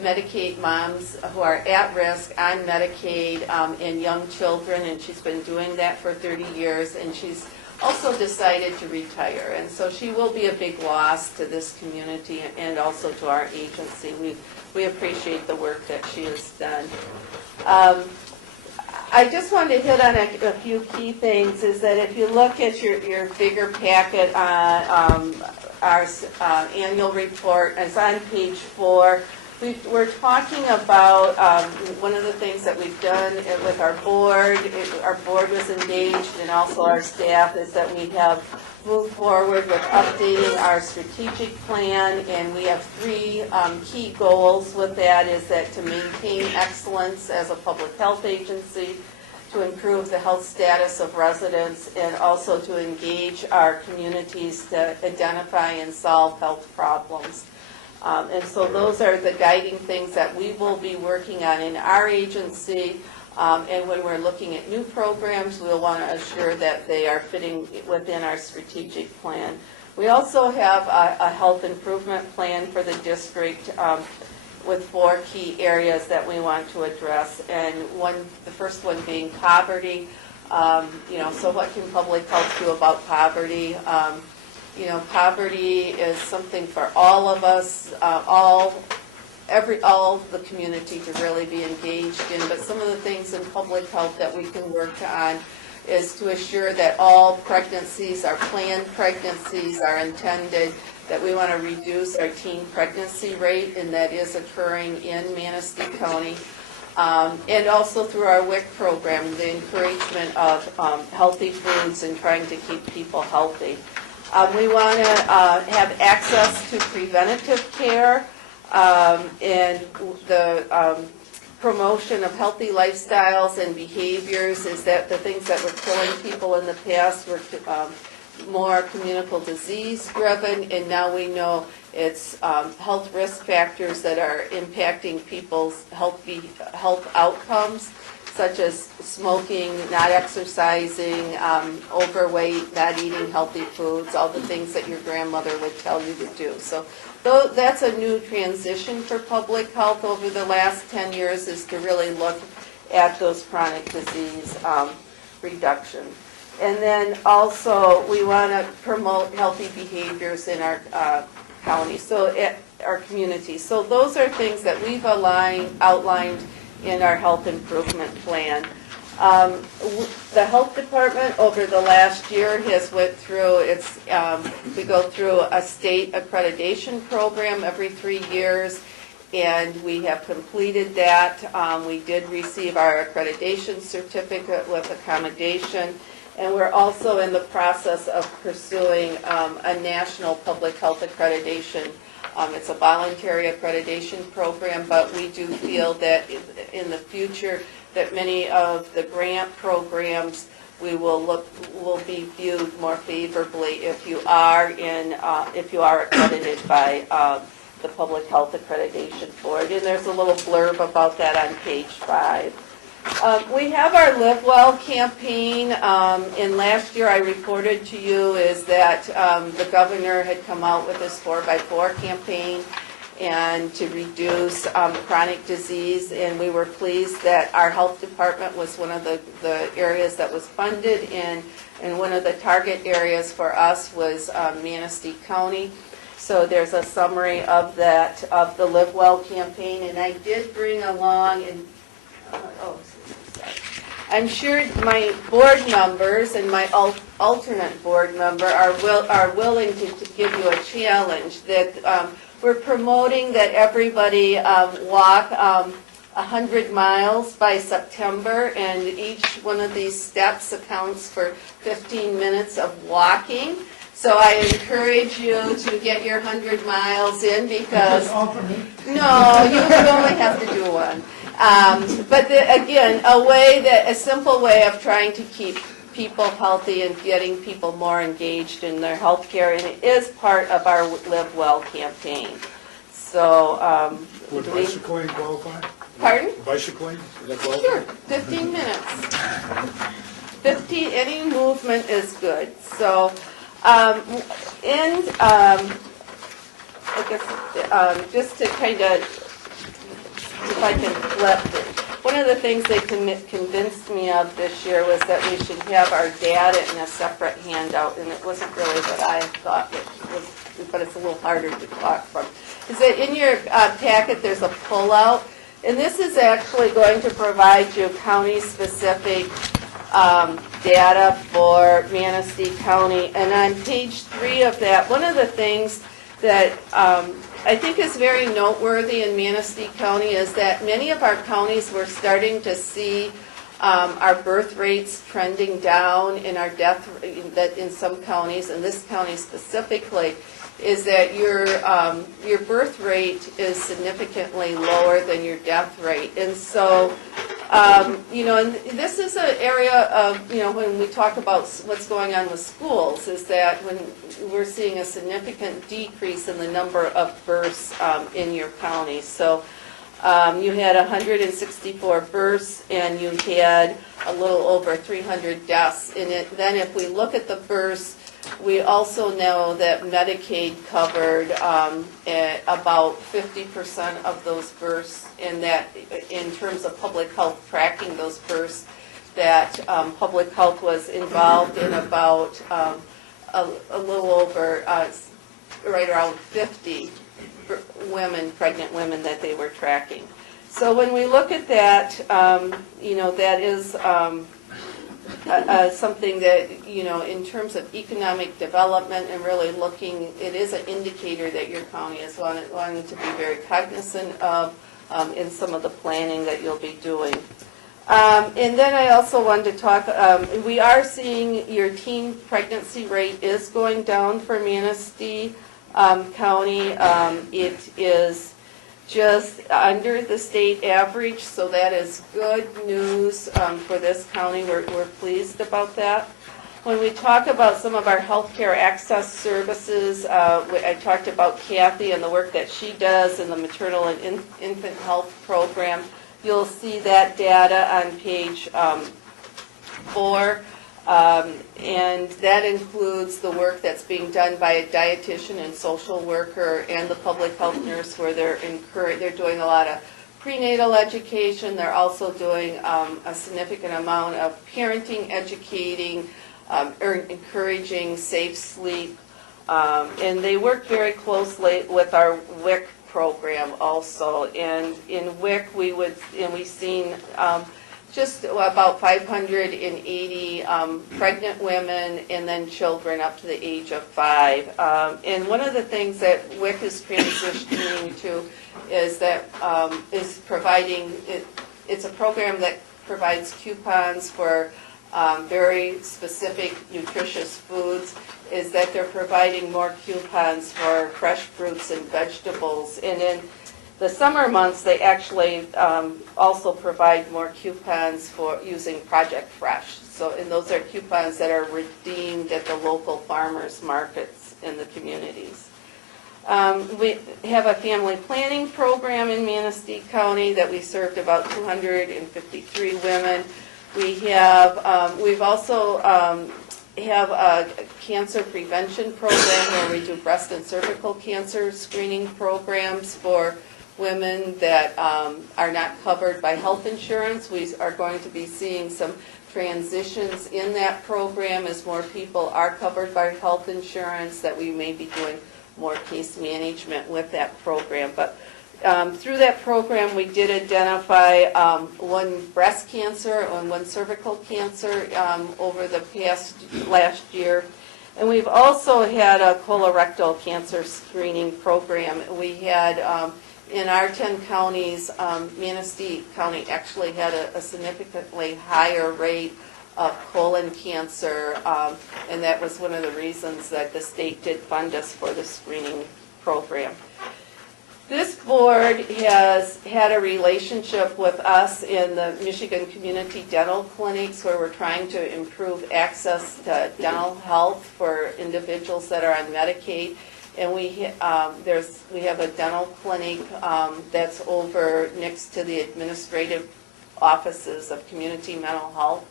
Medicaid moms who are at risk on Medicaid and young children, and she's been doing that for 30 years, and she's also decided to retire. And so she will be a big loss to this community and also to our agency. We appreciate the work that she has done. I just wanted to hit on a few key things, is that if you look at your bigger packet, our annual report is on page 4. We're talking about one of the things that we've done with our board. Our board was engaged, and also our staff, is that we have moved forward with updating our strategic plan, and we have 3 key goals with that, is that to maintain excellence as a public health agency, to improve the health status of residents, and also to engage our communities to identify and solve health problems. And so those are the guiding things that we will be working on in our agency. And when we're looking at new programs, we'll want to assure that they are fitting within our strategic plan. We also have a health improvement plan for the district with 4 key areas that we want to address. And the first one being poverty. So what can public health do about poverty? Poverty is something for all of us, all the community to really be engaged in. But some of the things in public health that we can work on is to assure that all pregnancies, our planned pregnancies, are intended, that we want to reduce our teen pregnancy rate, and that is occurring in Manistee County. And also through our WIC program, the encouragement of healthy foods and trying to keep people healthy. We want to have access to preventative care, and the promotion of healthy lifestyles and behaviors, is that the things that were killing people in the past were more communicable disease driven, and now we know it's health risk factors that are impacting people's health outcomes, such as smoking, not exercising, overweight, not eating healthy foods, all the things that your grandmother would tell you to do. So that's a new transition for public health over the last 10 years, is to really look at those chronic disease reduction. And then also, we want to promote healthy behaviors in our county, so our community. So those are things that we've outlined in our health improvement plan. The health department over the last year has went through we go through a state accreditation program every 3 years, and we have completed that. We did receive our accreditation certificate with accommodation, and we're also in the process of pursuing a national public health accreditation. It's a voluntary accreditation program, but we do feel that in the future that many of the grant programs will be viewed more favorably if you are accredited by the Public Health Accreditation Board. And there's a little blurb about that on page 5. We have our Live Well campaign, and last year I reported to you is that the governor had come out with this 4x4 campaign and to reduce chronic disease, and we were pleased that our health department was one of the areas that was funded, and one of the target areas for us was Manistee County. So there's a summary of that, of the Live Well campaign, and I did bring along, and I'm sure my board members and my alternate board member are willing to give you a challenge that we're promoting that everybody walk 100 miles by September, and each one of these steps accounts for 15 minutes of walking. So I encourage you to get your 100 miles in because... No, you only have to do one. But again, a simple way of trying to keep people healthy and getting people more engaged in their health care, and it is part of our Live Well campaign. So, Would bicycling qualify? Pardon? Bicycling, is that qualify? Sure, 15 minutes. Any movement is good. So, I guess, just to kind of, if I can flip it, one of the things they convinced me of this year was that we should have our data in a separate handout, and it wasn't really what I thought it was, but it's a little harder to talk from. Is that in your packet there's a pullout, and this is actually going to provide you county-specific data for Manistee County. And on page 3 of that, one of the things that I think is very noteworthy in Manistee County is that many of our counties were starting to see our birth rates trending down in our death, that in some counties, and this county specifically, is that your birth rate is significantly lower than your death rate. And so, and this is an area of, when we talk about what's going on with schools, is that when we're seeing a significant decrease in the number of births in your county. So you had 164 births, and you had a little over 300 deaths in it. Then if we look at the births, we also know that Medicaid covered about 50% of those births, and that in terms of public health tracking those births, that public health was involved in about a little over, right around 50 pregnant women that they were tracking. So when we look at that, that is something that, in terms of economic development and really looking, it is an indicator that your county is wanting to be very cognizant of in some of the planning that you'll be doing. And then I also wanted to talk, we are seeing your teen pregnancy rate is going down for Manistee County. It is just under the state average, so that is good news for this county. We're pleased about that. When we talk about some of our healthcare access services, I talked about Kathy and the work that she does in the maternal and infant health program. You'll see that data on page 4. And that includes the work that's being done by a dietitian and social worker and the public health nurse, where they're doing a lot of prenatal education. They're also doing a significant amount of parenting, educating, encouraging safe sleep. And they work very closely with our WIC program also. And in WIC, we've seen just about 580 pregnant women and then children up to the age of 5. And one of the things that WIC is transitioning to is that is providing, it's a program that provides coupons for very specific nutritious foods, is that they're providing more coupons for fresh fruits and vegetables. And in the summer months, they actually also provide more coupons for using Project Fresh. So, and those are coupons that are redeemed at the local farmers markets in the communities. We have a family planning program in Manistee County that we served about 253 women. We have, we've also have a cancer prevention program where we do breast and cervical cancer screening programs for women that are not covered by health insurance. We are going to be seeing some transitions in that program as more people are covered by health insurance, that we may be doing more case management with that program. But through that program, we did identify one breast cancer and one cervical cancer over the last year. And we've also had a colorectal cancer screening program. We had, in our 10 counties, Manistee County actually had a significantly higher rate of colon cancer, and that was one of the reasons that the state did fund us for the screening program. This board has had a relationship with us in the Michigan Community Dental Clinics, where we're trying to improve access to dental health for individuals that are on Medicaid. And we have a dental clinic that's over next to the administrative offices of Community Mental Health.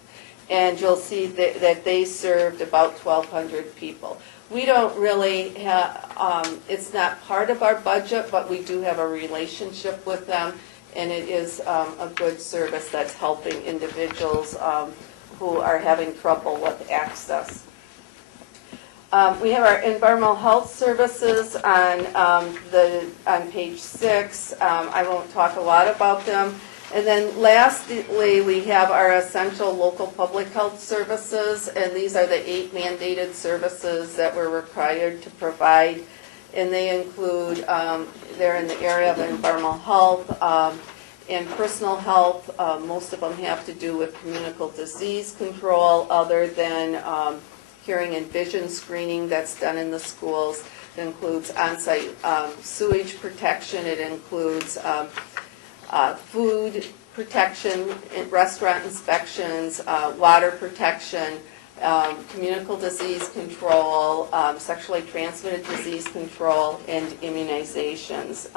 And you'll see that they served about 1,200 people. We don't really have, it's not part of our budget, but we do have a relationship with them, and it is a good service that's helping individuals who are having trouble with access. We have our environmental health services on page 6. I won't talk a lot about them. And then lastly, we have our essential local public health services, and these are the 8 mandated services that we're required to provide. And they include, they're in the area of environmental health and personal health. Most of them have to do with communicable disease control, other than hearing and vision screening that's done in the schools. It includes on-site sewage protection. It includes food protection, restaurant inspections, water protection, communicable disease control, sexually transmitted disease control, and immunizations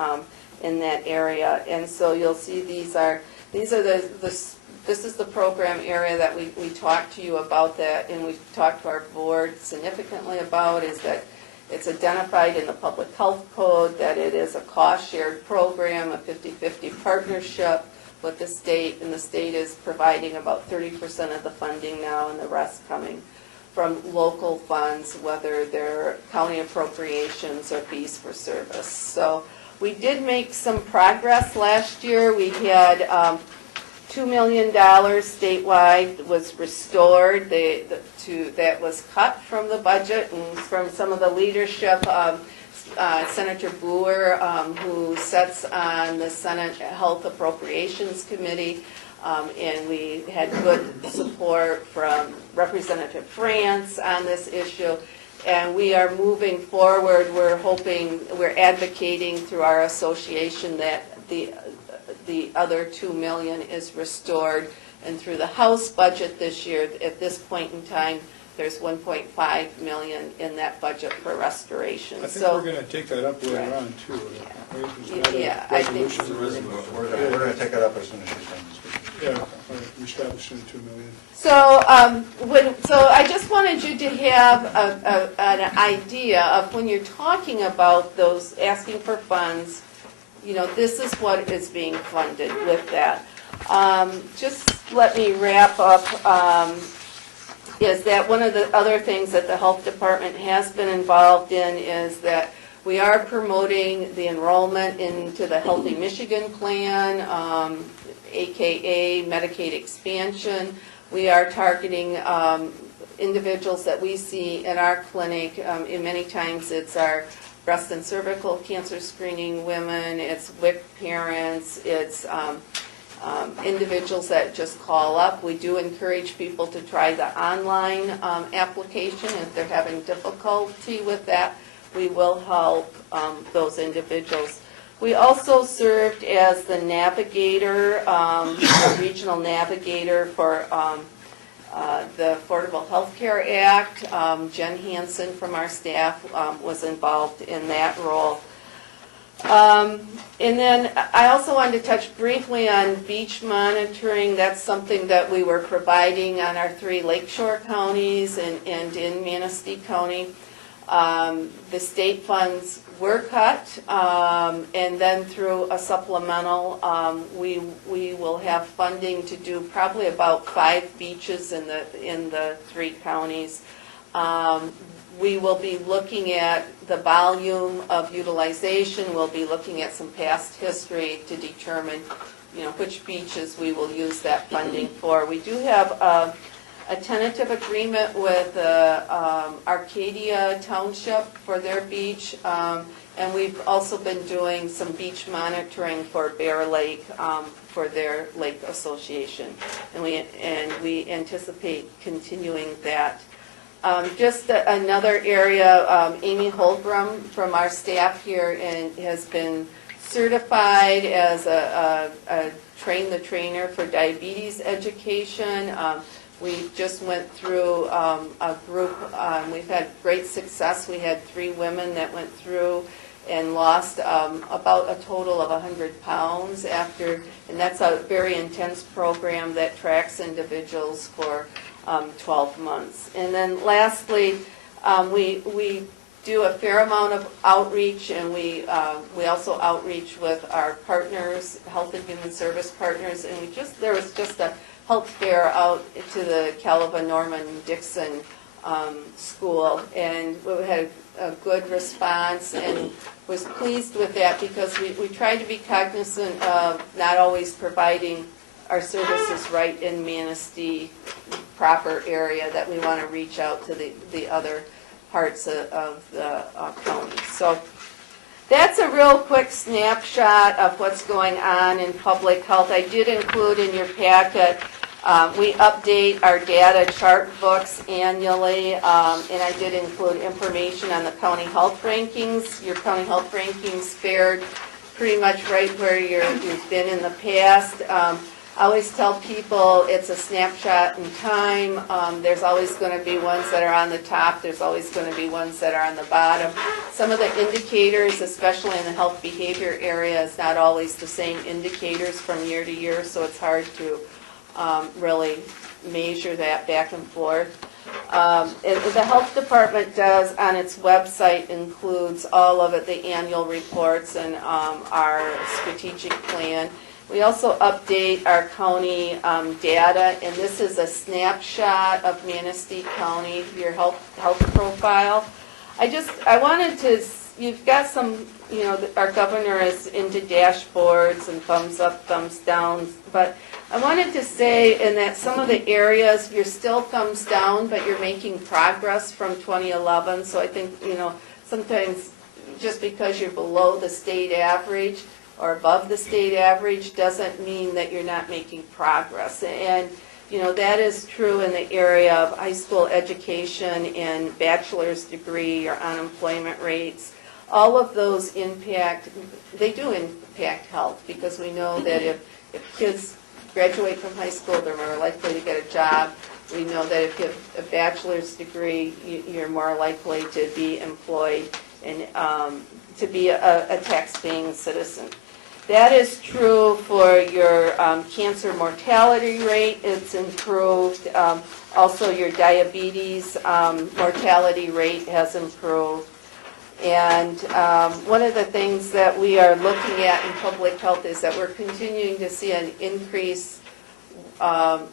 in that area. And so you'll see these are this is the program area that we talked to you about that, and we've talked to our board significantly about, is that it's identified in the public health code that it is a cost-shared program, a 50-50 partnership with the state, and the state is providing about 30% of the funding now, and the rest coming from local funds, whether they're county appropriations or fees for service. So we did make some progress last year. We had $2 million statewide was restored. That was cut from the budget and from some of the leadership. Senator Brewer, who sits on the Senate Health Appropriations Committee, and we had good support from Representative France on this issue. And we are moving forward. We're advocating through our association that the other $2 million is restored, and through the House budget this year, at this point in time, there's $1.5 million in that budget for restoration. I think we're going to take that up later on, too. Right? Yeah, I think so. We're going to take it up as soon as she's done speaking. Yeah, we establishing $2 million. So, so I just wanted you to have an idea of when you're talking about those asking for funds, this is what is being funded with that. Just let me wrap up, is that one of the other things that the health department has been involved in is that we are promoting the enrollment into the Healthy Michigan Plan, AKA Medicaid expansion. We are targeting individuals that we see in our clinic. In many times it's our breast and cervical cancer screening women, it's WIC parents, it's individuals that just call up. We do encourage people to try the online application. If they're having difficulty with that, we will help those individuals. We also served as the navigator, regional navigator for the Affordable Health Care Act. Jen Hansen from our staff was involved in that role. And then I also wanted to touch briefly on beach monitoring. That's something that we were providing on our 3 lakeshore counties and in Manistee County. The state funds were cut, and then through a supplemental, we will have funding to do probably about 5 beaches in the 3 counties. We will be looking at the volume of utilization. We'll be looking at some past history to determine, which beaches we will use that funding for. We do have a tentative agreement with Arcadia Township for their beach, and we've also been doing some beach monitoring for Bear Lake for their lake association, and we anticipate continuing that. Just another area, Amy Holgram from our staff here has been certified as a train the trainer for diabetes education. We just went through a group, we've had great success. We had 3 women that went through and lost about a total of 100 pounds after, and that's a very intense program that tracks individuals for 12 months. And then lastly, we do a fair amount of outreach, and we also outreach with our partners, Health and Human Service partners, and there was just a health fair out to the Calva Norman Dixon school, and we had a good response and was pleased with that because we tried to be cognizant of not always providing our services right in Manistee proper area, that we want to reach out to the other parts of the county. So that's a real quick snapshot of what's going on in public health. I did include in your packet, we update our data chart books annually, and I did include information on the county health rankings. Your county health rankings fared pretty much right where you've been in the past. I always tell people it's a snapshot in time. There's always going to be ones that are on the top. There's always going to be ones that are on the bottom. Some of the indicators, especially in the health behavior area, is not always the same indicators from year to year, so it's hard to really measure that back and forth. The health department does, on its website, includes all of it, the annual reports and our strategic plan. We also update our county data, and this is a snapshot of Manistee County, your health profile. I wanted to, you've got some, our governor is into dashboards and thumbs up, thumbs down, but I wanted to say in that some of the areas, you're still thumbs down, but you're making progress from 2011, so I think, sometimes just because you're below the state average, or above the state average doesn't mean that you're not making progress. And that is true in the area of high school education and bachelor's degree or unemployment rates. All of those they do impact health, because we know that if kids graduate from high school, they're more likely to get a job. We know that if you have a bachelor's degree, you're more likely to be employed and to be a tax-paying citizen. That is true for your cancer mortality rate. It's improved. Also, your diabetes mortality rate has improved. And one of the things that we are looking at in public health is that we're continuing to see an increase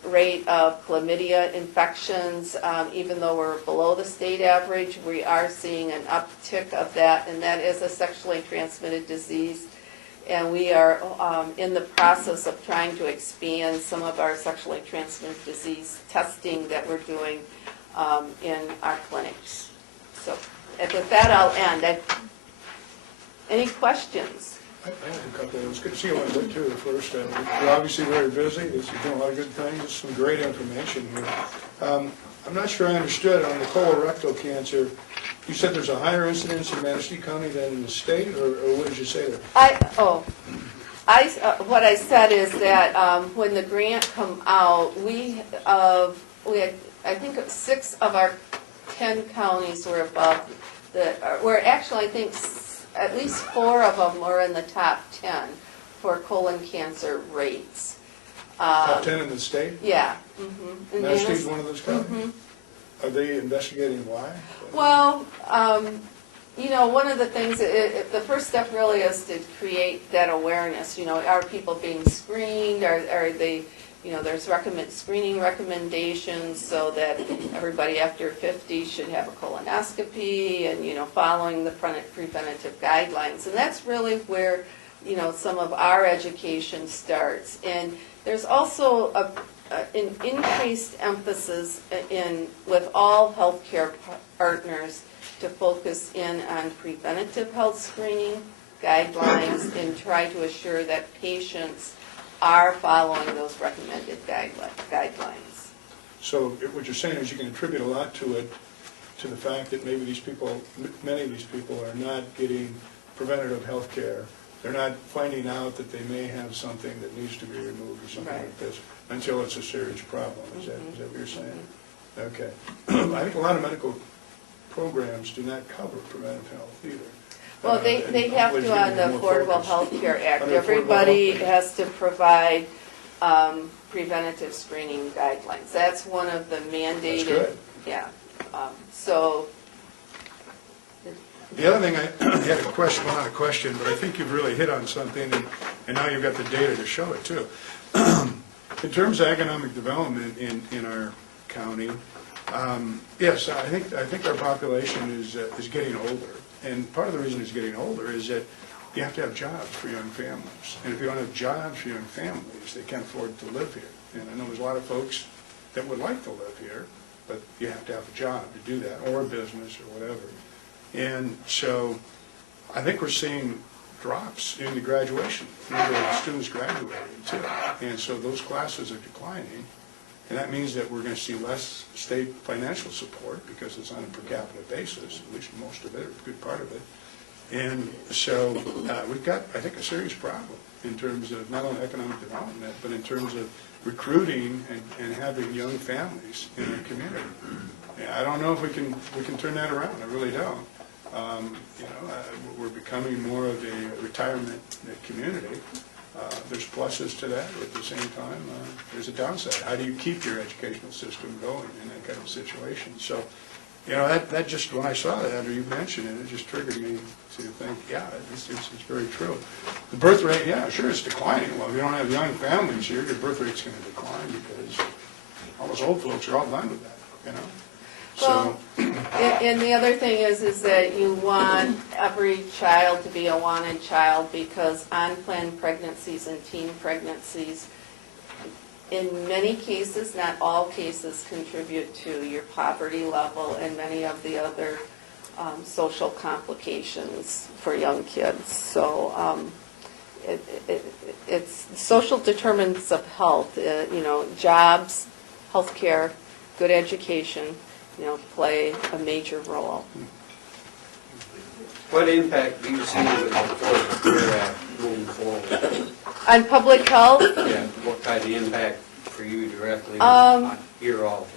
rate of chlamydia infections. Even though we're below the state average, we are seeing an uptick of that, and that is a sexually transmitted disease. And we are in the process of trying to expand some of our sexually transmitted disease testing that we're doing in our clinics. So with that, I'll end. Any questions? I have a couple. It's good to see you on that too, first. You're obviously very busy. You're doing a lot of good things. There's some great information here. I'm not sure I understood on the colorectal cancer. You said there's a higher incidence in Manistee County than in the state, or what did you say there? What I said is that when the grant come out, we had, I think 6 of our 10 counties were above were actually, I think, at least 4 of them were in the top 10 for colon cancer rates. Top 10 in the state? Yeah. Mm-hmm. Manistee's one of those counties? Mm-hmm. Are they investigating why? Well, one of the things, the first step really is to create that awareness. Are people being screened? Are they, there's screening recommendations so that everybody after 50 should have a colonoscopy and, following the preventative guidelines. And that's really where, some of our education starts. And there's also an increased emphasis with all healthcare partners to focus in on preventative health screening guidelines and try to assure that patients are following those recommended guidelines. So what you're saying is you can attribute a lot to it, to the fact that maybe many of these people are not getting preventative health care. They're not finding out that they may have something that needs to be removed or something like this until it's a serious problem. Is that what you're saying? Okay. I think a lot of medical programs do not cover preventive health either. Well, they have to on the Affordable Health Care Act. Everybody has to provide preventative screening guidelines. That's one of the mandated. That's good. Yeah. The other thing, I had a question, well, not a question, but I think you've really hit on something, and now you've got the data to show it too. In terms of economic development in our county, yes, I think our population is getting older. And part of the reason it's getting older is that you have to have jobs for young families. And if you don't have jobs for young families, they can't afford to live here. And I know there's a lot of folks that would like to live here, but you have to have a job to do that, or a business, or whatever. And so I think we're seeing drops in the graduation, number of students graduating too. And so those classes are declining. And that means that we're going to see less state financial support because it's on a per capita basis, at least most of it, or a good part of it. And so we've got, I think, a serious problem in terms of not only economic development, but in terms of recruiting and having young families in our community. I don't know if we can turn that around. I really don't. We're becoming more of a retirement community. There's pluses to that, but at the same time, there's a downside. How do you keep your educational system going in that kind of situation? So, that just, when I saw that, or you mentioned it, it just triggered me to think, yeah, it's very true. The birth rate, yeah, sure, it's declining. Well, if you don't have young families here, your birth rate's going to decline because all those old folks are all done with that, Well, and the other thing is that you want every child to be a wanted child, because unplanned pregnancies and teen pregnancies, in many cases, not all cases, contribute to your poverty level and many of the other social complications for young kids. So it's social determinants of health, jobs, healthcare, good education, play a major role. What impact do you see with the Affordable Care Act moving forward? On public health? Yeah, what kind of impact for you directly on your office?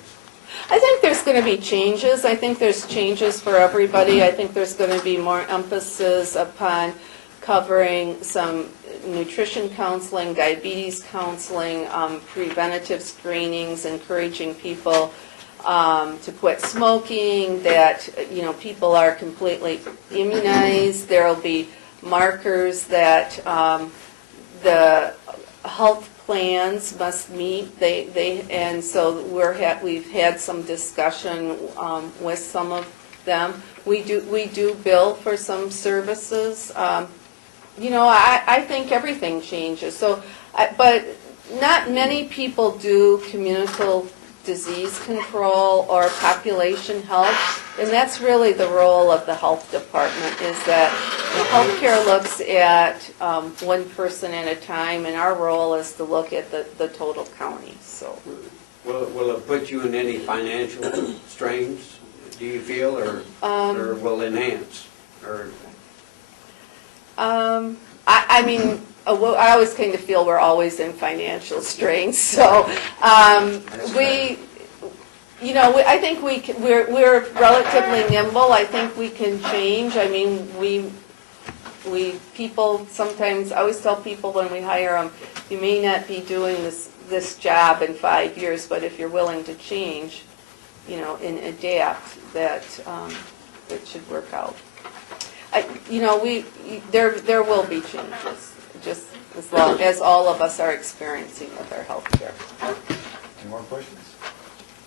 I think there's going to be changes. I think there's changes for everybody. I think there's going to be more emphasis upon covering some nutrition counseling, diabetes counseling, preventative screenings, encouraging people to quit smoking, that, you know, people are completely immunized. There'll be markers that the health plans must meet. And so we've had some discussion with some of them. We do bill for some services. You know, I think everything changes. So, but not many people do communicable disease control or population health, and that's really the role of the health department, is that the healthcare looks at one person at a time, and our role is to look at the total county. So, Will it put you in any financial strains, do you feel, or will it enhance? Or I mean, I always kind of feel we're always in financial strains. So you know, I think we're relatively nimble. I think we can change. I mean, people sometimes, I always tell people when we hire them, you may not be doing this job in 5 years, but if you're willing to change, you know, and adapt, that it should work out. You know, there will be changes, just as long as all of us are experiencing with our health care. Any more questions?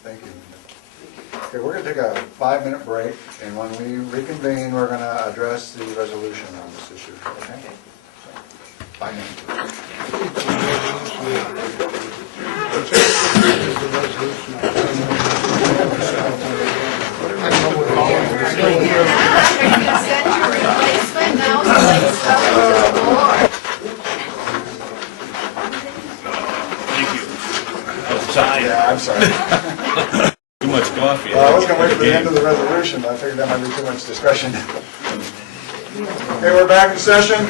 Thank you. Okay, we're going to take a 5-minute break, and when we reconvene, we're going to address the resolution on this issue, okay? So, 5 Yeah, I'm sorry. Too much coffee. Well, I was going to wait for the end of the resolution, but I figured that might be too much discussion. Okay, we're back in session.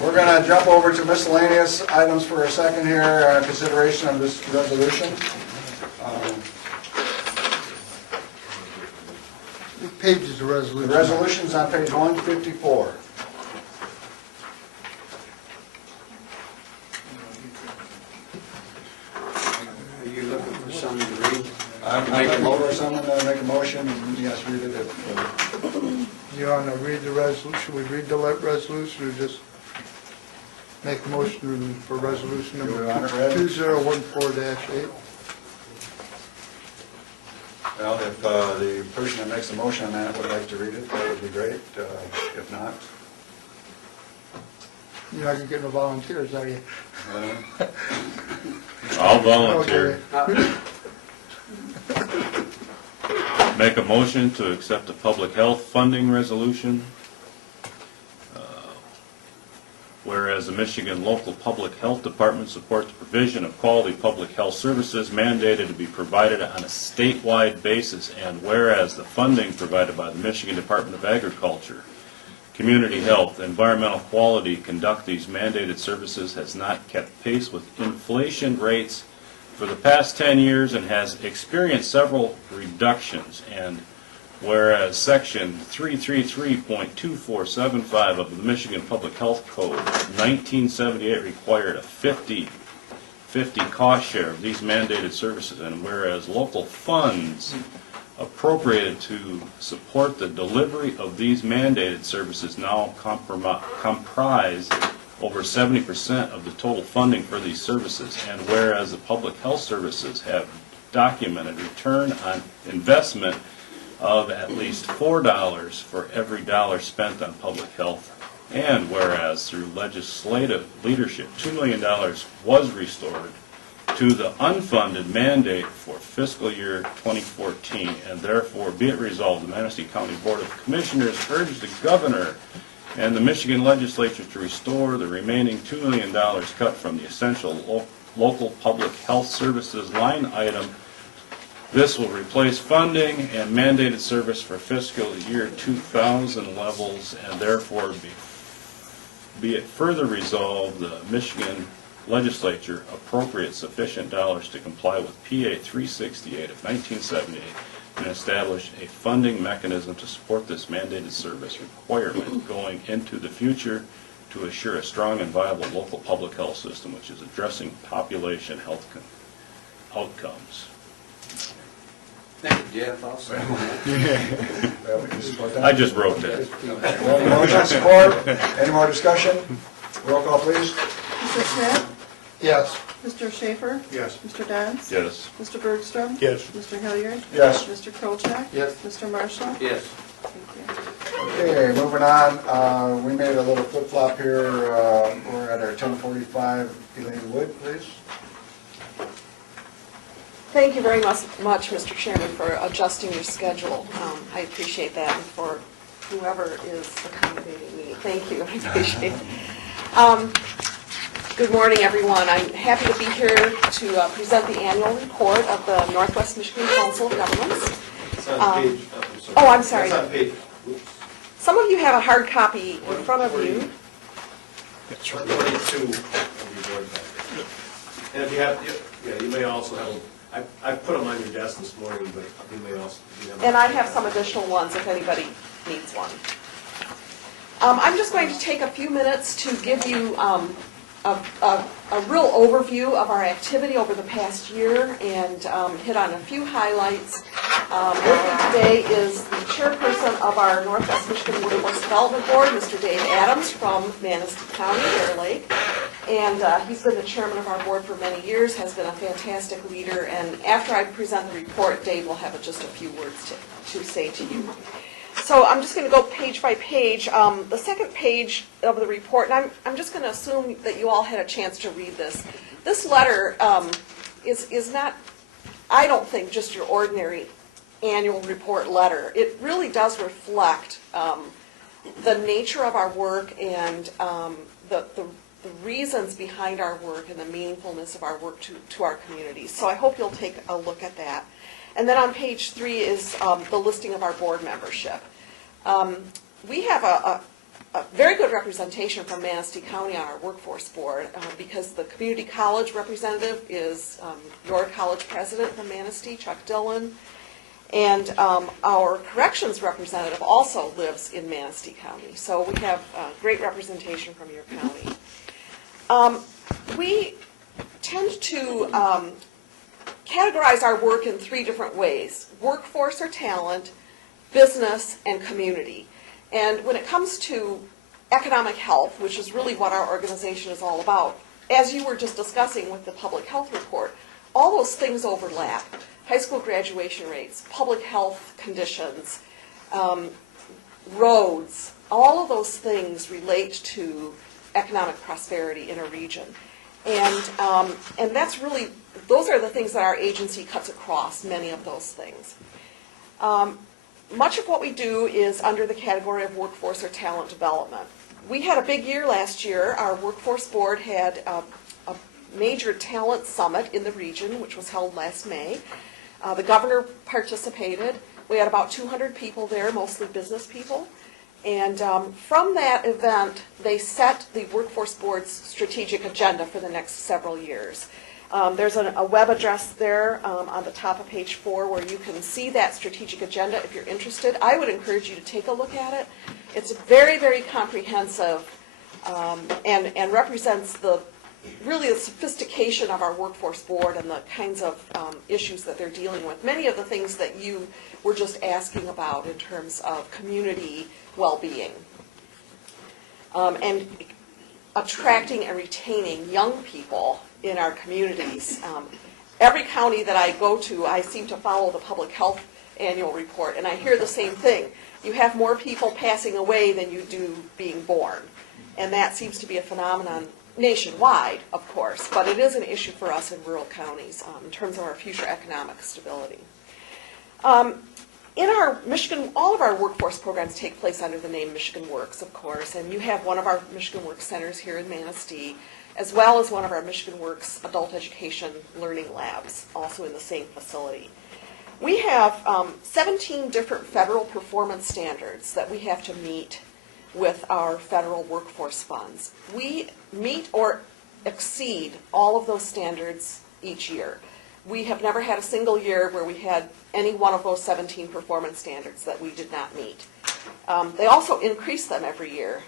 We're going to jump over to miscellaneous items for a second here, consideration of this resolution. What page is the resolution? The resolution's on page 154. are you looking for something to read? Make a motion, someone make a motion, yes, read it. You want to read the resolution? We read the resolution, or just make a motion for resolution number You want it read? 2014-8? Well, if the person that makes the motion on that would like to read it, that would be great. If not, You're not going to get no volunteers, are you? I'll volunteer. Okay. Make a motion to accept the public health funding resolution. Whereas the Michigan Local Public Health Department supports the provision of quality public health services mandated to be provided on a statewide basis, and whereas the funding provided by the Michigan Department of Agriculture, Community Health, Environmental Quality conduct these mandated services has not kept pace with inflation rates for the past 10 years and has experienced several reductions, and whereas Section 333.2475 of the Michigan Public Health Code of 1978 required a 50/50 cost share of these mandated services, and whereas local funds appropriated to support the delivery of these mandated services now comprise over 70% of the total funding for these services, and whereas the public health services have documented return on investment of at least $4 for every dollar spent on public health, and whereas through legislative leadership, $2 million was restored to the unfunded mandate for fiscal year 2014, and therefore be it resolved, the Manistee County Board of Commissioners urged the governor and the Michigan legislature to restore the remaining $2 million cut from the essential local public health services line item. This will replace funding and mandated service for fiscal year 2000 levels, and therefore be it further resolved, the Michigan legislature appropriate sufficient dollars to comply with PA 368 of 1978 and establish a funding mechanism to support this mandated service requirement going into the future to assure a strong and viable local public health system which is addressing population health outcomes. Thank you, Jeff, also. I just wrote that. Motion support, any more discussion? Roll call, please. Mr. Schmidt? Yes. Mr. Schaefer? Yes. Mr. Dents? Yes. Mr. Bergstrom? Yes. Mr. Hilliard? Yes. Mr. Kolchak? Yes. Mr. Marshall? Yes. Thank you. Okay, moving on, we made a little flip-flop here, we're at our 10:45, Elaine Wood, please. Thank you very much, Mr. Chairman, for adjusting your schedule. I appreciate that, and for whoever is accommodating me. Thank you, I appreciate it. Good morning, everyone. I'm happy to be here to present the annual report of the Northwest Michigan Council of Governments. It's on page, Oh, I'm sorry. It's on page, Some of you have a hard copy in front of you. 142 of your board packet. And if you have, yeah, you may also have, I put them on your desk this morning, but you may also. And I have some additional ones if anybody needs one. I'm just going to take a few minutes to give you a real overview of our activity over the past year and hit on a few highlights. With me today is the chairperson of our Northwest Michigan Workforce Development Board, Mr. Dave Adams from Manistee County, Bear Lake. And he's been the chairman of our board for many years, has been a fantastic leader, and after I present the report, Dave will have just a few words to say to you. So I'm just going to go page by page. The second page of the report, and I'm just going to assume that you all had a chance to read this. This letter is not, I don't think, just your ordinary annual report letter. It really does reflect the nature of our work and the reasons behind our work and the meaningfulness of our work to our communities. So I hope you'll take a look at that. And then on page 3 is the listing of our board membership. We have a very good representation from Manistee County on our workforce board because the community college representative is your college president from Manistee, Chuck Dillon, and our corrections representative also lives in Manistee County. So we have great representation from your county. We tend to categorize our work in 3 different ways: workforce or talent, business, and community. And when it comes to economic health, which is really what our organization is all about, as you were just discussing with the public health report, all those things overlap. High school graduation rates, public health conditions, roads, all of those things relate to economic prosperity in a region. And that's really, those are the things that our agency cuts across, many of those things. Much of what we do is under the category of workforce or talent development. We had a big year last year. Our workforce board had a major talent summit in the region, which was held last May. The governor participated. We had about 200 people there, mostly business people. And from that event, they set the workforce board's strategic agenda for the next several years. There's a web address there on the top of page 4 where you can see that strategic agenda if you're interested. I would encourage you to take a look at it. It's very, very comprehensive and represents really the sophistication of our workforce board and the kinds of issues that they're dealing with. Many of the things that you were just asking about in terms of community well-being and attracting and retaining young people in our communities. Every county that I go to, I seem to follow the public health annual report, and I hear the same thing. You have more people passing away than you do being born, and that seems to be a phenomenon nationwide, of course, but it is an issue for us in rural counties in terms of our future economic stability. In our Michigan, all of our workforce programs take place under the name Michigan Works, of course, and you have one of our Michigan Works centers here in Manistee, as well as one of our Michigan Works adult education learning labs, also in the same facility. We have 17 different federal performance standards that we have to meet with our federal workforce funds. We meet or exceed all of those standards each year. We have never had a single year where we had any one of those 17 performance standards that we did not meet. They also increase them every year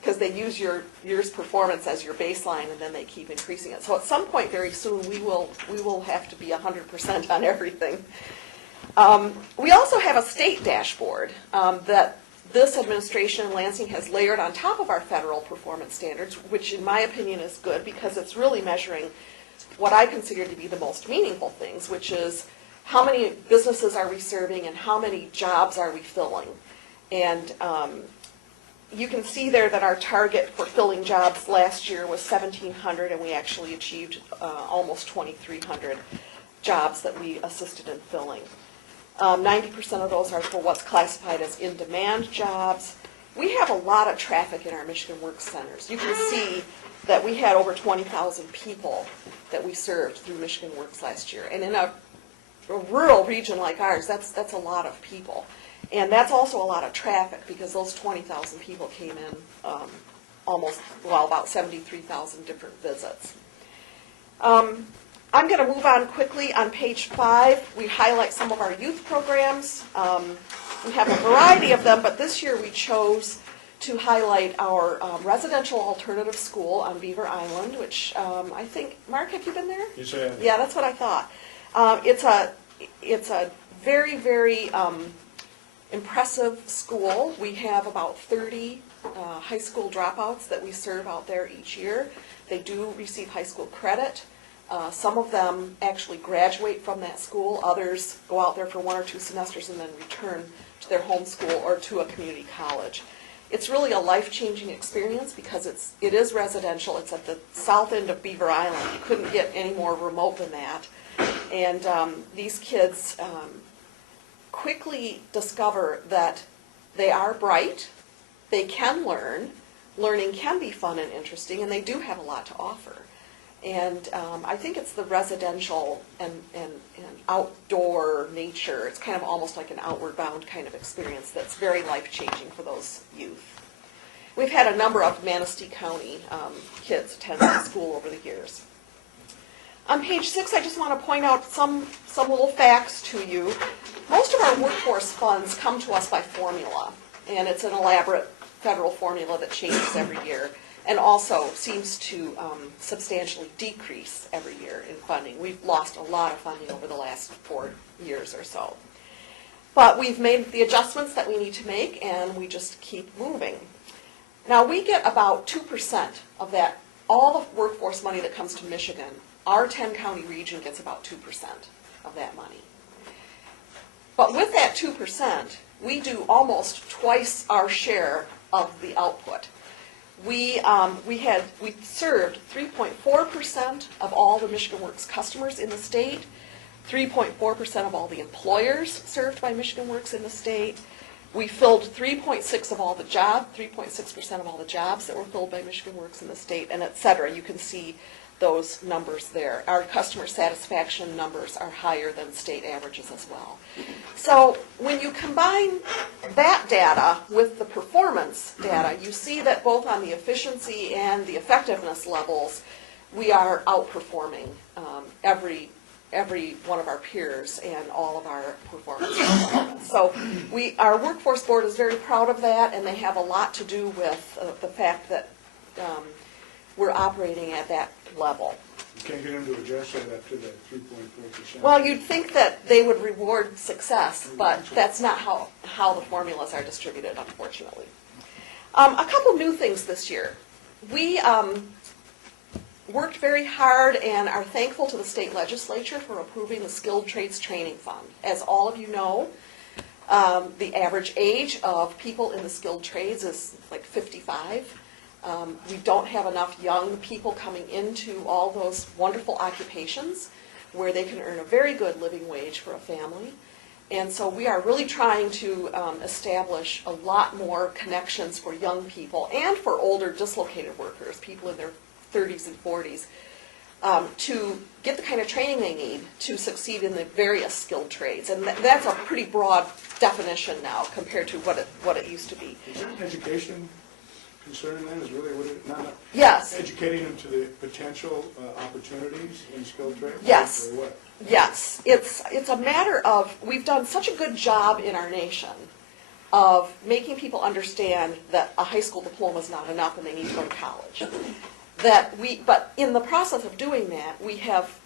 because they use your year's performance as your baseline, and then they keep increasing it. So at some point very soon, we will have to be 100% on everything. We also have a state dashboard that this administration in Lansing has layered on top of our federal performance standards, which in my opinion is good because it's really measuring what I consider to be the most meaningful things, which is how many businesses are we serving and how many jobs are we filling. And you can see there that our target for filling jobs last year was 1,700, and we actually achieved almost 2,300 jobs that we assisted in filling. 90% of those are for what's classified as in-demand jobs. We have a lot of traffic in our Michigan Works Centers. You can see that we had over 20,000 people that we served through Michigan Works last year. And in a rural region like ours, that's a lot of people. And that's also a lot of traffic because those 20,000 people came in about 73,000 different visits. I'm going to move on quickly. On page 5, we highlight some of our youth programs. We have a variety of them, but this year we chose to highlight our residential alternative school on Beaver Island, which I think, Mark, have you been there? Yes, I have. Yeah, that's what I thought. It's a very, very impressive school. We have about 30 high school dropouts that we serve out there each year. They do receive high school credit. Some of them actually graduate from that school. Others go out there for 1 or 2 semesters and then return to their home school or to a community college. It's really a life-changing experience because it is residential. It's at the south end of Beaver Island. You couldn't get any more remote than that. And these kids quickly discover that they are bright, they can learn, learning can be fun and interesting, and they do have a lot to offer. And I think it's the residential and outdoor nature. It's kind of almost like an outward bound kind of experience that's very life-changing for those youth. We've had a number of Manistee County kids attend the school over the years. On page 6, I just want to point out some little facts to you. Most of our workforce funds come to us by formula, and it's an elaborate federal formula that changes every year, and also seems to substantially decrease every year in funding. We've lost a lot of funding over the last 4 years or so. But we've made the adjustments that we need to make, and we just keep moving. Now, we get about 2% of that, all the workforce money that comes to Michigan. Our 10-county region gets about 2% of that money. But with that 2%, we do almost twice our share of the output. We served 3.4% of all the Michigan Works customers in the state, 3.4% of all the employers served by Michigan Works in the state. We filled 3.6% of all the jobs that were filled by Michigan Works in the state, and et cetera. You can see those numbers there. Our customer satisfaction numbers are higher than state averages as well. So when you combine that data with the performance data, you see that both on the efficiency and the effectiveness levels, we are outperforming every one of our peers and all of our performance requirements. So our workforce board is very proud of that, and they have a lot to do with the fact that we're operating at that level. You can't get them to adjust that up to that 3.4%. Well, you'd think that they would reward success, but that's not how the formulas are distributed, unfortunately. A couple new things this year. We worked very hard and are thankful to the state legislature for approving the Skilled Trades Training Fund. As all of you know, the average age of people in the skilled trades is like 55. We don't have enough young people coming into all those wonderful occupations where they can earn a very good living wage for a family. And so we are really trying to establish a lot more connections for young people and for older dislocated workers, people in their 30s and 40s, to get the kind of training they need to succeed in the various skilled trades. And that's a pretty broad definition now compared to what it used to be. Is education concern then is really what it, not yes. Educating them to the potential opportunities in skilled trades? Yes. Or what? Yes. It's a matter of, we've done such a good job in our nation of making people understand that a high school diploma is not enough and they need to go to college. But in the process of doing that, we have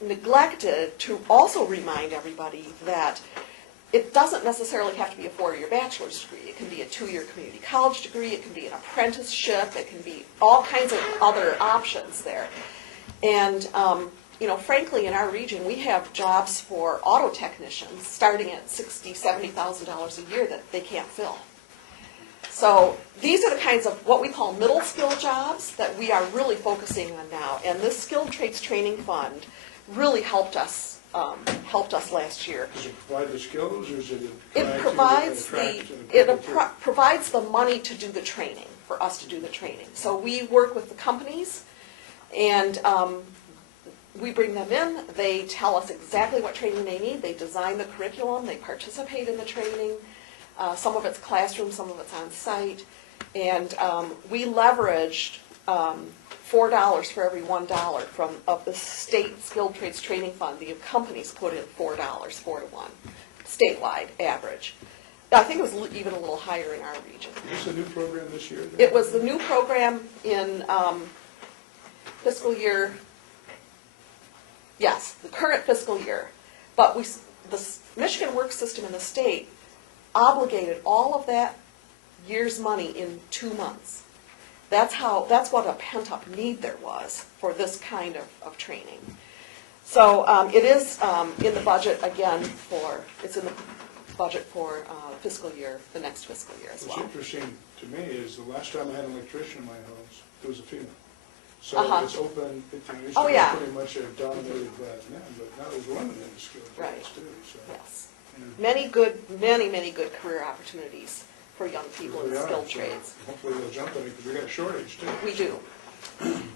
neglected to also remind everybody that it doesn't necessarily have to be a 4-year bachelor's degree. It can be a 2-year community college degree, it can be an apprenticeship, it can be all kinds of other options there. And, you know, frankly, in our region, we have jobs for auto technicians starting at $60,000, $70,000 a year that they can't fill. So these are the kinds of what we call middle skill jobs that we are really focusing on now. And this Skilled Trades Training Fund really helped us last year. Does it provide the skills, or is it? It provides the money to do the training, for us to do the training. So we work with the companies, and we bring them in. They tell us exactly what training they need. They design the curriculum. They participate in the training. Some of it's classroom, some of it's on site. And we leveraged $4 for every $1 of the state Skilled Trades Training Fund. The companies put in $4, 4 to 1, statewide average. I think it was even a little higher in our region. Is this a new program this year? It was the new program in fiscal year, yes, the current fiscal year. But the Michigan Works System in the state obligated all of that year's money in 2 months. That's what a pent-up need there was for this kind of training. So it is in the budget again it's in the budget for fiscal year, the next fiscal year as well. What's interesting to me is the last time I had an electrician in my house, it was a female. So it's open, it's pretty much dominated by men, but now there's women in the skilled trades too. So. Yes. Many good career opportunities for young people in the skilled trades. Hopefully they'll jump on it because we got a shortage too. We do.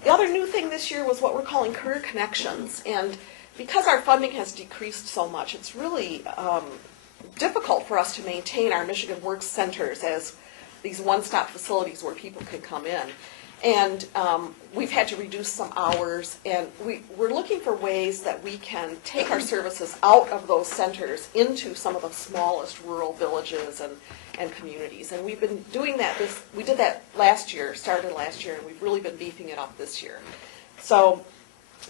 The other new thing this year was what we're calling Career Connections. And because our funding has decreased so much, it's really difficult for us to maintain our Michigan Works Centers as these one-stop facilities where people can come in. And we've had to reduce some hours, and we're looking for ways that we can take our services out of those centers into some of the smallest rural villages and communities. And we've been doing that. We did that started last year, and we've really been beefing it up this year. So,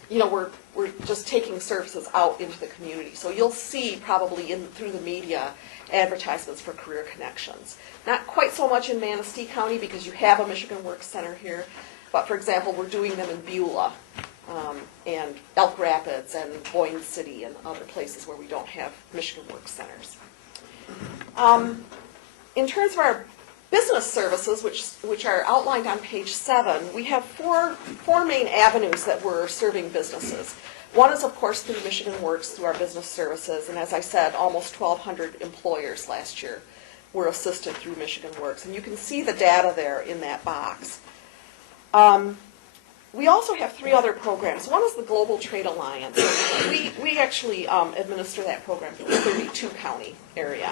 you know, we're just taking services out into the community. So you'll see probably through the media advertisements for Career Connections. Not quite so much in Manistee County because you have a Michigan Works Center here, but for example, we're doing them in Beulah and Elk Rapids and Boyne City and other places where we don't have Michigan Works Centers. In terms of our business services, which are outlined on page 7, we have four main avenues that we're serving businesses. One is, of course, through Michigan Works, through our business services, and as I said, almost 1,200 employers last year were assisted through Michigan Works, and you can see the data there in that box. We also have 3 other programs. One is the Global Trade Alliance. We actually administer that program for the 32-county area.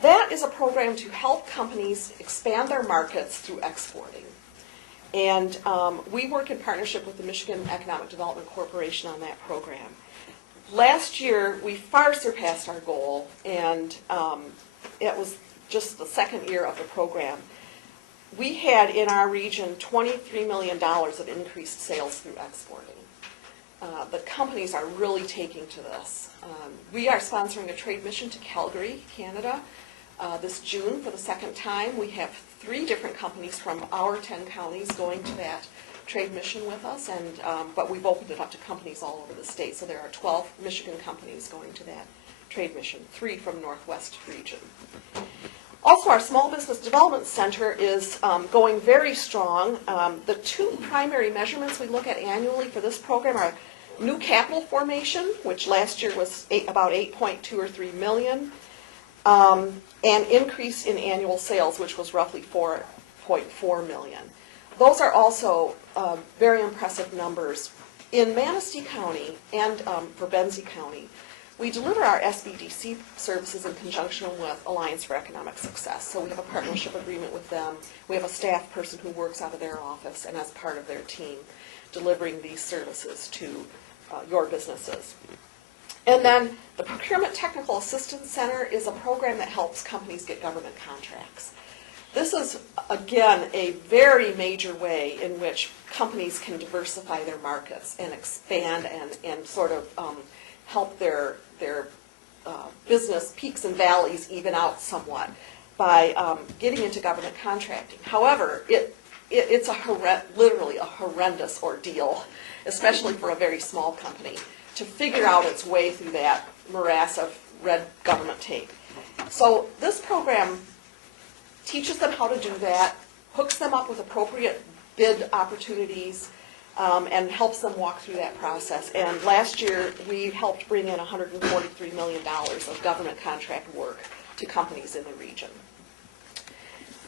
That is a program to help companies expand their markets through exporting. And we work in partnership with the Michigan Economic Development Corporation on that program. Last year, we far surpassed our goal, and it was just the second year of the program. We had in our region $23 million of increased sales through exporting. The companies are really taking to this. We are sponsoring a trade mission to Calgary, Canada, this June for the second time. We have 3 different companies from our 10 counties going to that trade mission with us, but we've opened it up to companies all over the state. So there are 12 Michigan companies going to that trade mission, 3 from Northwest region. Also, our Small Business Development Center is going very strong. The 2 primary measurements we look at annually for this program are new capital formation, which last year was about 8.2 or 3 million, and increase in annual sales, which was roughly 4.4 million. Those are also very impressive numbers. In Manistee County and for Benzie County, we deliver our SBDC services in conjunction with Alliance for Economic Success. So we have a partnership agreement with them. We have a staff person who works out of their office and as part of their team delivering these services to your businesses. And then the Procurement Technical Assistance Center is a program that helps companies get government contracts. This is, again, a very major way in which companies can diversify their markets and expand and sort of help their business peaks and valleys even out somewhat by getting into government contracting. However, it's literally a horrendous ordeal, especially for a very small company, to figure out its way through that morass of red government tape. So this program teaches them how to do that, hooks them up with appropriate bid opportunities, and helps them walk through that process. And last year, we helped bring in $143 million of government contract work to companies in the region.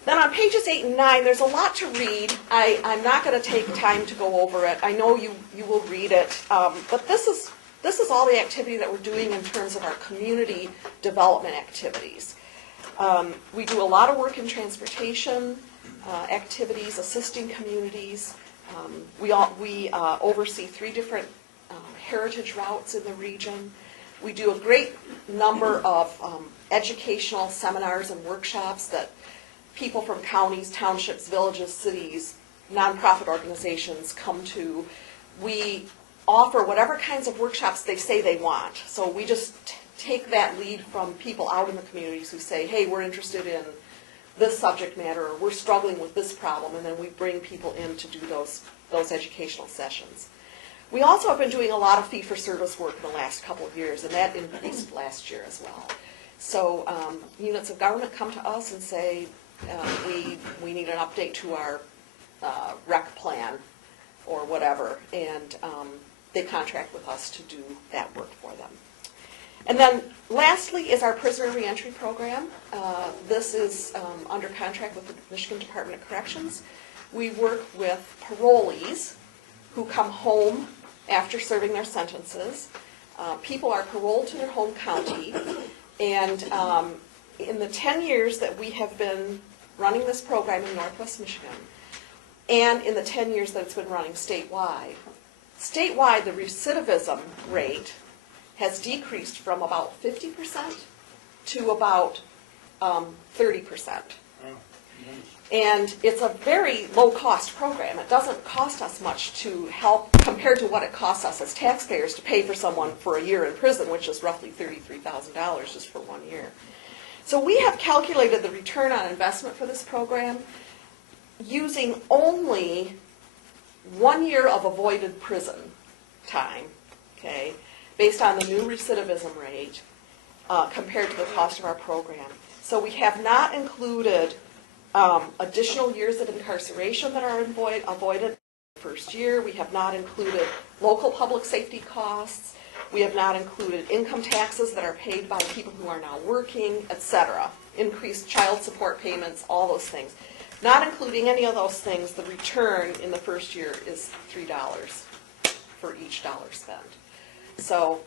Then on pages 8 and 9, there's a lot to read. I'm not going to take time to go over it. I know you will read it, but this is all the activity that we're doing in terms of our community development activities. We do a lot of work in transportation activities, assisting communities. We oversee 3 different heritage routes in the region. We do a great number of educational seminars and workshops that people from counties, townships, villages, cities, nonprofit organizations come to. We offer whatever kinds of workshops they say they want. So we just take that lead from people out in the communities who say, hey, we're interested in this subject matter, or we're struggling with this problem, and then we bring people in to do those educational sessions. We also have been doing a lot of fee-for-service work in the last couple of years, and that increased last year as well. So units of government come to us and say, we need an update to our rec plan or whatever, and they contract with us to do that work for them. And then lastly is our prisoner reentry program. This is under contract with the Michigan Department of Corrections. We work with parolees who come home after serving their sentences. People are paroled to their home county, and in the 10 years that we have been running this program in Northwest Michigan, and in the 10 years that it's been running statewide, the recidivism rate has decreased from about 50% to about 30%. And it's a very low-cost program. It doesn't cost us much to help compared to what it costs us as taxpayers to pay for someone for a year in prison, which is roughly $33,000 just for 1 year. So we have calculated the return on investment for this program using only 1 year of avoided prison time, okay, based on the new recidivism rate compared to the cost of our program. So we have not included additional years of incarceration that are avoided the first year. We have not included local public safety costs. We have not included income taxes that are paid by people who are now working, etc. Increased child support payments, all those things. Not including any of those things, the return in the first year is $3 for each dollar spent. So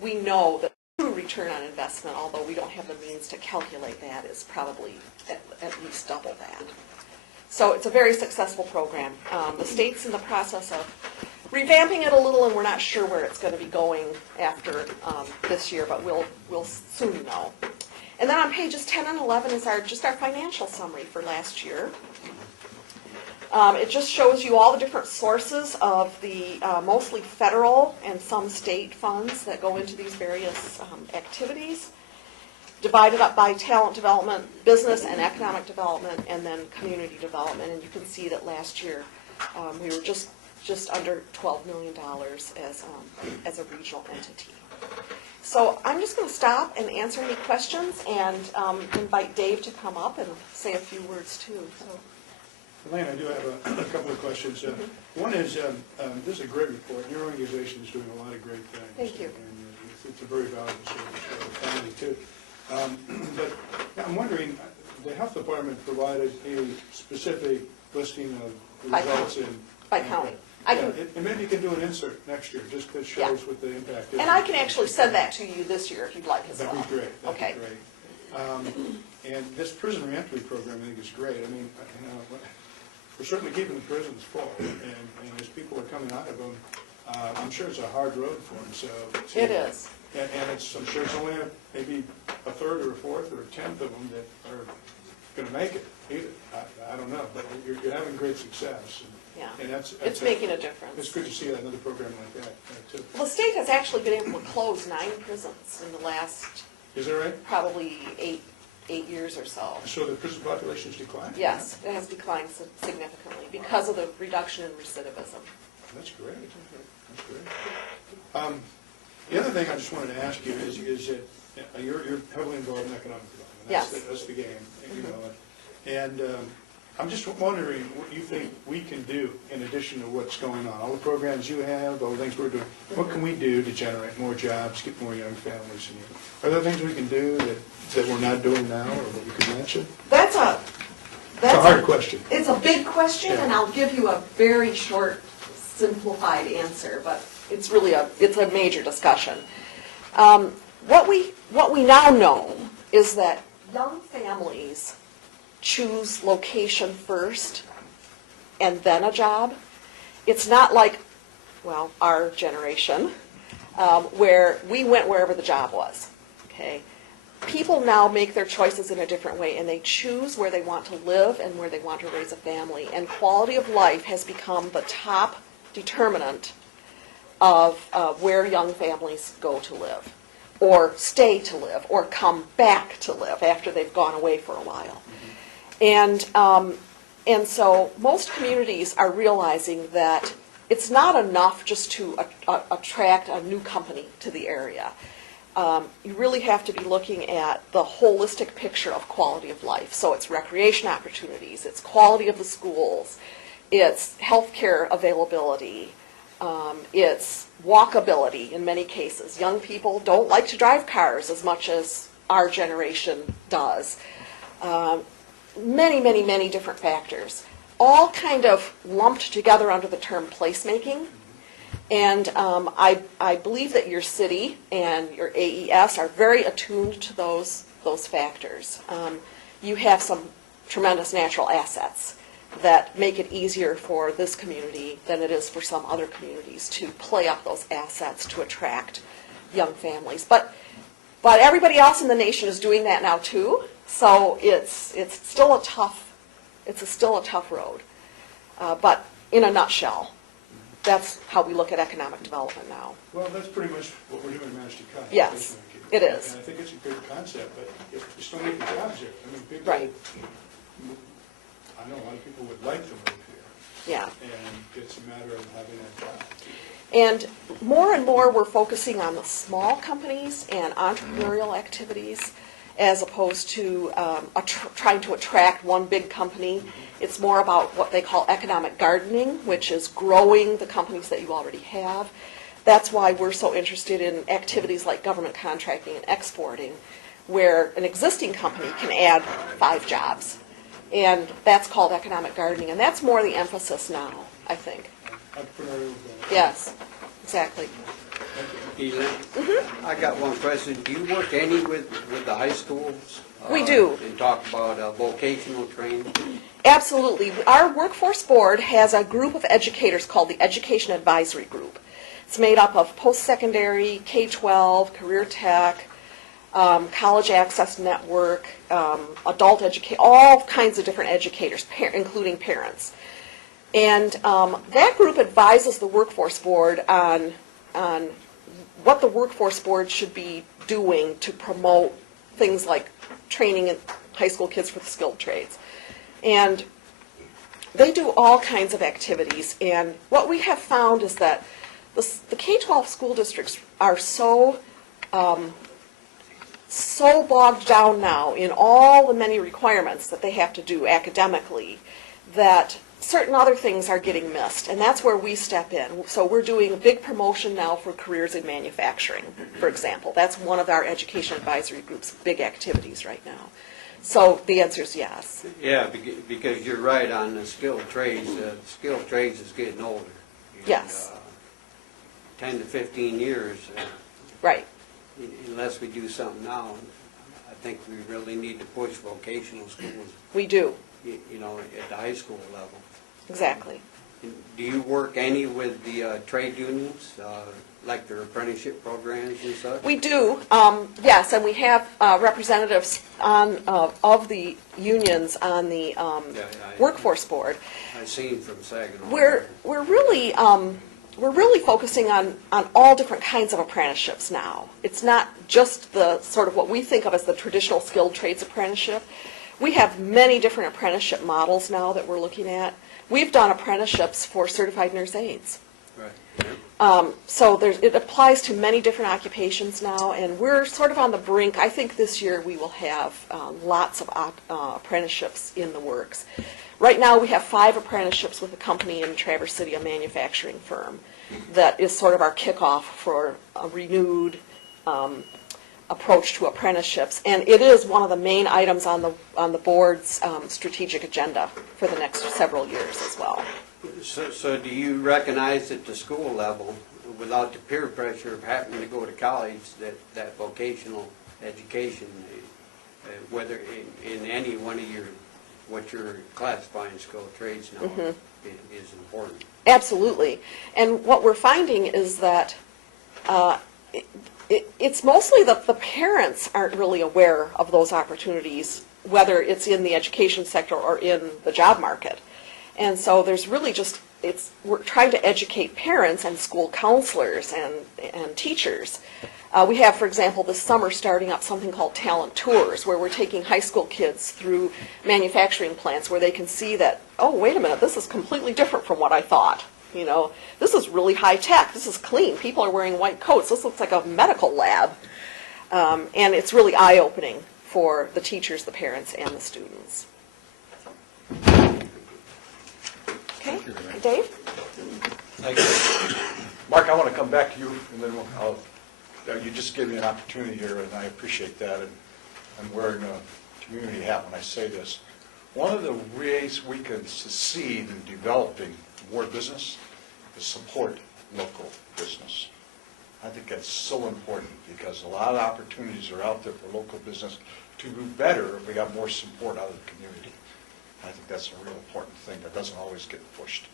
we know that the true return on investment, although we don't have the means to calculate that, is probably at least double that. So it's a very successful program. The state's in the process of revamping it a little, and we're not sure where it's going to be going after this year, but we'll soon know. And then on pages 10 and 11 is just our financial summary for last year. It just shows you all the different sources of the mostly federal and some state funds that go into these various activities, divided up by talent development, business and economic development, and then community development. And you can see that last year we were just under $12 million as a regional entity. So I'm just going to stop and answer any questions and invite Dave to come up and say a few words too. So. Elaine, I do have a couple of questions. One is, this is a great report. Your organization is doing a lot of great things. Thank you. And it's a very valuable service for the county too. But I'm wondering, the health department provided a specific listing of results by county. And maybe you can do an insert next year, just that shows what the impact is. And I can actually send that to you this year if you'd like as well. That'd be great. Okay. And this prison reentry program, I think, is great. I mean, we're certainly keeping the prisons full, and as people are coming out of them, I'm sure it's a hard road for them, so. It is. And it's, I'm sure it's only maybe a third or a fourth or a tenth of them that are going to make it either. I don't know, but you're having great success. Yeah. And that's It's making a difference. It's good to see another program like that, too. Well, the state has actually been able to close 9 prisons in the last Is that right? probably 8 years or so. So the prison population's declined? Yes, it has declined significantly because of the reduction in recidivism. That's great. That's great. The other thing I just wanted to ask you is that you're heavily involved in economic development. Yes. That's the game, you know. And I'm just wondering what you think we can do in addition to what's going on. All the programs you have, all the things we're doing. What can we do to generate more jobs, get more young families in here? Are there things we can do that we're not doing now or that we could mention? That's a hard question. It's a big question, Yeah. and I'll give you a very short, simplified answer, but it's really a major discussion. What we now know is that young families choose location first and then a job. It's not like, well, our generation, where we went wherever the job was, okay? People now make their choices in a different way, and they choose where they want to live and where they want to raise a family. And quality of life has become the top determinant of where young families go to live, or stay to live, or come back to live after they've gone away for a while. And so most communities are realizing that it's not enough just to attract a new company to the area. You really have to be looking at the holistic picture of quality of life. So it's recreation opportunities, it's quality of the schools, it's healthcare availability, it's walkability in many cases. Young people don't like to drive cars as much as our generation does. Many, many, many different factors, all kind of lumped together under the term placemaking. And I believe that your city and your AES are very attuned to those factors. You have some tremendous natural assets that make it easier for this community than it is for some other communities to play up those assets to attract young families. But everybody else in the nation is doing that now too. So it's still a tough road. But in a nutshell, that's how we look at economic development now. Well, that's pretty much what we're doing in Manistee County. Yes, it is. And I think it's a good concept, but if you still make the jobs here, I mean, people, Right. I know a lot of people would like to move here. Yeah. And it's a matter of having that job. And more we're focusing on the small companies and entrepreneurial activities as opposed to trying to attract one big company. It's more about what they call economic gardening, which is growing the companies that you already have. That's why we're so interested in activities like government contracting and exporting, where an existing company can add 5 jobs. And that's called economic gardening, and that's more the emphasis now, I think. Entrepreneurial. Yes, exactly. Elaine, I got one question. Do you work any with the high schools? We do. And talk about vocational training? Absolutely. Our workforce board has a group of educators called the Education Advisory Group. It's made up of post-secondary, K-12, career tech, college access network, adult education, all kinds of different educators, including parents. And that group advises the workforce board on what the workforce board should be doing to promote things like training in high school kids for the skilled trades. And they do all kinds of activities. And what we have found is that the K-12 school districts are so bogged down now in all the many requirements that they have to do academically that certain other things are getting missed, and that's where we step in. So we're doing a big promotion now for careers in manufacturing, for example. That's one of our education advisory group's big activities right now. So the answer is yes. Yeah, because you're right on the skilled trades. Skilled trades is getting older. And, Yes. 10 to 15 years. Right. Unless we do something now, I think we really need to push vocational schools. We do. You know, at the high school level. Exactly. Do you work any with the trade unions, like their apprenticeship programs and such? We do, yes, and we have representatives of the unions on the workforce board. I've seen from Saginaw. We're really focusing on all different kinds of apprenticeships now. It's not just the sort of what we think of as the traditional skilled trades apprenticeship. We have many different apprenticeship models now that we're looking at. We've done apprenticeships for certified nurse aides. Right. So it applies to many different occupations now, and we're sort of on the brink. I think this year we will have lots of apprenticeships in the works. Right now we have 5 apprenticeships with a company in Traverse City, a manufacturing firm, that is sort of our kickoff for a renewed approach to apprenticeships, and it is one of the main items on the board's strategic agenda for the next several years as well. So do you recognize at the school level, without the peer pressure of having to go to college, that vocational education, whether in any one of what you're classifying skilled trades now, is important? Absolutely. And what we're finding is that it's mostly that the parents aren't really aware of those opportunities, whether it's in the education sector or in the job market. And so there's really just, we're trying to educate parents and school counselors and teachers. We have, for example, this summer starting up something called Talent Tours, where we're taking high school kids through manufacturing plants where they can see that, oh, wait a minute, this is completely different from what I thought. You know, this is really high tech. This is clean. People are wearing white coats. This looks like a medical lab. And it's really eye-opening for the teachers, the parents, and the students. Okay, Dave? Thank you. Mark, I want to come back to you, and then you just gave me an opportunity here, and I appreciate that, and I'm wearing a community hat when I say this. One of the ways we can succeed in developing more business is support local business. I think that's so important because a lot of opportunities are out there for local business to do better if we got more support out of the community. I think that's a real important thing that doesn't always get pushed.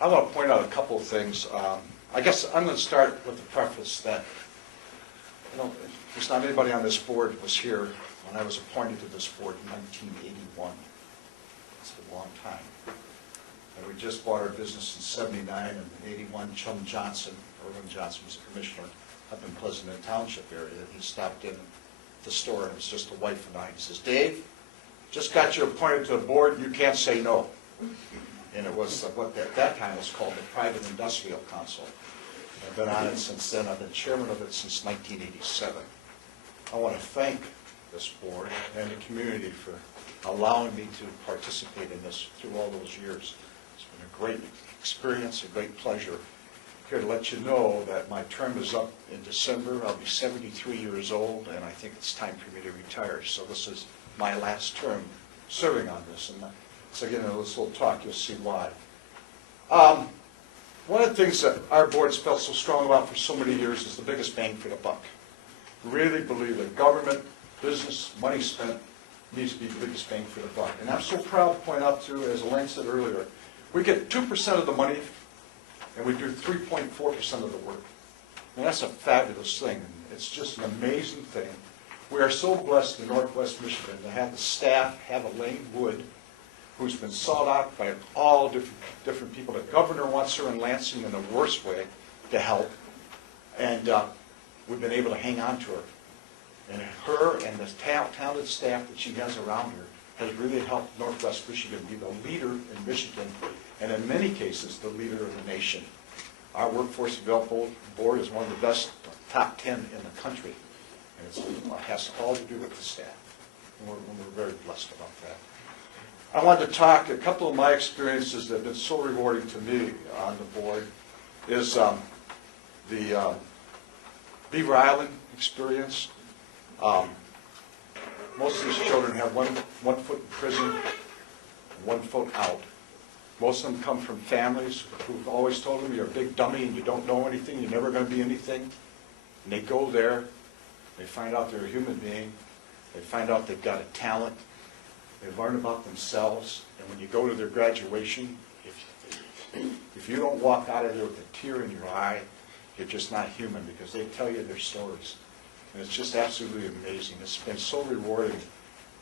I want to point out a couple of things. I guess I'm going to start with the preface that, there's not anybody on this board was here when I was appointed to this board in 1981. It's a long time. And we just bought our business in '79, and in '81, Irwin Johnson was a commissioner up in Pleasant Township area, and he stopped in the store, and it was just the wife and I. He says, "Dave, just got you appointed to the board, you can't say no." And it was what at that time was called the Private Industrial Council. I've been on it since then. I've been chairman of it since 1987. I want to thank this board and the community for allowing me to participate in this through all those years. It's been a great experience, a great pleasure. Here to let you know that my term is up in December. I'll be 73 years old, and I think it's time for me to retire. So this is my last term serving on this. And so again, in this little talk, you'll see why. One of the things that our board's felt so strong about for so many years is the biggest bang for the buck. We really believe that government, business, money spent needs to be the biggest bang for the buck. And I'm so proud to point out, too, as Elaine said earlier, we get 2% of the money, and we do 3.4% of the work. And that's a fabulous thing. It's just an amazing thing. We are so blessed in Northwest Michigan to have the staff, have Elaine Wood, who's been sought out by all different people. The governor wants her in Lansing in the worst way to help, and we've been able to hang on to her. And her and the talented staff that she has around her has really helped Northwest Michigan be the leader in Michigan, and in many cases, the leader of the nation. Our workforce development board is one of the best, top 10 in the country, and it has all to do with the staff. And we're very blessed about that. I wanted to talk, a couple of my experiences that have been so rewarding to me on the board is the Beaver Island experience. Most of these children have one foot in prison, 1 foot out. Most of them come from families who've always told them, you're a big dummy and you don't know anything, you're never going to be anything. And they go there, they find out they're a human being, they find out they've got a talent, they learn about themselves, and when you go to their graduation, If you don't walk out of there with a tear in your eye, you're just not human, because they tell you their stories. And it's just absolutely amazing. It's been so rewarding.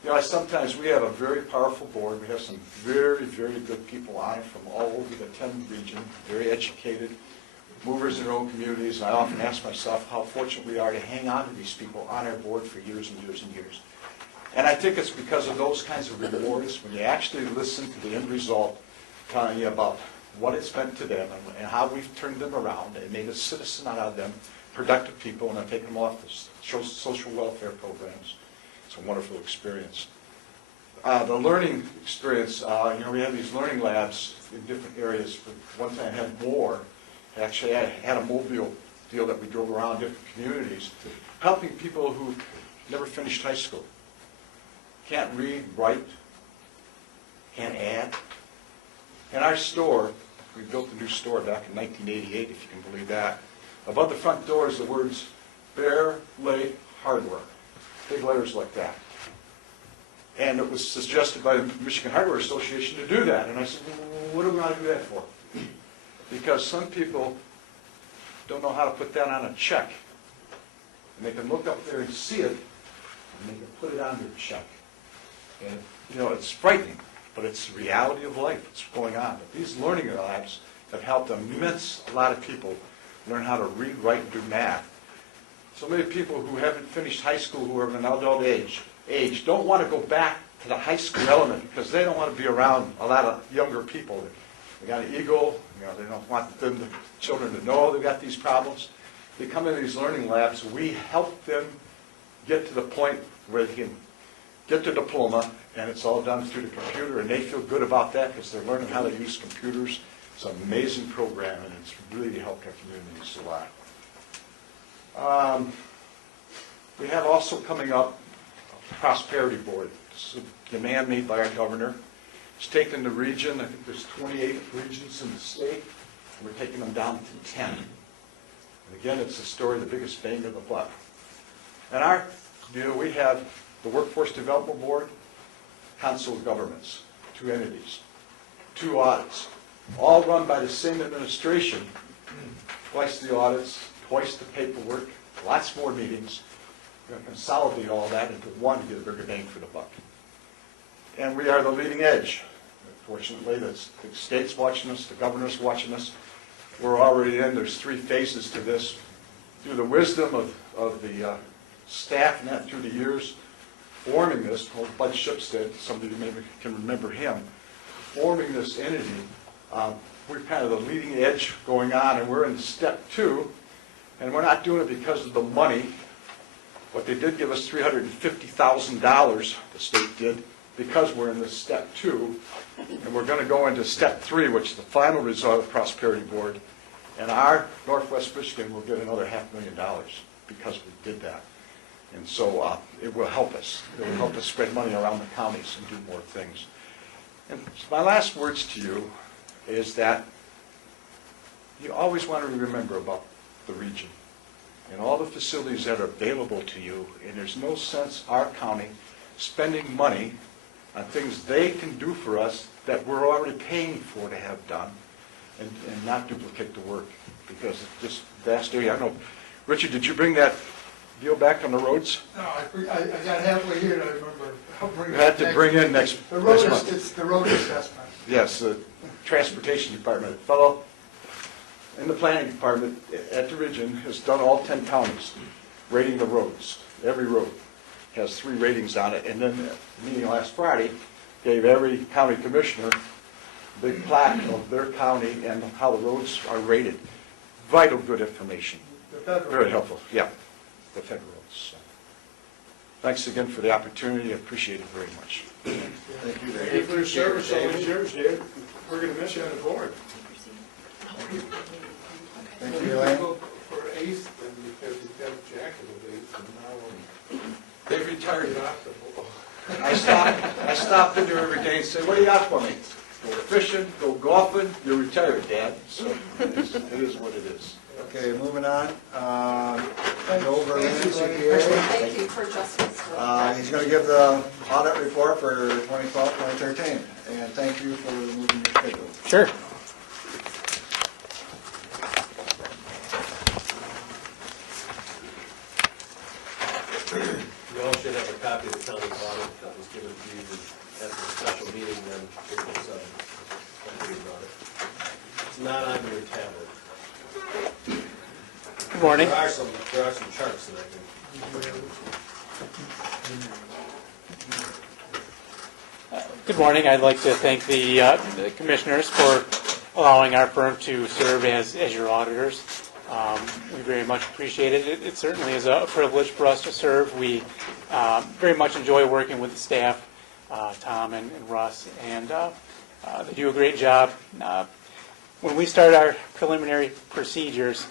You know, sometimes we have a very powerful board. We have some very, very good people on it from all over the 10 region, very educated, movers in their own communities. And I often ask myself how fortunate we are to hang on to these people on our board for years and years and years. And I think it's because of those kinds of rewards, when you actually listen to the end result, telling you about what it's meant to them and how we've turned them around and made a citizen out of them, productive people, and then taken them off the social welfare programs. It's a wonderful experience. The learning experience, we have these learning labs in different areas. One time I had more. Actually, I had a mobile deal that we drove around different communities, helping people who never finished high school. Can't read, write, can't add. In our store, we built a new store back in 1988, if you can believe that. Above the front door is the words Bear Lake Hardware, big letters like that. And it was suggested by the Michigan Hardware Association to do that. And I said, well, what do we want to do that for? Because some people don't know how to put that on a check. And they can look up there and see it, and they can put it on their check. And, it's frightening, but it's the reality of life. It's going on. But these learning labs have helped a lot of people learn how to read, write, and do math. So many people who haven't finished high school, who are of an adult age, don't want to go back to the high school element because they don't want to be around a lot of younger people. They got an ego. They don't want the children to know they've got these problems. They come into these learning labs. We help them get to the point where they can get their diploma, and it's all done through the computer, and they feel good about that because they're learning how to use computers. It's an amazing program, and it's really helped our communities a lot. We have also coming up a Prosperity Board. This is a demand made by our governor. It's taken the region, I think there's 28 regions in the state, and we're taking them down to 10. And again, it's the story of the biggest bang of the buck. And our view, we have the Workforce Development Board, Council of Governments, 2 entities, 2 audits, all run by the same administration, twice the audits, twice the paperwork, lots more meetings. We're going to consolidate all that into one to get a bigger bang for the buck. And we are the leading edge. Fortunately, the state's watching us, the governor's watching us. We're already in, there's 3 phases to this. Through the wisdom of the staff and that through the years, forming this, old Bud Shipstead, somebody maybe can remember him, forming this entity, we're kind of the leading edge going on, and we're in step 2, and we're not doing it because of the money. What they did give us $350,000, the state did, because we're in this step 2, and we're going to go into step 3, which is the final result of the Prosperity Board, and our Northwest Michigan will get another $500,000 because we did that. And so it will help us. It will help us spread money around the counties and do more things. And my last words to you is that you always want to remember about the region and all the facilities that are available to you, and there's no sense our county spending money on things they can do for us that we're already paying for to have done and not duplicate the work, because it's just vast area. I don't know, Richard, did you bring that deal back on the roads? No, I got halfway here and I remember. I'll bring You had to bring in next month. It's the road assessment. Yes, the Transportation Department, a fellow in the Planning Department at the region has done all 10 counties, rating the roads. Every road has 3 ratings on it, and then the meeting last Friday gave every county commissioner a big plaque of their county and how the roads are rated. Vital good information. Very helpful, yeah, the federal roads. So. Thanks again for the opportunity. I appreciate it very much. Thank you, Thank you for your service, always yours, Dave. We're going to miss you on the board. Thank you, Elaine. For eighth, and because he's got a jacket of eighth, and now They've retired. I stopped in there every day and said, what do you got for me? Go fishing, go golfing, you're retired, Dad. So it is what it is. Okay, moving on. No Berlinski here. Thank you for justice. He's going to give the audit report for 2012, 2013. And thank you for moving your schedule. Sure. give it to you at the special meeting then, April 7th. Don't worry about it. It's not on your tablet. Good morning. There are some charts that I can. Good morning. I'd like to thank the commissioners for allowing our firm to serve as your auditors. We very much appreciate it. It certainly is a privilege for us to serve. We very much enjoy working with the staff, Tom and Russ, and they do a great job. When we start our preliminary procedures,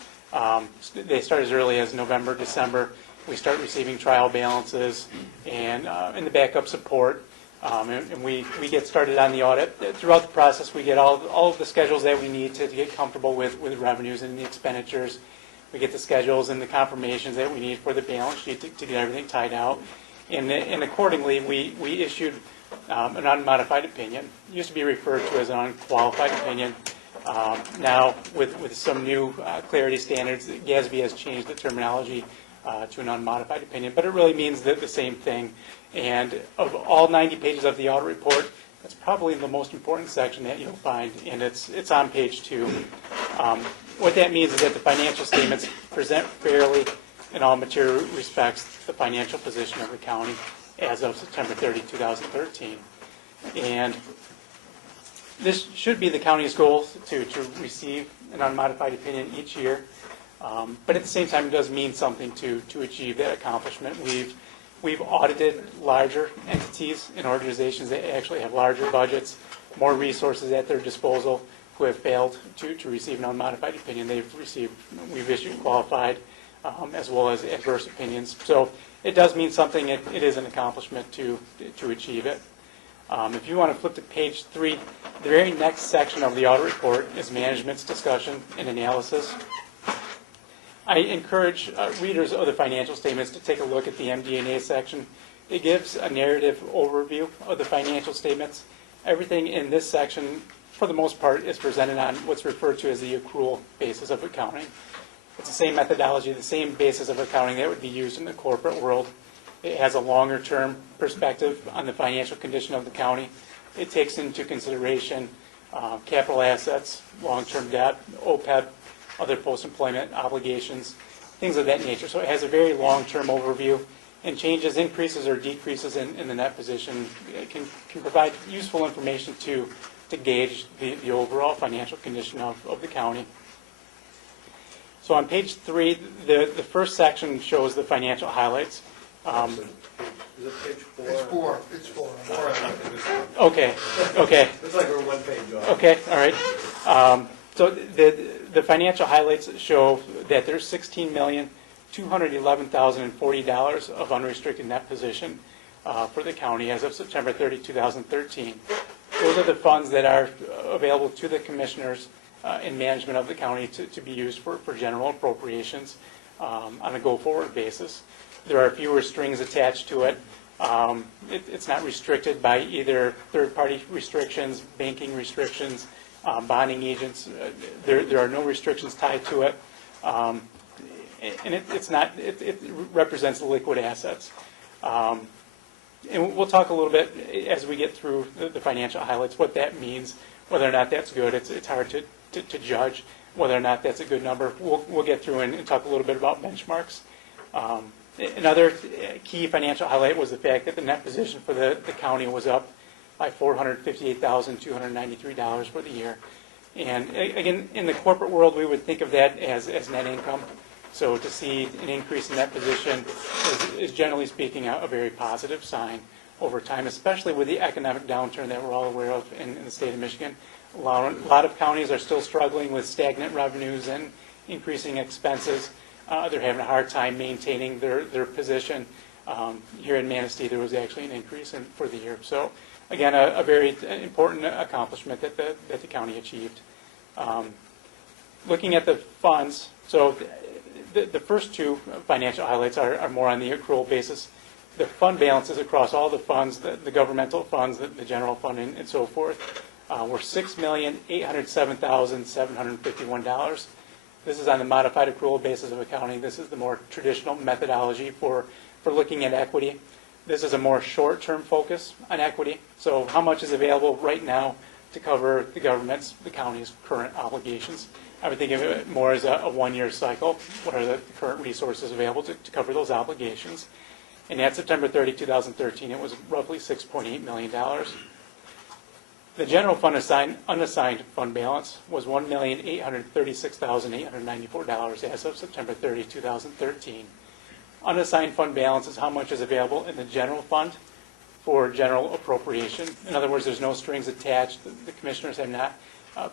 they start as early as November, December. We start receiving trial balances and the backup support. And we get started on the audit. Throughout the process, we get all of the schedules that we need to get comfortable with revenues and the expenditures. We get the schedules and the confirmations that we need for the balance sheet to get everything tied out. And accordingly, we issued an unmodified opinion. It used to be referred to as an unqualified opinion. Now, with some new clarity standards, GASB has changed the terminology to an unmodified opinion, but it really means the same thing. And of all 90 pages of the audit report, that's probably the most important section that you'll find, and it's on page 2. What that means is that the financial statements present fairly in all material respects the financial position of the county as of September 30, 2013. And this should be the county's goal to receive an unmodified opinion each year. But at the same time, it does mean something to achieve that accomplishment. We've audited larger entities and organizations that actually have larger budgets, more resources at their disposal, who have failed to receive an unmodified opinion. We've issued qualified as well as adverse opinions. So it does mean something. It is an accomplishment to achieve it. If you want to flip to page 3, the very next section of the audit report is management's discussion and analysis. I encourage readers of the financial statements to take a look at the MD&A section. It gives a narrative overview of the financial statements. Everything in this section, for the most part, is presented on what's referred to as the accrual basis of accounting. It's the same methodology, the same basis of accounting that would be used in the corporate world. It has a longer-term perspective on the financial condition of the county. It takes into consideration capital assets, long-term debt, OPEB, other post-employment obligations, things of that nature. So it has a very long-term overview, and changes, increases, or decreases in the net position can provide useful information to gauge the overall financial condition of the county. So on page 3, the first section shows the financial highlights. Is it page 4? It's 4. Okay. It's like we're one page off. Okay, all right. So the financial highlights show that there's $16,211,040 of unrestricted net position for the county as of September 30, 2013. Those are the funds that are available to the commissioners in management of the county to be used for general appropriations on a go-forward basis. There are fewer strings attached to it. It's not restricted by either third-party restrictions, banking restrictions, bonding agents. There are no restrictions tied to it, and it represents liquid assets. And we'll talk a little bit as we get through the financial highlights what that means, whether or not that's good. It's hard to judge whether or not that's a good number. We'll get through and talk a little bit about benchmarks. Another key financial highlight was the fact that the net position for the county was up by $458,293 for the year. And again, in the corporate world, we would think of that as net income. So to see an increase in that position is generally speaking, a very positive sign over time, especially with the economic downturn that we're all aware of in the state of Michigan. A lot of counties are still struggling with stagnant revenues and increasing expenses. They're having a hard time maintaining their position. Here in Manistee, there was actually an increase for the year. So again, a very important accomplishment that the county achieved. Looking at the funds, so the first two financial highlights are more on the accrual basis. The fund balances across all the funds, the governmental funds, the general fund, and so forth, were $6,807,751. This is on the modified accrual basis of accounting. This is the more traditional methodology for looking at equity. This is a more short-term focus on equity. So how much is available right now to cover the government's, the county's current obligations? I would think of it more as a one-year cycle. What are the current resources available to cover those obligations? And at September 30, 2013, it was roughly $6.8 million. The general fund unassigned fund balance was $1,836,894 as of September 30, 2013. Unassigned fund balance is how much is available in the general fund for general appropriation. In other words, there's no strings attached. The commissioners have not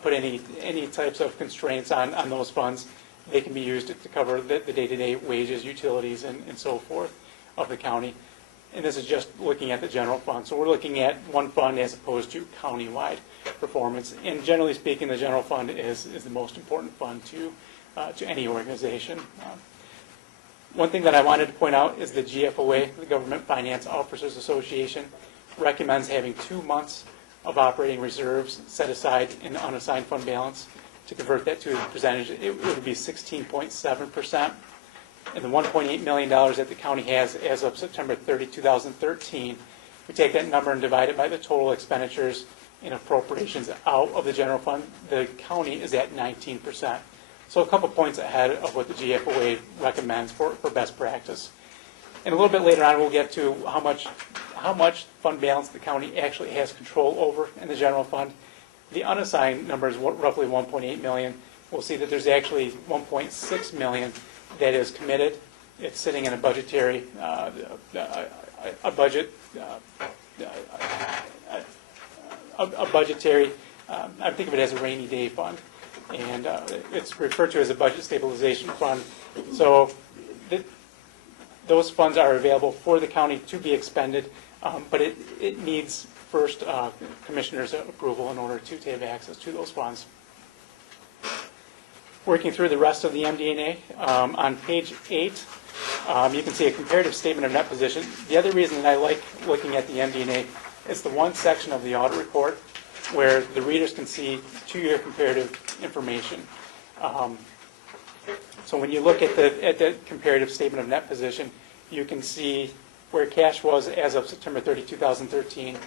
put any types of constraints on those funds. They can be used to cover the day-to-day wages, utilities, and so forth of the county. And this is just looking at the general fund. So we're looking at one fund as opposed to county-wide performance. And generally speaking, the general fund is the most important fund to any organization. One thing that I wanted to point out is the GFOA, the Government Finance Officers Association, recommends having 2 months of operating reserves set aside in the unassigned fund balance. To convert that to a percentage, it would be 16.7%. And the $1.8 million that the county has as of September 30, 2013, we take that number and divide it by the total expenditures and appropriations out of the general fund. The county is at 19%. So a couple points ahead of what the GFOA recommends for best practice. And a little bit later on, we'll get to how much fund balance the county actually has control over in the general fund. The unassigned number is roughly $1.8 million. We'll see that there's actually $1.6 million that is committed. It's sitting in a budgetary, I think of it as a rainy day fund, and it's referred to as a budget stabilization fund. So those funds are available for the county to be expended, but it needs first commissioners' approval in order to have access to those funds. Working through the rest of the MD&A, on page 8, you can see a comparative statement of net position. The other reason that I like looking at the MD&A is the one section of the audit report where the readers can see 2-year comparative information. So when you look at the comparative statement of net position, you can see where cash was as of September 30, 2013,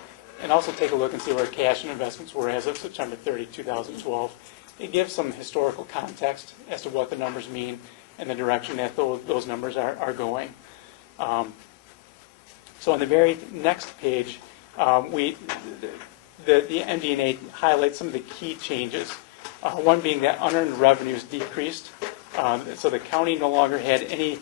and also take a look and see where cash and investments were as of September 30, 2012. It gives some historical context as to what the numbers mean and the direction that those numbers are going. So on the very next page, the MD&A highlights some of the key changes. One being that unearned revenues decreased. So the county no longer had any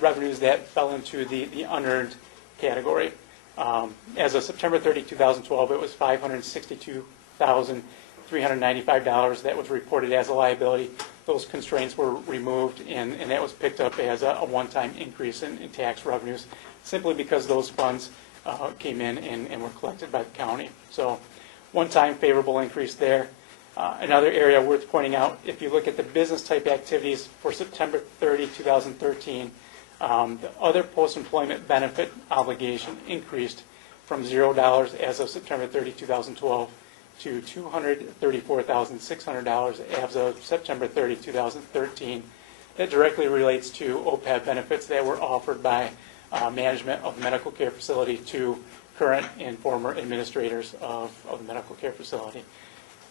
revenues that fell into the unearned category. As of September 30, 2012, it was $562,395 that was reported as a liability. Those constraints were removed, and that was picked up as a one-time increase in tax revenues, simply because those funds came in and were collected by the county. So one-time favorable increase there. Another area worth pointing out, if you look at the business type activities for September 30, 2013, the other post-employment benefit obligation increased from $0 as of September 30, 2012 to $234,600 as of September 30, 2013. That directly relates to OPEB benefits that were offered by management of the medical care facility to current and former administrators of the medical care facility.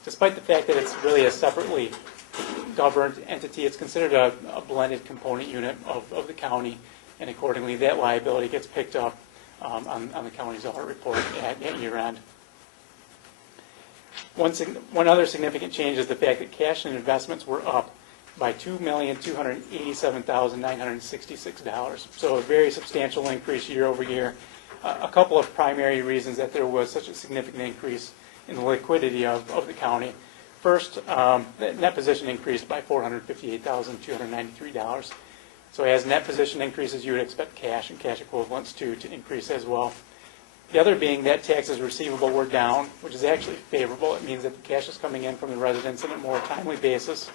Despite the fact that it's really a separately governed entity, it's considered a blended component unit of the county, and accordingly that liability gets picked up on the county's audit report at year-end. One other significant change is the fact that cash and investments were up by $2,287,966. So a very substantial increase year over year. A couple of primary reasons that there was such a significant increase in the liquidity of the county. First, the net position increased by $458,293. So as net position increases, you would expect cash and cash equivalents to increase as well. The other being that taxes receivable were down, which is actually favorable. It means that the cash is coming in from the residents on a more timely basis.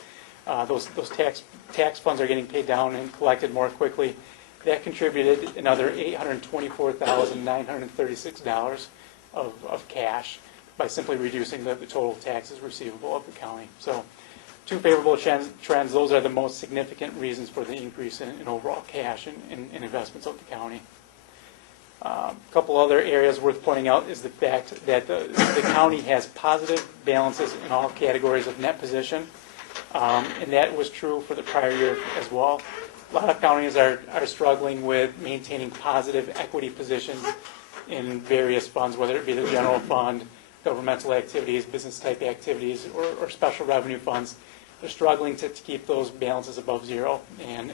Those tax funds are getting paid down and collected more quickly. That contributed another $824,936 of cash by simply reducing the total taxes receivable of the county. So two favorable trends. Those are the most significant reasons for the increase in overall cash and investments of the county. A couple other areas worth pointing out is the fact that the county has positive balances in all categories of net position, and that was true for the prior year as well. A lot of counties are struggling with maintaining positive equity positions in various funds, whether it be the general fund, governmental activities, business type activities, or special revenue funds. They're struggling to keep those balances above zero, and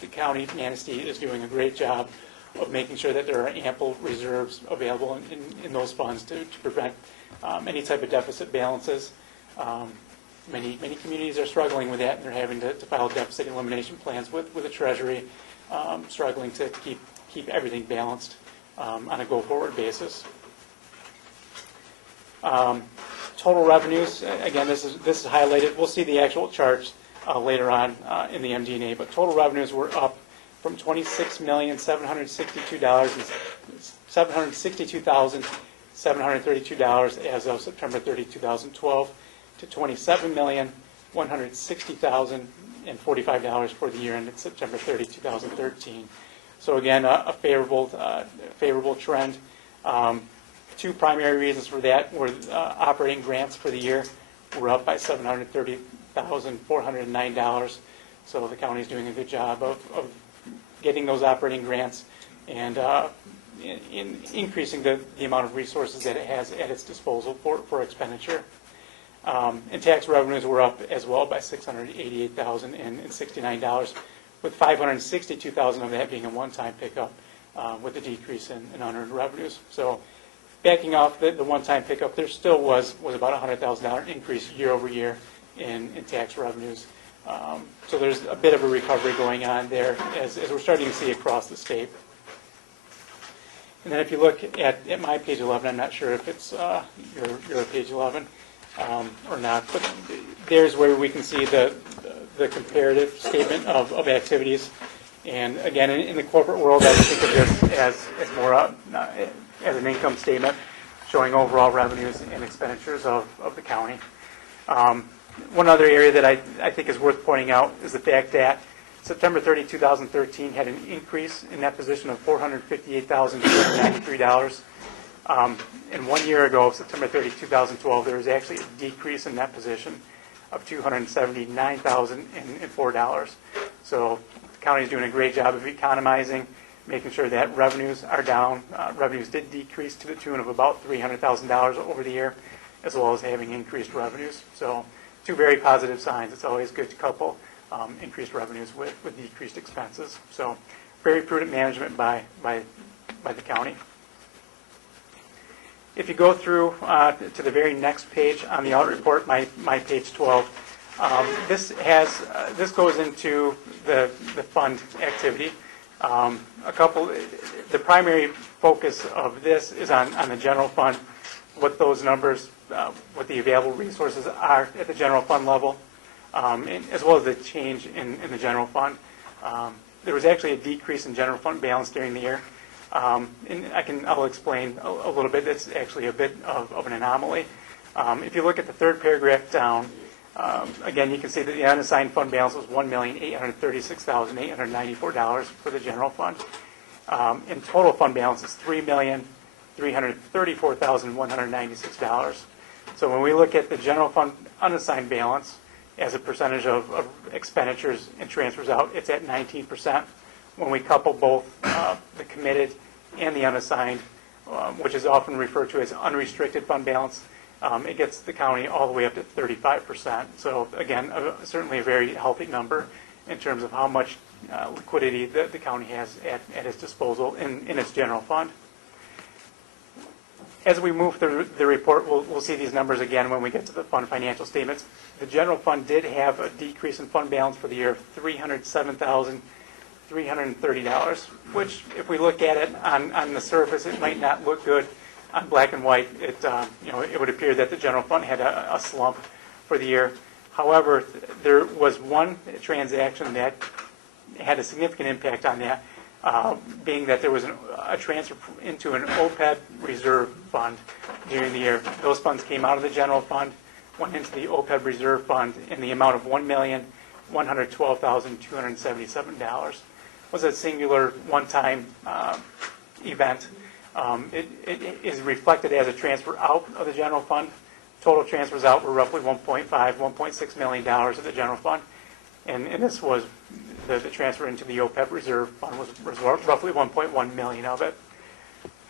the county, Manistee, is doing a great job of making sure that there are ample reserves available in those funds to prevent any type of deficit balances. Many communities are struggling with that, and they're having to file deficit elimination plans with the Treasury, struggling to keep everything balanced on a go-forward basis. Total revenues, again, this is highlighted. We'll see the actual charts later on in the MD&A, but total revenues were up from $26,762,732 as of September 30, 2012, to $27,160,045 for the year ended September 30, 2013. So again, a favorable trend. Two primary reasons for that were operating grants for the year were up by $730,409. So the county is doing a good job of getting those operating grants and in increasing the amount of resources that it has at its disposal for expenditure. And tax revenues were up as well by $688,069, with $562,000 of that being a one-time pickup with the decrease in unearned revenues. So backing off the one-time pickup, there still was about a $100,000 increase year over year in tax revenues. So there's a bit of a recovery going on there as we're starting to see across the state. And then if you look at my page 11, I'm not sure if it's your page 11 or not, but there's where we can see the comparative statement of activities. And again, in the corporate world, I would think of this as more as an income statement showing overall revenues and expenditures of the county. One other area that I think is worth pointing out is the fact that September 30, 2013 had an increase in that position of $458,293. And 1 year ago, September 30, 2012, there was actually a decrease in that position of $279,004. So the county is doing a great job of economizing, making sure that revenues are down. Revenues did decrease to the tune of about $300,000 over the year, as well as having increased revenues. So two very positive signs. It's always good to couple increased revenues with decreased expenses. So very prudent management by the county. If you go through to the very next page on the audit report, my page 12, this goes into the fund activity. The primary focus of this is on the general fund, what those numbers, what the available resources are at the general fund level, as well as the change in the general fund. There was actually a decrease in general fund balance during the year. And I'll explain a little bit. It's actually a bit of an anomaly. If you look at the third paragraph down, again, you can see that the unassigned fund balance was $1,836,894 for the general fund. And total fund balance is $3,334,196. So when we look at the general fund unassigned balance as a percentage of expenditures and transfers out, it's at 19%. When we couple both the committed and the unassigned, which is often referred to as unrestricted fund balance, it gets the county all the way up to 35%. So again, certainly a very healthy number in terms of how much liquidity the county has at its disposal in its general fund. As we move through the report, we'll see these numbers again when we get to the fund financial statements. The general fund did have a decrease in fund balance for the year of $307,330, which, if we look at it on the surface, it might not look good on black and white. It would appear that the general fund had a slump for the year. However, there was one transaction that had a significant impact on that, being that there was a transfer into an OPEB reserve fund during the year. Those funds came out of the general fund, went into the OPEB reserve fund in the amount of $1,112,277. Was a singular one-time event. It is reflected as a transfer out of the general fund. Total transfers out were roughly $1.6 million of the general fund. And this was, the transfer into the OPEB reserve fund was roughly 1.1 million of it.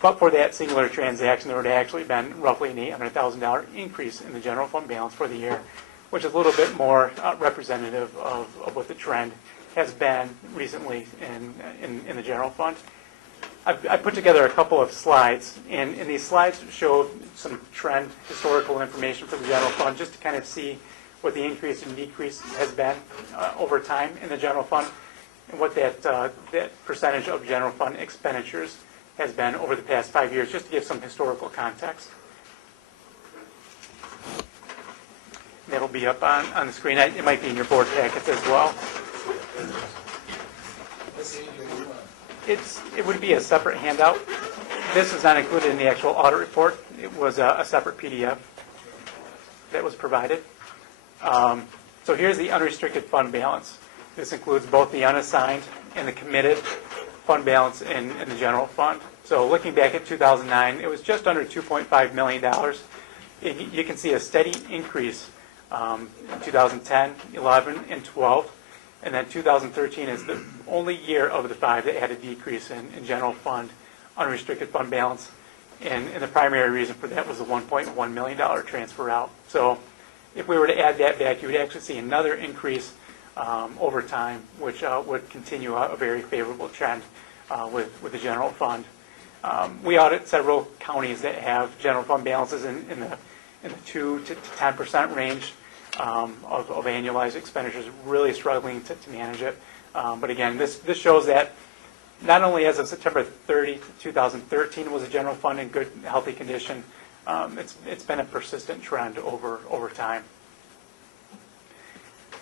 But for that singular transaction, there would have actually been roughly an $800,000 increase in the general fund balance for the year, which is a little bit more representative of what the trend has been recently in the general fund. I put together a couple of slides, and these slides show some trend historical information for the general fund, just to kind of see what the increase and decrease has been over time in the general fund, and what that percentage of general fund expenditures has been over the past 5 years, just to give some historical context. That'll be up on the screen. It might be in your board packets as well. It would be a separate handout. This is not included in the actual audit report. It was a separate PDF that was provided. So here's the unrestricted fund balance. This includes both the unassigned and the committed fund balance in the general fund. So looking back at 2009, it was just under $2.5 million. You can see a steady increase in 2010, 11, and 12. And then 2013 is the only year of the 5 that had a decrease in general fund, unrestricted fund balance. And the primary reason for that was the $1.1 million transfer out. So if we were to add that back, you would actually see another increase over time, which would continue a very favorable trend with the general fund. We audit several counties that have general fund balances in the 2 to 10% range of annualized expenditures, really struggling to manage it. But again, this shows that not only as of September 30, 2013 was the general fund in good, healthy condition, it's been a persistent trend over time.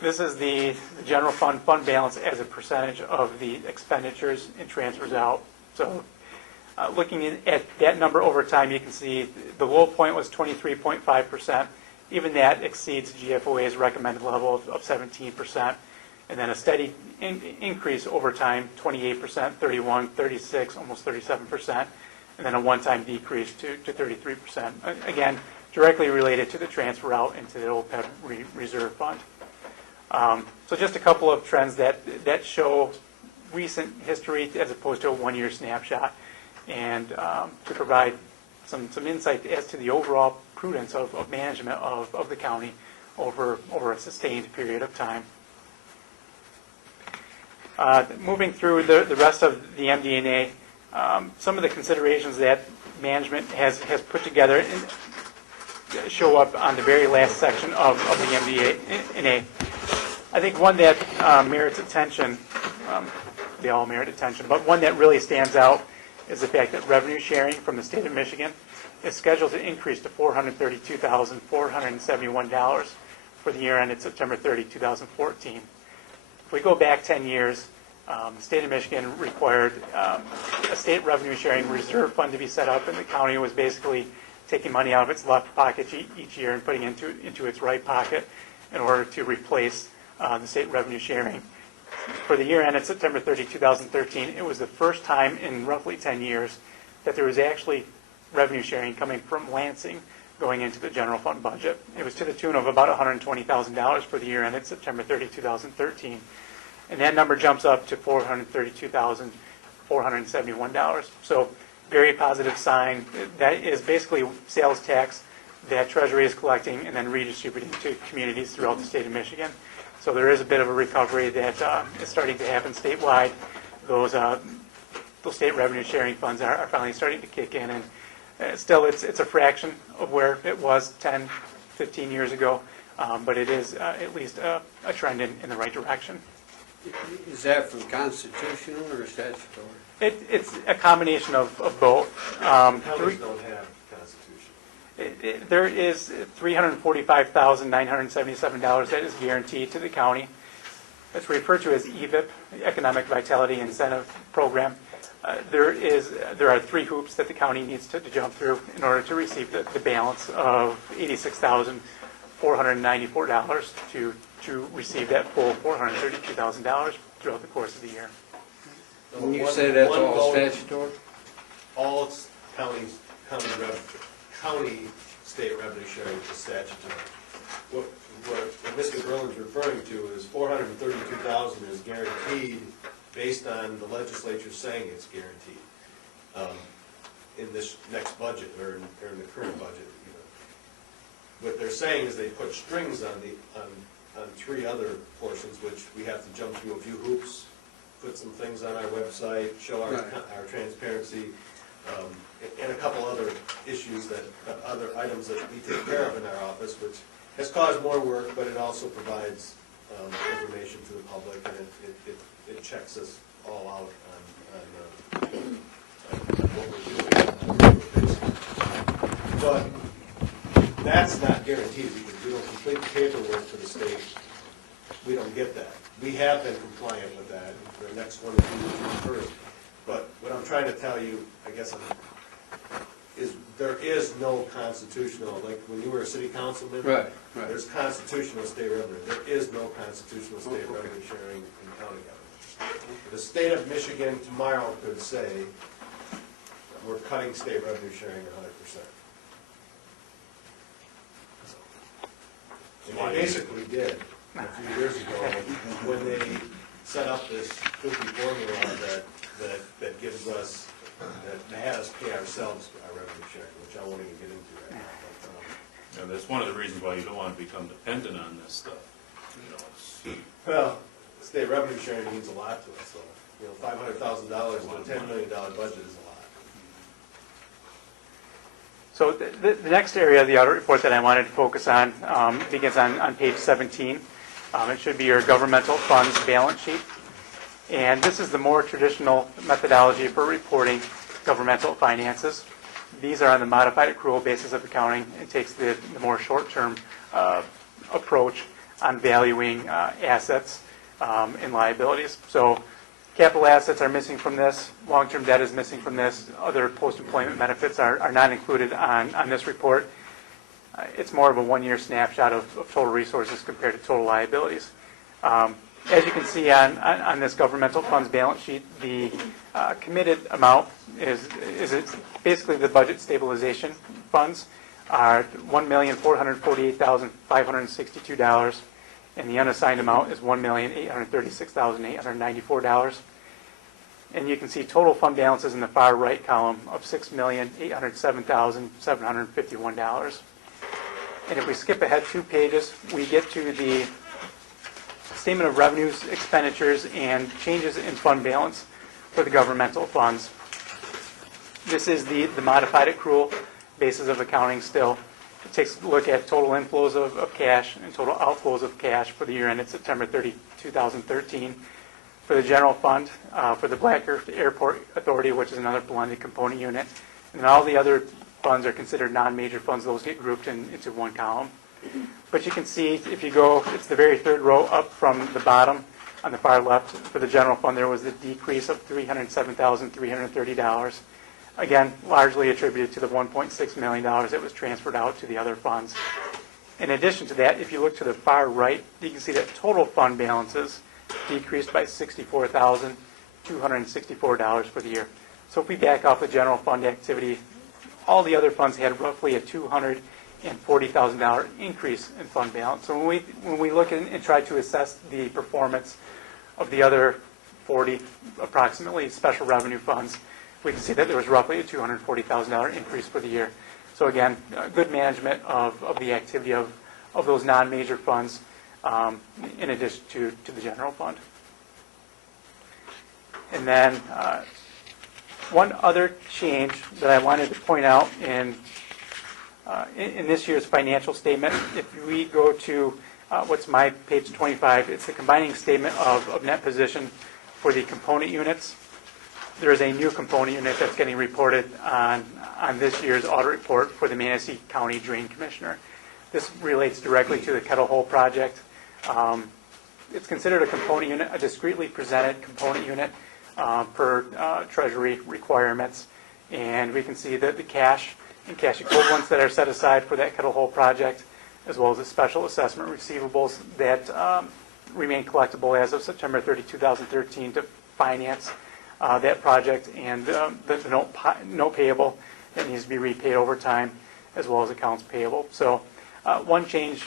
This is the general fund balance as a percentage of the expenditures and transfers out. So looking at that number over time, you can see the low point was 23.5%. Even that exceeds GFOA's recommended level of 17%. And then a steady increase over time, 28%, 31, 36, almost 37%. And then a one-time decrease to 33%. Again, directly related to the transfer out into the OPEB reserve fund. So just a couple of trends that show recent history as opposed to a one-year snapshot, and to provide some insight as to the overall prudence of management of the county over a sustained period of time. Moving through the rest of the MD&A, some of the considerations that management has put together show up on the very last section of the MD&A. I think one that merits attention, they all merit attention, but one that really stands out is the fact that revenue sharing from the state of Michigan is scheduled to increase to $432,471 for the year ended September 30, 2014. If we go back 10 years, the state of Michigan required a state revenue sharing reserve fund to be set up, and the county was basically taking money out of its left pocket each year and putting it into its right pocket in order to replace the state revenue sharing. For the year ended September 30, 2013, it was the first time in roughly 10 years that there was actually revenue sharing coming from Lansing going into the general fund budget. It was to the tune of about $120,000 for the year ended September 30, 2013. And that number jumps up to $432,471. So very positive sign. That is basically sales tax that Treasury is collecting and then redistributing to communities throughout the state of Michigan. So there is a bit of a recovery that is starting to happen statewide. Those state revenue sharing funds are finally starting to kick in, and still it's a fraction of where it was 10, 15 years ago, but it is at least a trend in the right direction. Is that from constitutional or statutory? It's a combination of both. Counties don't have constitution. There is $345,977 that is guaranteed to the county. It's referred to as EVIP, Economic Vitality Incentive Program. There are 3 hoops that the county needs to jump through in order to receive the balance of $86,494 to receive that full $432,000 throughout the course of the year. When you say that's all statutory? all county state revenue sharing is statutory. What Mr. Berlin's referring to is $432,000 is guaranteed based on the legislature saying it's guaranteed in this next budget, or in the current budget. What they're saying is they put strings on three other portions, which we have to jump through a few hoops, put some things on our website, show our transparency, and a couple other issues other items that we take care of in our office, which has caused more work, but it also provides information to the public, and it checks us all out on what we're doing. But that's not guaranteed, because we don't complete the paperwork for the state. We don't get that. We have been compliant with that for the next 1 or 2 years first. But what I'm trying to tell you, I guess, is there is no constitutional, like when you were a city councilman, there's constitutional state revenue. There is no constitutional state revenue sharing in county government. The state of Michigan tomorrow could say, we're cutting state revenue sharing 100%. And they basically did a few years ago when they set up this goofy formula that gives us, that had us pay ourselves our revenue sharing, which I won't even get into right now. And that's one of the reasons why you don't want to become dependent on this stuff. Well, state revenue sharing means a lot to us, so, $500,000 with a $10 million budget is a lot. So the next area of the audit report that I wanted to focus on begins on page 17. It should be your governmental funds balance sheet. And this is the more traditional methodology for reporting governmental finances. These are on the modified accrual basis of accounting. It takes the more short-term approach on valuing assets and liabilities. So capital assets are missing from this. Long-term debt is missing from this. Other post-employment benefits are not included on this report. It's more of a one-year snapshot of total resources compared to total liabilities. As you can see on this governmental funds balance sheet, the committed amount is basically the budget stabilization funds are $1,448,562, and the unassigned amount is $1,836,894. And you can see total fund balances in the far right column of $6,807,751. And if we skip ahead 2 pages, we get to the statement of revenues, expenditures, and changes in fund balance for the governmental funds. This is the modified accrual basis of accounting still. It takes a look at total inflows of cash and total outflows of cash for the year ended September 30, 2013. For the general fund, for the Black Earth Airport Authority, which is another blended component unit, and all the other funds are considered non-major funds. Those get grouped into one column. But you can see, if you go, it's the very third row up from the bottom on the far left. For the general fund, there was a decrease of $307,330. Again, largely attributed to the $1.6 million that was transferred out to the other funds. In addition to that, if you look to the far right, you can see that total fund balances decreased by $64,264 for the year. So if we back off the general fund activity, all the other funds had roughly a $240,000 increase in fund balance. So when we look and try to assess the performance of the other 40 approximately special revenue funds, we can see that there was roughly a $240,000 increase for the year. So again, good management of the activity of those non-major funds in addition to the general fund. And then one other change that I wanted to point out in this year's financial statement, if we go to what's my page 25, it's the combining statement of net position for the component units. There is a new component unit that's getting reported on this year's audit report for the Manistee County Drain Commissioner. This relates directly to the Kettle Hole project. It's considered a component unit, a discretely presented component unit per Treasury requirements. And we can see that the cash and cash equivalents that are set aside for that Kettle Hole project, as well as the special assessment receivables that remain collectible as of September 30, 2013 to finance that project and the note payable that needs to be repaid over time, as well as accounts payable. So one change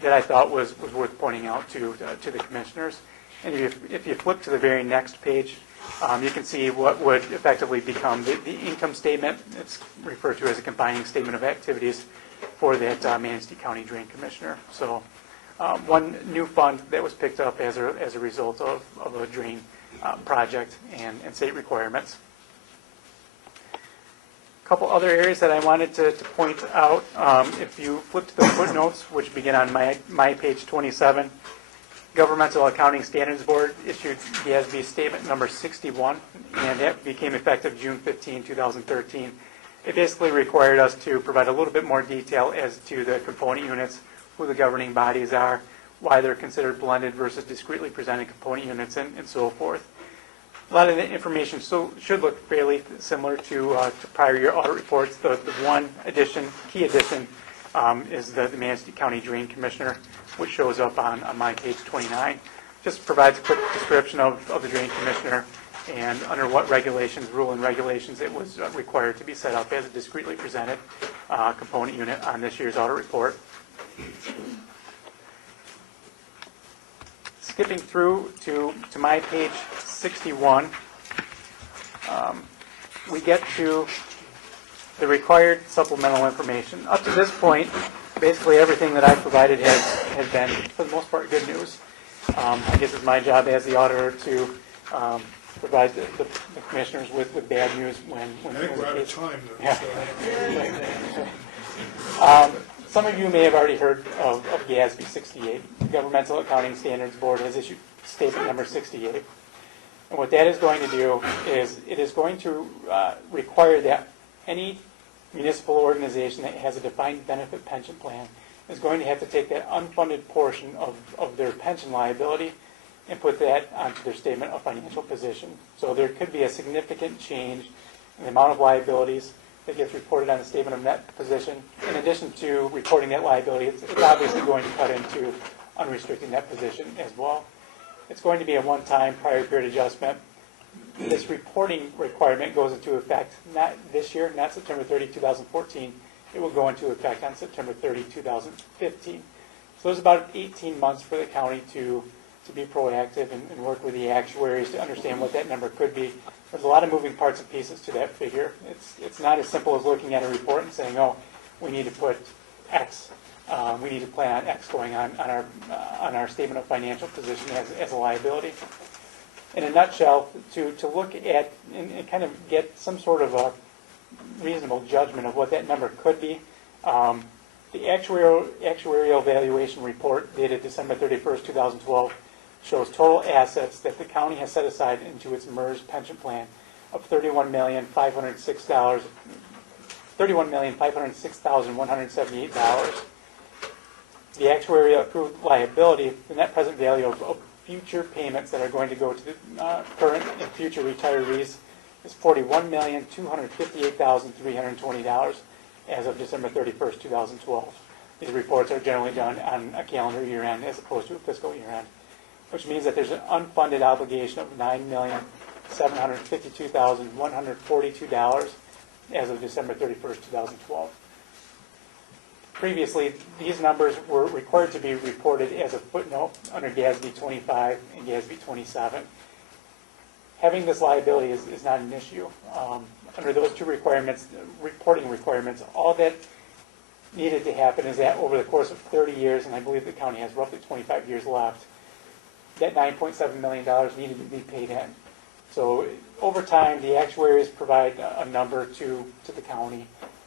that I thought was worth pointing out to the commissioners. And if you flip to the very next page, you can see what would effectively become the income statement. It's referred to as a combining statement of activities for that Manistee County Drain Commissioner. So one new fund that was picked up as a result of a drain project and state requirements. A couple other areas that I wanted to point out. If you flip to the footnotes, which begin on my page 27, Governmental Accounting Standards Board issued GASB statement number 61, and that became effective June 15, 2013. It basically required us to provide a little bit more detail as to the component units, who the governing bodies are, why they're considered blended versus discretely presented component units, and so forth. A lot of the information should look fairly similar to prior year audit reports. The one key addition, is the Manistee County Drain Commissioner, which shows up on my page 29. Just provides a quick description of the Drain Commissioner and under what rule and regulations it was required to be set up as a discretely presented component unit on this year's audit report. Skipping through to my page 61, we get to the required supplemental information. Up to this point, basically everything that I provided has been, for the most part, good news. I guess it's my job as the auditor to provide the commissioners with bad news when I think we're out of time, though. Yeah. Some of you may have already heard of GASB 68. The Governmental Accounting Standards Board has issued statement number 68. And what that is going to do is it is going to require that any municipal organization that has a defined benefit pension plan is going to have to take that unfunded portion of their pension liability and put that onto their statement of financial position. So there could be a significant change in the amount of liabilities that gets reported on the statement of net position. In addition to reporting that liability, it's obviously going to cut into unrestricted net position as well. It's going to be a one-time prior period adjustment. This reporting requirement goes into effect not this year, not September 30, 2014. It will go into effect on September 30, 2015. So there's about 18 months for the county to be proactive and work with the actuaries to understand what that number could be. There's a lot of moving parts and pieces to that figure. It's not as simple as looking at a report and saying, oh, we need to put X. We need to plan on X going on our statement of financial position as a liability. In a nutshell, to look at and kind of get some sort of a reasonable judgment of what that number could be, the actuarial valuation report dated December 31st, 2012 shows total assets that the county has set aside into its MERS pension plan of $31,506,178. The actuarial approved liability, the net present value of future payments that are going to go to the current and future retirees, is $41,258,320 as of December 31st, 2012. These reports are generally done on a calendar year end as opposed to a fiscal year end, which means that there's an unfunded obligation of $9,752,142 as of December 31st, 2012. Previously, these numbers were required to be reported as a footnote under GASB 25 and GASB 27. Having this liability is not an issue. Under those two requirements, reporting requirements, all that needed to happen is that over the course of 30 years, and I believe the county has roughly 25 years left, that $9.7 million needed to be paid in. So over time, the actuaries provide a number to the county,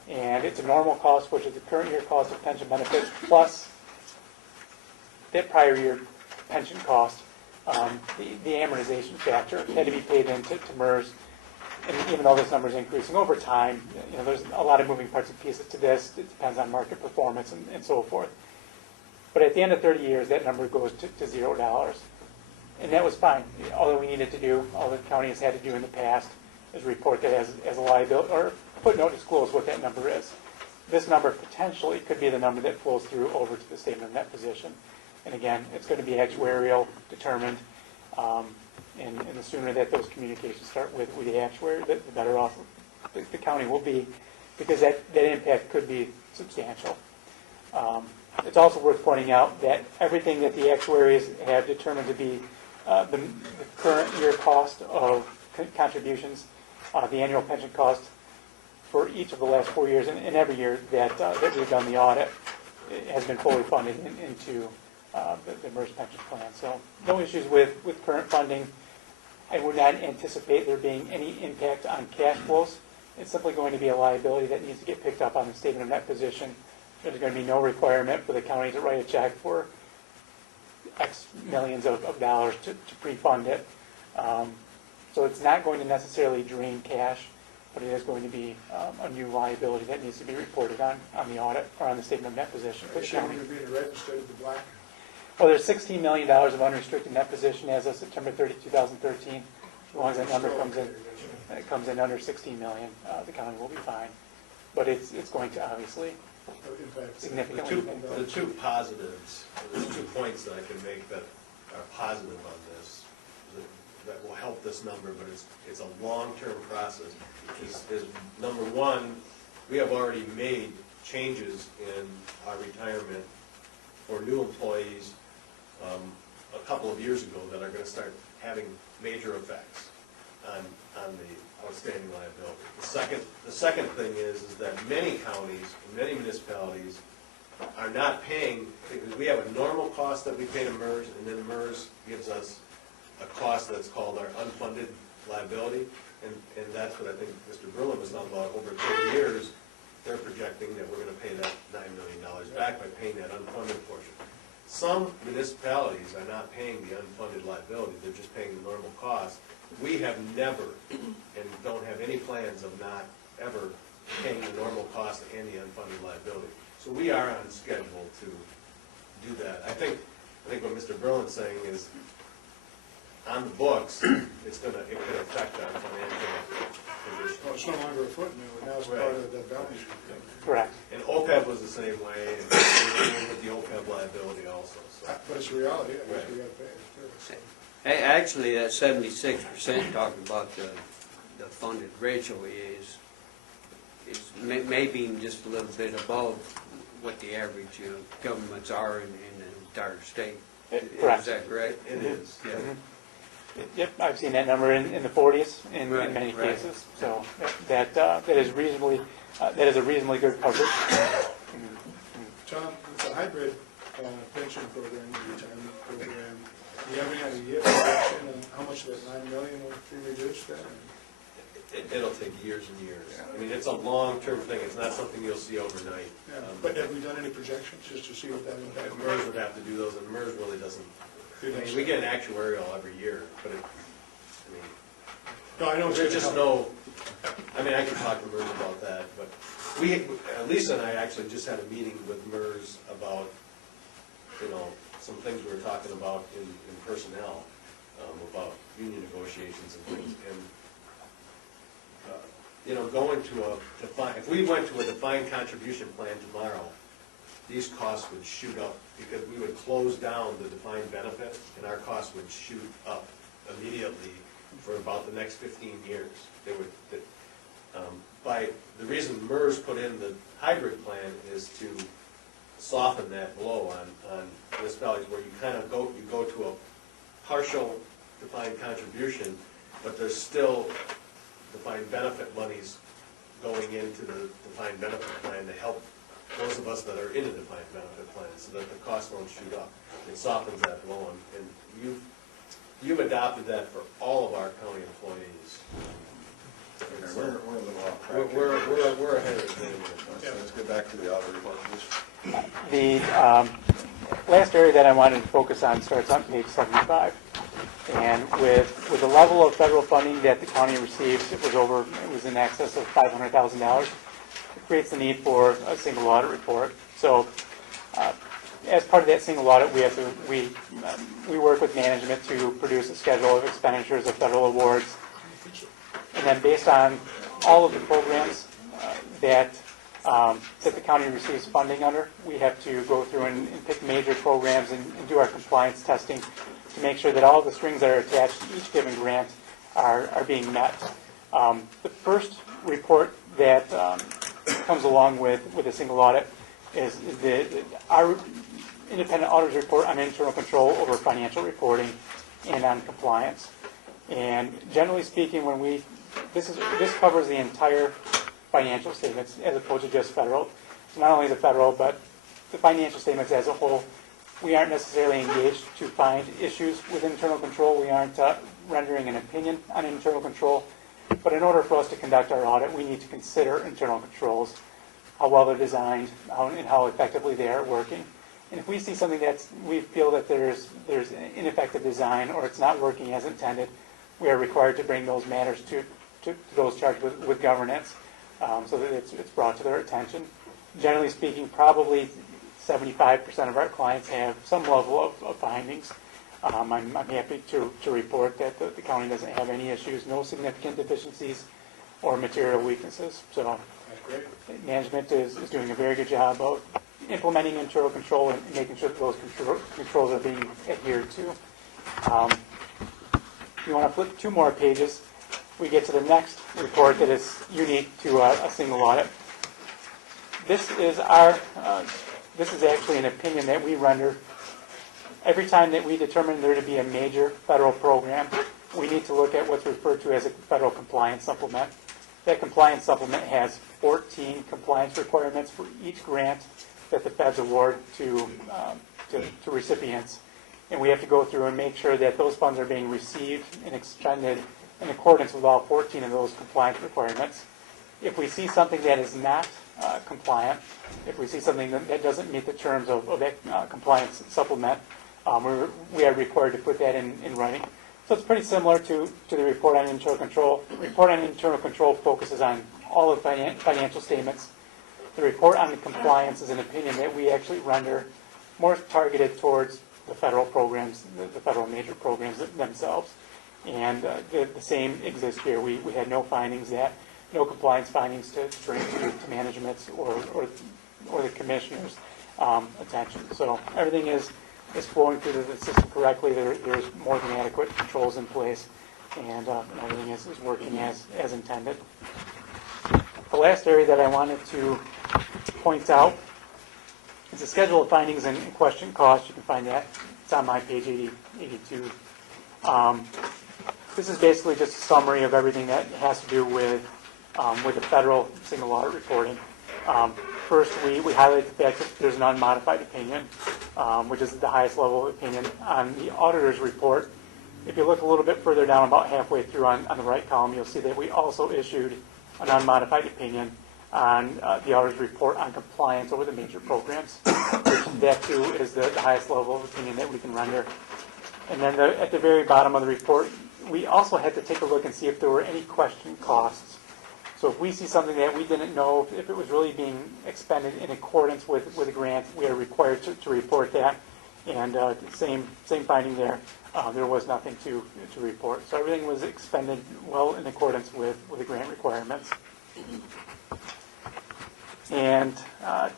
and it's a normal cost, which is the current year cost of pension benefits, plus that prior year pension cost, the amortization factor had to be paid into MERS. And even though this number is increasing over time, there's a lot of moving parts and pieces to this. It depends on market performance and so forth. But at the end of 30 years, that number goes to $0. And that was fine. All we needed to do, all the county has had to do in the past, is report that as a liability, or footnote disclose what that number is. This number potentially could be the number that flows through over to the statement of net position. And again, it's going to be actuarial determined. And the sooner that those communications start with the actuary, the better off the county will be, because that impact could be substantial. It's also worth pointing out that everything that the actuaries have determined to be the current year cost of contributions, the annual pension cost for each of the last 4 years, and every year that we've done the audit, it has been fully funded into the MERS pension plan. So no issues with current funding. I would not anticipate there being any impact on cash flows. It's simply going to be a liability that needs to get picked up on the statement of net position. There's going to be no requirement for the county to write a check for X millions of dollars to pre-fund it. So it's not going to necessarily drain cash, but it is going to be a new liability that needs to be reported on the audit or on the statement of net position for the county. Shouldn't it be the red instead of the black? Well, there's $16 million of unrestricted net position as of September 30, 2013. As long as that number comes in under 16 million, the county will be fine. But it's going to obviously significantly. The two positives, there's 2 points that I can make that are positive on this, that will help this number, but it's a long-term process. Is number one, we have already made changes in our retirement for new employees a couple of years ago that are going to start having major effects on the outstanding liability. The second thing is that many counties, many municipalities are not paying, because we have a normal cost that we pay to MERS, and then MERS gives us a cost that's called our unfunded liability, and that's what I think Mr. Berlin was talking about. Over 30 years, they're projecting that we're going to pay that $9 million back by paying that unfunded portion. Some municipalities are not paying the unfunded liability, they're just paying the normal cost. We have never, and don't have any plans of not ever paying the normal cost and the unfunded liability. So we are on schedule to do that. I think what Mr. Berlin's saying is, on the books, it could affect our financial position. Well, it's no longer a footnote, now it's part of the balance sheet. Correct. And OPEB was the same way, and with the OPEB liability also. So. But it's a reality, I guess we got to pay it too. Actually, that 76% talking about the funded ratio is maybe just a little bit above what the average governments are in the entire state. Correct. Is that correct? It is, yeah. Yep, I've seen that number in the 40s in many cases. So that is reasonably that is a reasonably good coverage. Tom, it's a hybrid pension program, retirement program. Do you have any idea projection on how much of that $9 million will be reduced then? It'll take years and years. I mean, it's a long-term thing. It's not something you'll see overnight. Yeah. But have we done any projections just to see what that impact And MERS would have to do those, and MERS really doesn't. I mean, we get an actuarial every year, but No, I know there's just no. I mean, I can talk to MERS about that, but Lisa and I actually just had a meeting with MERS about, some things we were talking about in personnel, about union negotiations and things, and going to if we went to a defined contribution plan tomorrow, these costs would shoot up because we would close down the defined benefit and our costs would shoot up immediately for about the next 15 years. They would, the reason MERS put in the hybrid plan is to soften that blow on municipalities where you kind of go to a partial defined contribution, but there's still defined benefit monies going into the defined benefit plan to help those of us that are in a defined benefit plan so that the costs don't shoot up. It softens that blow, and you've adopted that for all of our county employees. We're a little off track. We're ahead of the game. So let's get back to the audit report, please. The last area that I wanted to focus on starts on page 75. And with the level of federal funding that the county receives, it was in excess of $500,000. It creates the need for a single audit report. So as part of that single audit, we work with management to produce a schedule of expenditures of federal awards. And then based on all of the programs that the county receives funding under, we have to go through and pick major programs and do our compliance testing to make sure that all the strings that are attached to each given grant are being met. The first report that comes along with a single audit is our independent auditor's report on internal control over financial reporting and on compliance. And generally speaking, this covers the entire financial statements as opposed to just federal. So not only the federal, but the financial statements as a whole. We aren't necessarily engaged to find issues with internal control. We aren't rendering an opinion on internal control. But in order for us to conduct our audit, we need to consider internal controls, how well they're designed, and how effectively they are working. And if we see something we feel that there's ineffective design or it's not working as intended, we are required to bring those matters to those charged with governance so that it's brought to their attention. Generally speaking, probably 75% of our clients have some level of findings. I'm happy to report that the county doesn't have any issues, no significant deficiencies or material weaknesses. So management is doing a very good job of implementing internal control and making sure that those controls are being adhered to. If you want to flip 2 more pages, we get to the next report that is unique to a single audit. This is actually an opinion that we render every time that we determine there to be a major federal program. We need to look at what's referred to as a federal compliance supplement. That compliance supplement has 14 compliance requirements for each grant that the feds award to recipients. And we have to go through and make sure that those funds are being received and expended in accordance with all 14 of those compliance requirements. If we see something that is not compliant, if we see something that doesn't meet the terms of that compliance supplement, we are required to put that in writing. So it's pretty similar to the report on internal control. The report on internal control focuses on all of the financial statements. The report on the compliance is an opinion that we actually render more targeted towards the federal programs, the federal major programs themselves. And the same exists here. We had no compliance findings to bring to management's or the commissioner's attention. So everything is flowing through the system correctly. There's more than adequate controls in place, and everything is working as intended. The last area that I wanted to point out is the schedule of findings and question costs. You can find that. It's on my page 82. This is basically just a summary of everything that has to do with the federal single audit reporting. First, we highlight the fact that there's an unmodified opinion, which is the highest level of opinion. On the auditor's report, if you look a little bit further down, about halfway through on the right column, you'll see that we also issued an unmodified opinion on the auditor's report on compliance over the major programs. That, too, is the highest level of opinion that we can render. And then at the very bottom of the report, we also had to take a look and see if there were any question costs. So if we see something that we didn't know if it was really being expended in accordance with the grant, we are required to report that. And same finding there. There was nothing to report. So everything was expended well in accordance with the grant requirements. And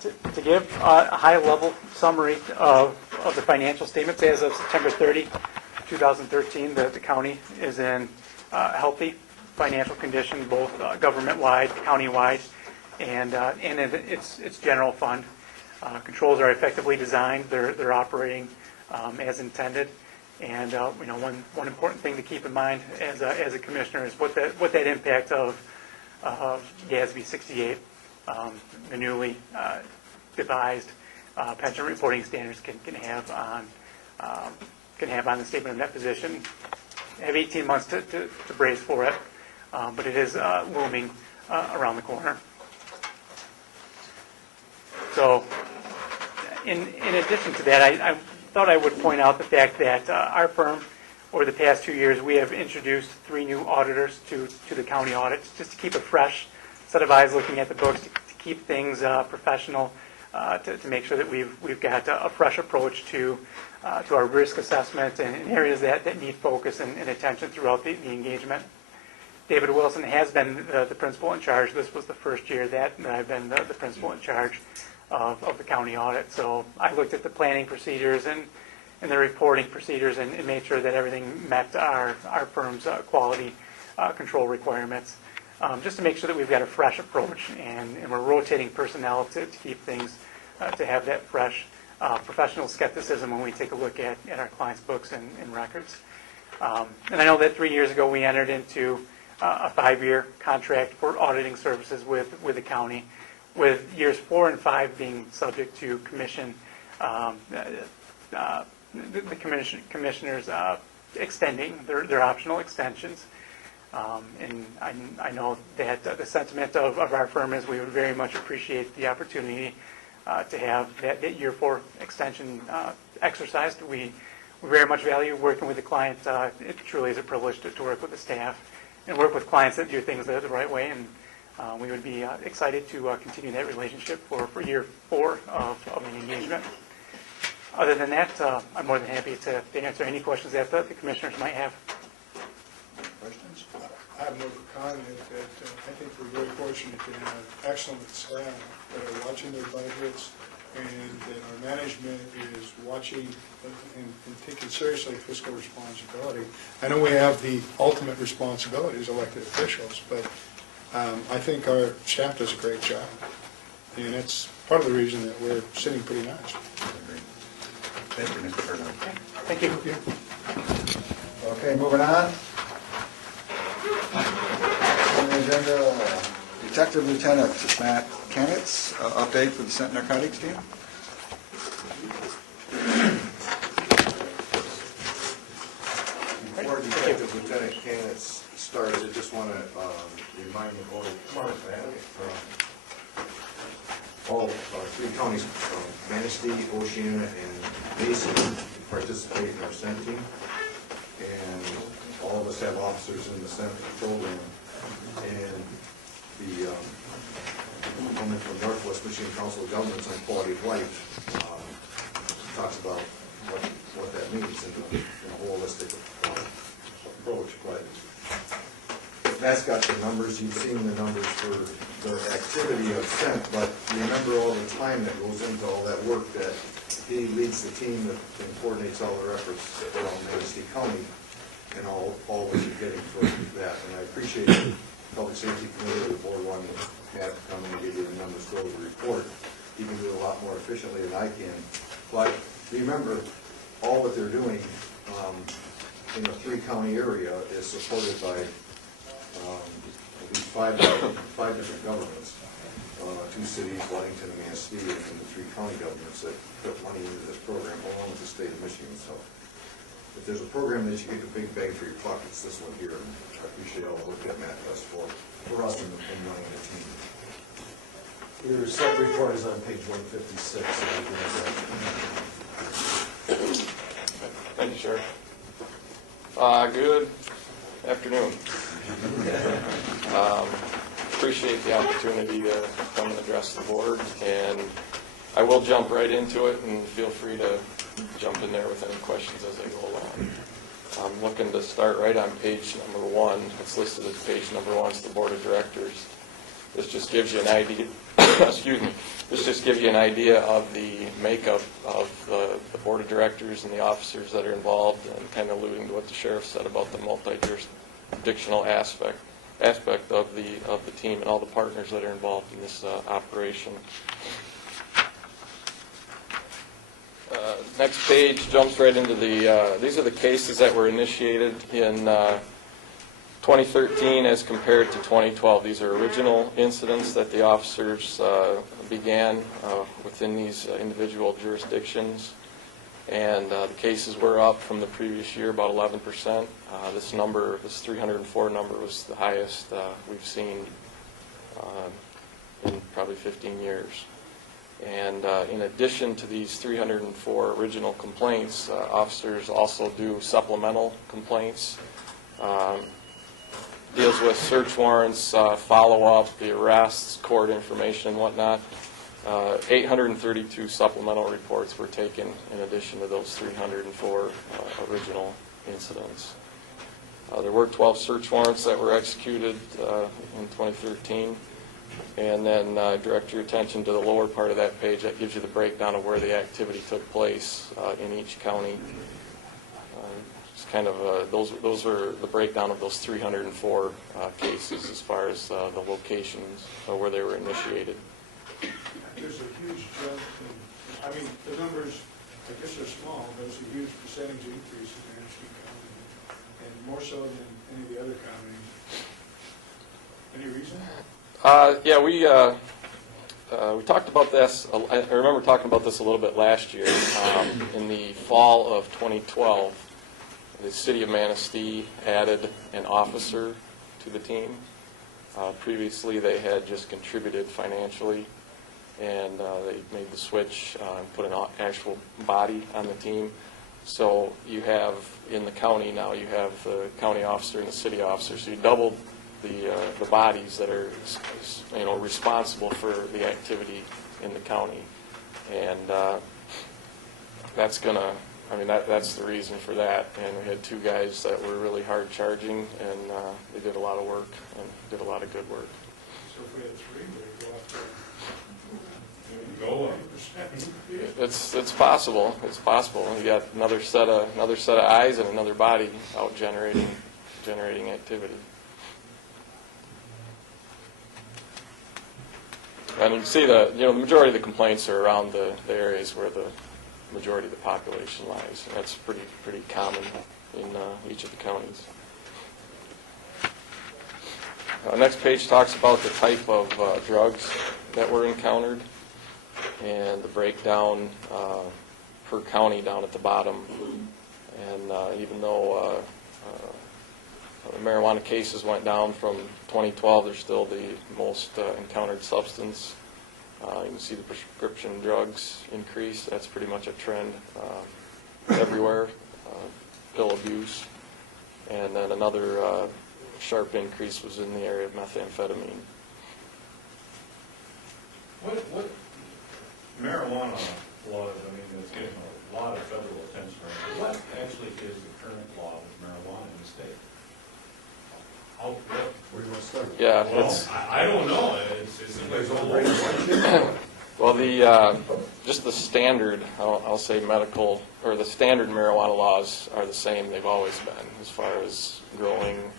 to give a high-level summary of the financial statements as of September 30, 2013, the county is in healthy financial condition, both government-wide, county-wide, and in its general fund. Controls are effectively designed. They're operating as intended. And one important thing to keep in mind as a commissioner is what that impact of GASB 68, the newly devised pension reporting standards can have on the statement of net position. I have 18 months to brace for it, but it is looming around the corner. So, in addition to that, I thought I would point out the fact that our firm, over the past 2 years, we have introduced 3 new auditors to the county audits, just to keep a fresh set of eyes looking at the books, to keep things professional, to make sure that we've got a fresh approach to our risk assessment and areas that need focus and attention throughout the engagement. David Wilson has been the principal in charge. This was the first year that I've been the principal in charge of the county audit. So I looked at the planning procedures and and their reporting procedures and made sure that everything met our firm's quality control requirements, just to make sure that we've got a fresh approach, and we're rotating personnel to keep things, to have that fresh professional skepticism when we take a look at our clients' books and records. And I know that 3 years ago we entered into a 5-year contract for auditing services with the county, with years 4 and 5 being subject to commission, the commissioners extending their optional extensions. And I know that the sentiment of our firm is we would very much appreciate the opportunity to have that year 4 extension exercised. We very much value working with the client. It truly is a privilege to work with the staff and work with clients that do things the right way. And we would be excited to continue that relationship for year 4 of the engagement. Other than that, I'm more than happy to answer any questions that the commissioners might have. Questions? I have no comment that I think we're very fortunate to have excellent staff that are watching their budgets, and that our management is watching and taking seriously fiscal responsibility. I know we have the ultimate responsibility as elected officials, but I think our staff does a great job, and that's part of the reason that we're sitting pretty nice. Thank you, Mr. President. Thank you. Okay, moving on. On the agenda, Detective Lieutenant Matt Kanitz, update for the Scent Narcotics team. Before Detective Lieutenant Kanitz starts, I just want to remind the board, all 3 counties, Manistee, Oceana, and Mason, participate in our Scent team. And all of us have officers in the Scent program. And the woman from Northwest Michigan Council of Governments on Quality of Life talks about what that means in a holistic approach. But Matt's got the numbers. You've seen the numbers for the activity of Scent, but remember all the time that goes into all that work, that he leads the team that coordinates all their efforts around Manistee County, and all what you're getting for that. And I appreciate the Public Safety Committee, the board wanting Matt to come in and give you the numbers, go over the report. He can do it a lot more efficiently than I can. But remember, all that they're doing in the 3-county area is supported by at least 5 different governments. 2 cities, Ludington and Manistee, and the 3 county governments that put money into this program, along with the state of Michigan. So if there's a program that you get a big bang for your buck, it's this one here. And I appreciate all the work that Matt does for us and running the team. Your sub report is on page 156. Thank you, Sheriff. Good afternoon. Appreciate the opportunity to come and address the board, and I will jump right into it, and feel free to jump in there with any questions as I go along. I'm looking to start right on page number 1. It's listed as page number 1. It's the Board of Directors. This just gives you an idea. Excuse me. This just gives you an idea of the makeup of the Board of Directors and the officers that are involved, and kind of alluding to what the sheriff said about the multi-jurisdictional aspect of the team and all the partners that are involved in this operation. Next page jumps right into these are the cases that were initiated in 2013 as compared to 2012. These are original incidents that the officers began within these individual jurisdictions. And the cases were up from the previous year about 11%. This 304 number, was the highest we've seen in probably 15 years. And in addition to these 304 original complaints, officers also do supplemental complaints. Deals with search warrants, follow-up, the arrests, court information, and whatnot. 832 supplemental reports were taken in addition to those 304 original incidents. There were 12 search warrants that were executed in 2013. And then direct your attention to the lower part of that page. That gives you the breakdown of where the activity took place in each county. It's kind of, those are the breakdown of those 304 cases as far as the locations where they were initiated. There's a huge jump in, I mean, the numbers, I guess they're small, but it's a huge percentage increase in Anderson County, and more so than any of the other counties. Any reason? Yeah, we talked about this. I remember talking about this a little bit last year. In the fall of 2012, the city of Manistee added an officer to the team. Previously, they had just contributed financially, and they made the switch and put an actual body on the team. So you have, in the county now, you have the county officer and the city officer. So you doubled the bodies that are, responsible for the activity in the county. And that's gonna, that's the reason for that. And we had two guys that were really hard charging, and they did a lot of work and did a lot of good work. So if we had three, we'd go up there. It's possible. It's possible. You got another set of eyes and another body out generating activity. And you see the majority of the complaints are around the areas where the majority of the population lies. And that's pretty common in each of the counties. Next page talks about the type of drugs that were encountered and the breakdown per county down at the bottom. And even though marijuana cases went down from 2012, they're still the most encountered substance. You can see the prescription drugs increase. That's pretty much a trend everywhere. Pill abuse. And then another sharp increase was in the area of methamphetamine. What marijuana laws, it's getting a lot of federal attention right now. What actually is the current law with marijuana in the state? Where do you want to start? Yeah, Well, I don't know. It's all over. Well, just the standard, I'll say medical, or the standard marijuana laws are the same they've always been, as far as growing,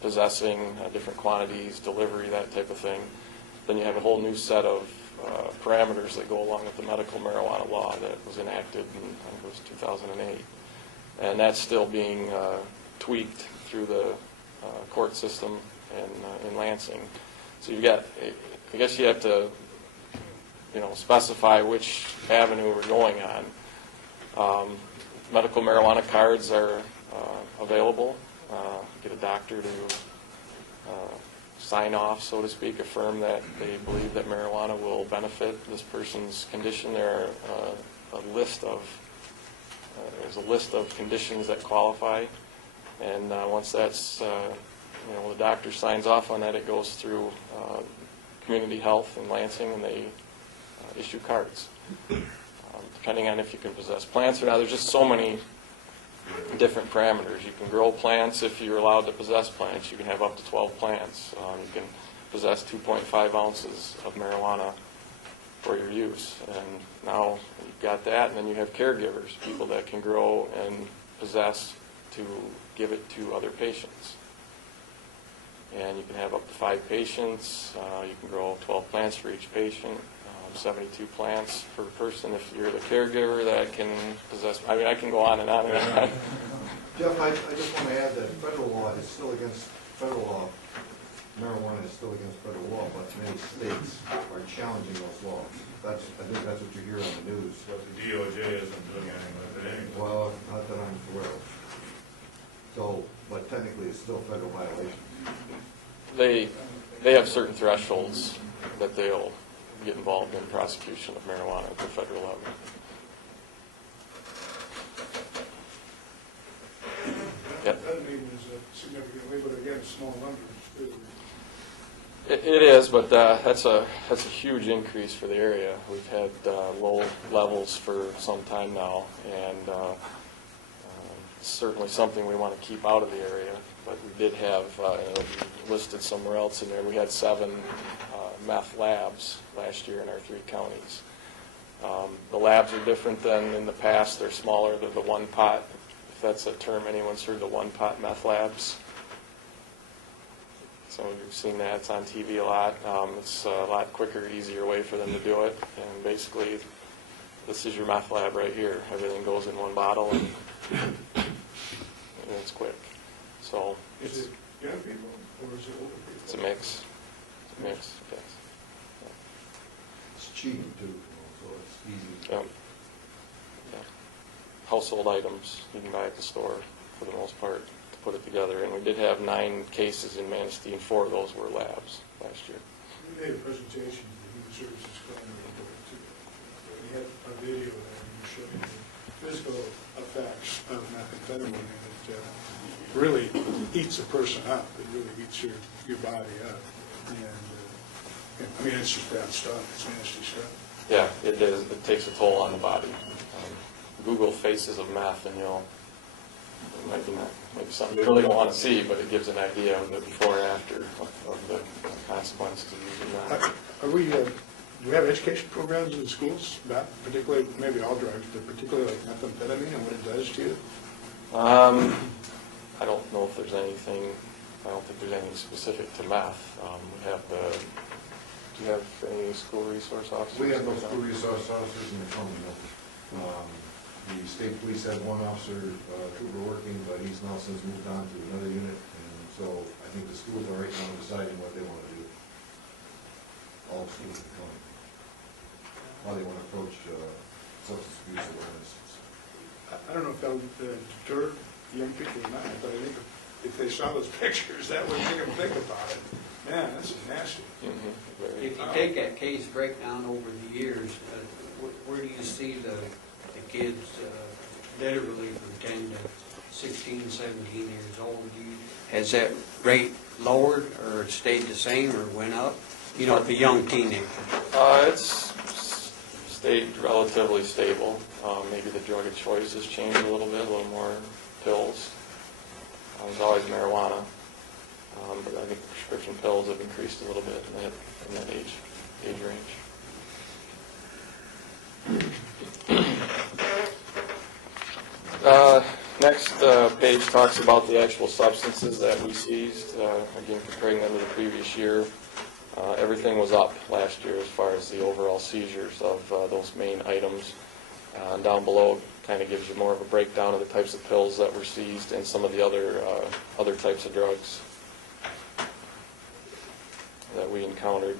possessing, different quantities, delivery, that type of thing. Then you have a whole new set of parameters that go along with the medical marijuana law that was enacted in, I think it was 2008. And that's still being tweaked through the court system in Lansing. So you've got, I guess you have to, specify which avenue we're going on. Medical marijuana cards are available. Get a doctor to sign off, so to speak, affirm that they believe that marijuana will benefit this person's condition. There are there's a list of conditions that qualify, and once that's, the doctor signs off on that, it goes through Community Health in Lansing, and they issue cards. Depending on if you can possess plants or not, there's just so many different parameters. You can grow plants if you're allowed to possess plants. You can have up to 12 plants. You can possess 2.5 ounces of marijuana for your use. And now you've got that, and then you have caregivers, people that can grow and possess to give it to other patients. And you can have up to 5 patients. You can grow 12 plants for each patient. 72 plants per person if you're the caregiver that can possess. I can go on and on and on. Jeff, I just want to add that federal law is still against federal law. Marijuana is still against federal law, but many states are challenging those laws. I think that's what you hear on the news. But the DOJ isn't doing anything with it anyway. Well, not that I'm aware of. So, but technically it's still federal violation. They have certain thresholds that they'll get involved in prosecution of marijuana at the federal level. Yep. That means significantly, but again, small numbers too. It is, but that's a huge increase for the area. We've had low levels for some time now, and it's certainly something we want to keep out of the area. But we did have, listed somewhere else in there, we had 7 meth labs last year in our 3 counties. The labs are different than in the past. They're smaller. They're the one-pot, if that's a term anyone's heard, the one-pot meth labs. Some of you have seen that. It's on TV a lot. It's a lot quicker, easier way for them to do it. And basically, this is your meth lab right here. Everything goes in one bottle, and it's quick. So Is it young people or is it older people? it's a mix. It's a mix, yes. It's cheap too, so it's easy. Yeah. Household items you can buy at the store for the most part to put it together. And we did have 9 cases in Manistee, and 4 of those were labs last year. We made a presentation to the Human Services Committee too. We had a video there and we showed the physical effects of methamphetamine, and it really eats a person up. It really eats your body up. And I mean, it's just bad stuff. It's nasty stuff. Yeah, it is. It takes a toll on the body. Google faces of meth, and it might be something you really don't want to see, but it gives an idea of the before and after of the consequences of using meth. Do we have education programs in the schools about particularly, maybe all drugs, but particularly like methamphetamine and what it does to you? I don't know if there's anything. I don't think there's anything specific to meth. We have do you have any school resource officers? We have no school resource officers in the county, no. The state police had one officer, trooper working, but he's now since moved on to another unit, and so I think the schools are right now deciding what they want to do. All schools in the county. How they want to approach substance abuse awareness. I don't know if that would deter young people or not, but I think if they saw those pictures, that would make them think about it. Man, this is nasty. If you take that case breakdown over the years, where do you see the kids literally from 10 to 16, 17 years old? Has that rate lowered or stayed the same or went up? You know, the young teenager. It's stayed relatively stable. Maybe the drug of choice has changed a little bit, a little more pills. There's always marijuana, but I think the prescription pills have increased a little bit in that age range. Next page talks about the actual substances that we seized. Again, comparing them to the previous year, everything was up last year as far as the overall seizures of those main items. Down below kind of gives you more of a breakdown of the types of pills that were seized and some of the other types of drugs that we encountered.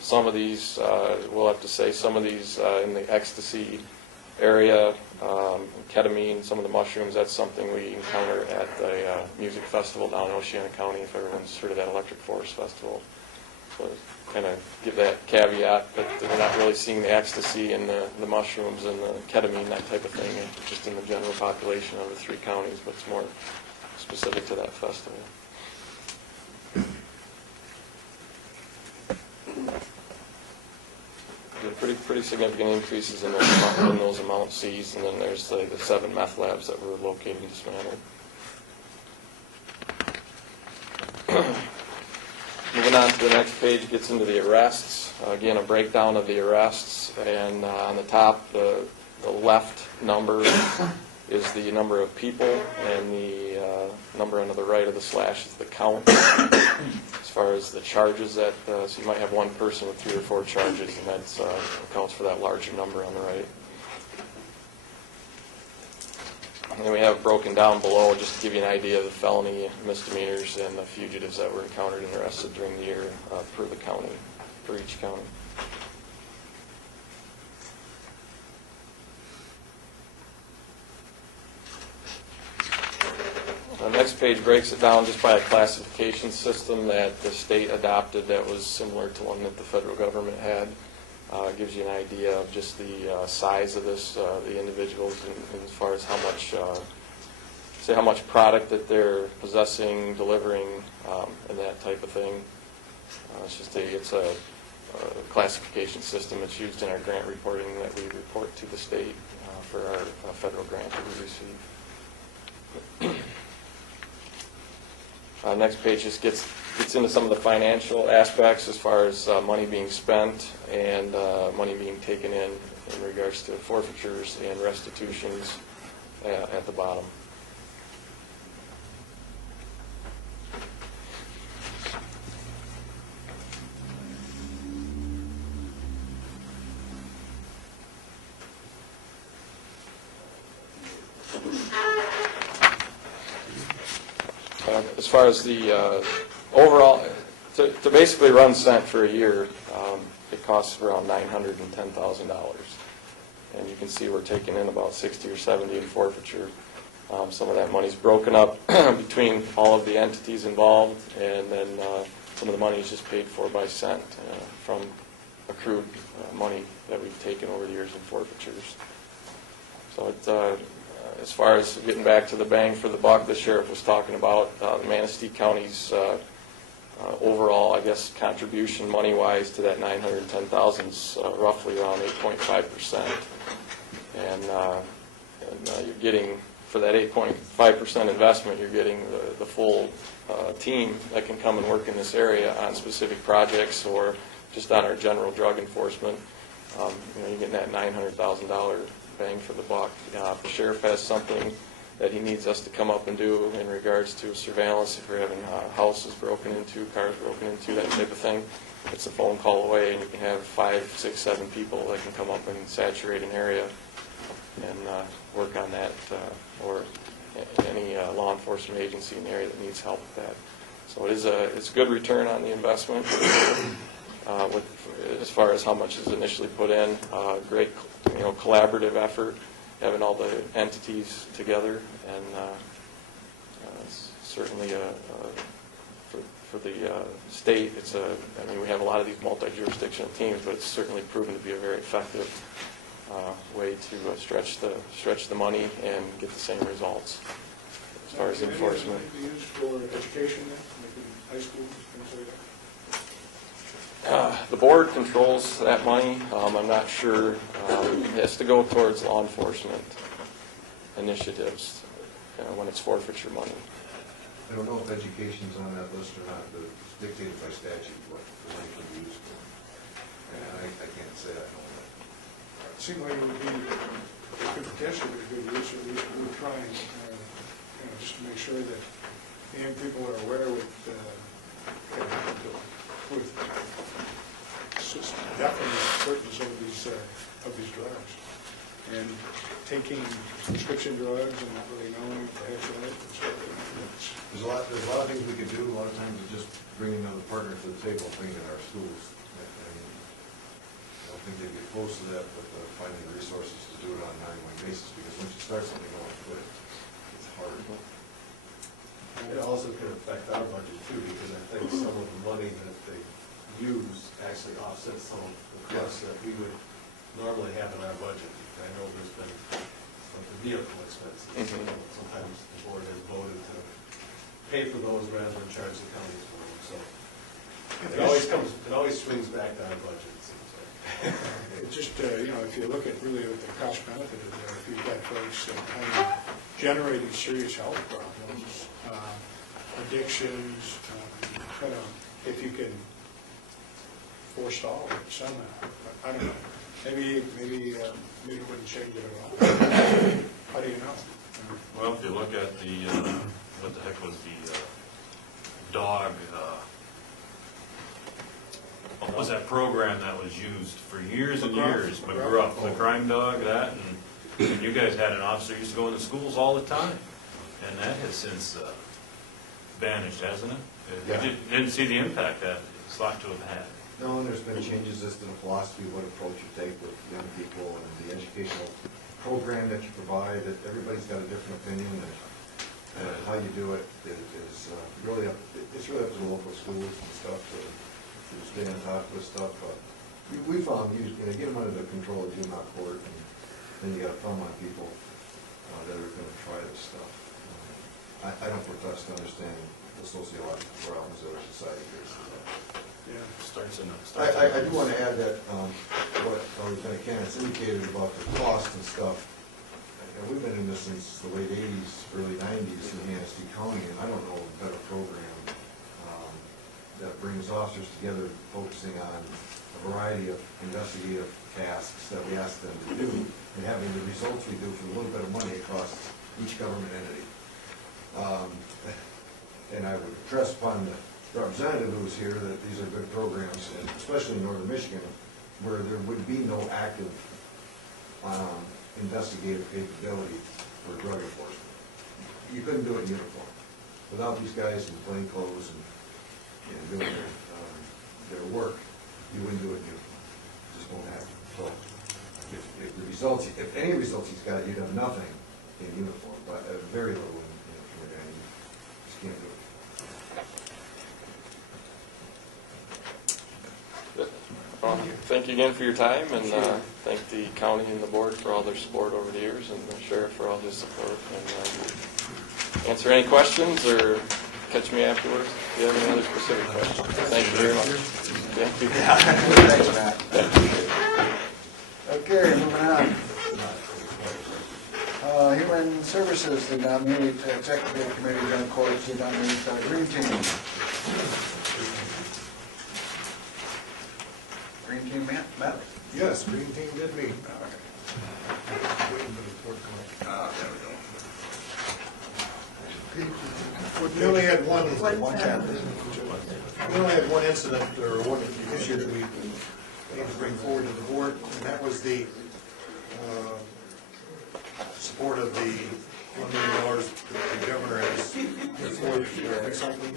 Some of these, we'll have to say, some of these in the ecstasy area, ketamine, some of the mushrooms, that's something we encounter at the music festival down in Oceana County, if everyone's heard of that Electric Forest Festival. So kind of give that caveat, but we're not really seeing the ecstasy and the mushrooms and the ketamine, that type of thing, just in the general population of the 3 counties, but it's more specific to that festival. Pretty significant increases in those amounts seized, and then there's the 7 meth labs that were located and dismantled. Moving on to the next page, gets into the arrests. Again, a breakdown of the arrests, and on the top, the left number is the number of people, and the number on the right of the slash is the count. As far as the charges that, so you might have one person with 3 or 4 charges, and that accounts for that larger number on the right. And then we have it broken down below just to give you an idea of the felony, misdemeanors, and the fugitives that were encountered and arrested during the year per the county, for each county. The next page breaks it down just by a classification system that the state adopted that was similar to one that the federal government had. Gives you an idea of just the size of this, the individuals, and as far as how much product that they're possessing, delivering, and that type of thing. It's a classification system. It's used in our grant reporting that we report to the state for our federal grant that we receive. Next page just gets gets into some of the financial aspects as far as money being spent and money being taken in regards to forfeitures and restitutions at the bottom. As far as the overall, to basically run Cent for a year, it costs around $910,000. And you can see we're taking in about 60 or 70 in forfeiture. Some of that money's broken up between all of the entities involved, and then some of the money is just paid for by Cent from accrued money that we've taken over the years in forfeitures. So it's as far as getting back to the bang for the buck the sheriff was talking about, the Manistee County's overall, I guess, contribution money-wise to that $910,000 is roughly around 8.5%. And you're getting, for that 8.5% investment, you're getting the full team that can come and work in this area on specific projects or just on our general drug enforcement. You're getting that $900,000 bang for the buck. If the sheriff has something that he needs us to come up and do in regards to surveillance, if we're having houses broken into, cars broken into, that type of thing, it's a phone call away, and you can have 5, 6, 7 people that can come up and saturate an area and work on that, or any law enforcement agency in the area that needs help with that. So it's a good return on the investment. As far as how much is initially put in, great, collaborative effort, having all the entities together, and it's certainly for the state. We have a lot of these multi-jurisdictional teams, but it's certainly proven to be a very effective way to stretch the money and get the same results as far as enforcement. Can it be used for education then, maybe high schools, things like that? The board controls that money. I'm not sure. It has to go towards law enforcement initiatives when it's forfeiture money. I don't know if education's on that list or not, but it's dictated by statute what the money can be used for. And I can't say I know that. It seemed like it would be, it could potentially be a good use, or we're trying, just to make sure that the young people are aware with definitely importance of these drugs. And taking prescription drugs and not really knowing if they have that. There's a lot of things we could do. A lot of times it's just bringing another partner to the table and bringing in our schools. I don't think they'd get close to that, but finding the resources to do it on an ongoing basis, because once you start something off with it, it's hard. It also could affect our budget too, because I think some of the money that they use actually offsets some of the costs that we would normally have in our budget. I know there's been the vehicle expenses. Sometimes the board has voted to pay for those rather than charge the counties for them. So it always swings back to our budget, it seems like. It's just, if you look at really what the cost benefit is there, if you've got folks generating serious health problems, addictions, if you can forestall it somehow, I don't know. Maybe it wouldn't change it at all. How do you know? Well, if you look at the, what the heck was the dog, what was that program that was used for years and years? McGruff, the crime dog, that, and you guys had an officer who used to go into schools all the time, and that has since vanished, hasn't it? You didn't see the impact that it's thought to have had. No, and there's been changes as to the philosophy of what approach you take with young people and the educational program that you provide, that everybody's got a different opinion, and how you do it is really up to the local schools and stuff to stay on top of this stuff. But we found you get them under the control of juvenile court, and then you got to thumb on people that are going to try this stuff. I don't profess to understand the sociological problems that our society faces. I do want to add that what Lieutenant Cannon's indicated about the cost and stuff. We've been in this since the late 80s, early 90s in Manistee County, and I don't know of a better program these officers together focusing on a variety of investigative tasks that we ask them to do, and having the results we do for a little bit of money across each government entity. And I would stress upon the representative who's here that these are good programs, and especially in northern Michigan, where there would be no active investigative capability for drug enforcement. You couldn't do it in uniform. Without these guys in plain clothes and doing their work, you wouldn't do it in uniform. It just won't happen. So if the results, if any results he's got, you'd have nothing in uniform, but very little in uniform. You just can't do it. Thank you again for your time, and thank the county and the board for all their support over the years, and the sheriff for all his support. And answer any questions or catch me afterwards if you have any other specific questions. Thank you very much. Thank you. Thanks, Matt. Okay, moving on. Human Services did not meet, Executive Committee, John Courts did not meet, Green Team. Green Team met? Yes, Green Team did meet. We only had one incident or one issue that we need to bring forward to the board, and that was the support of the $1 million that the governor has for recycling.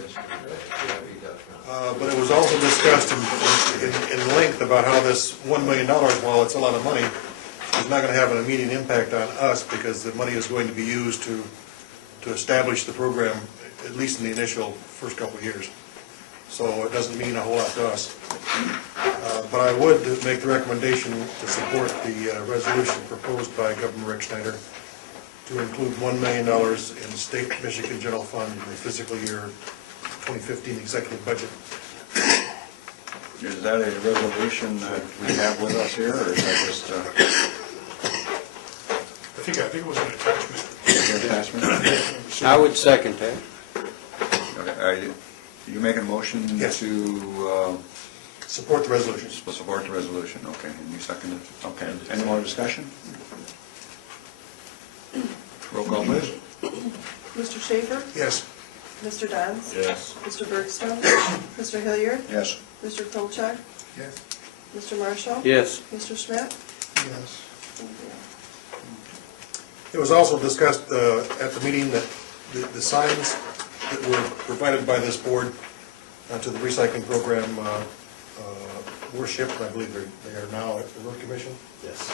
But it was also discussed in length about how this $1 million, while it's a lot of money, is not going to have an immediate impact on us because the money is going to be used to establish the program, at least in the initial first couple of years. So it doesn't mean a whole lot to us. But I would make the recommendation to support the resolution proposed by Governor Rick Snyder to include $1 million in the state Michigan General Fund in the fiscal year 2015 executive budget. Is that a resolution that we have with us here, or is that just I think it was an attachment. attachment? I would second that. Okay, you make a motion Yes. to Support the resolution. support the resolution, okay, and you second it? Okay, any more discussion? Roll call, please. Mr. Schaefer? Yes. Mr. Dons? Yes. Mr. Bergstrom? Mr. Hilliard? Yes. Mr. Kolchak? Yes. Mr. Marshall? Yes. Mr. Schmidt? Yes. It was also discussed at the meeting that the signs that were provided by this board to the recycling program were shipped. I believe they are now at the road commission. Yes.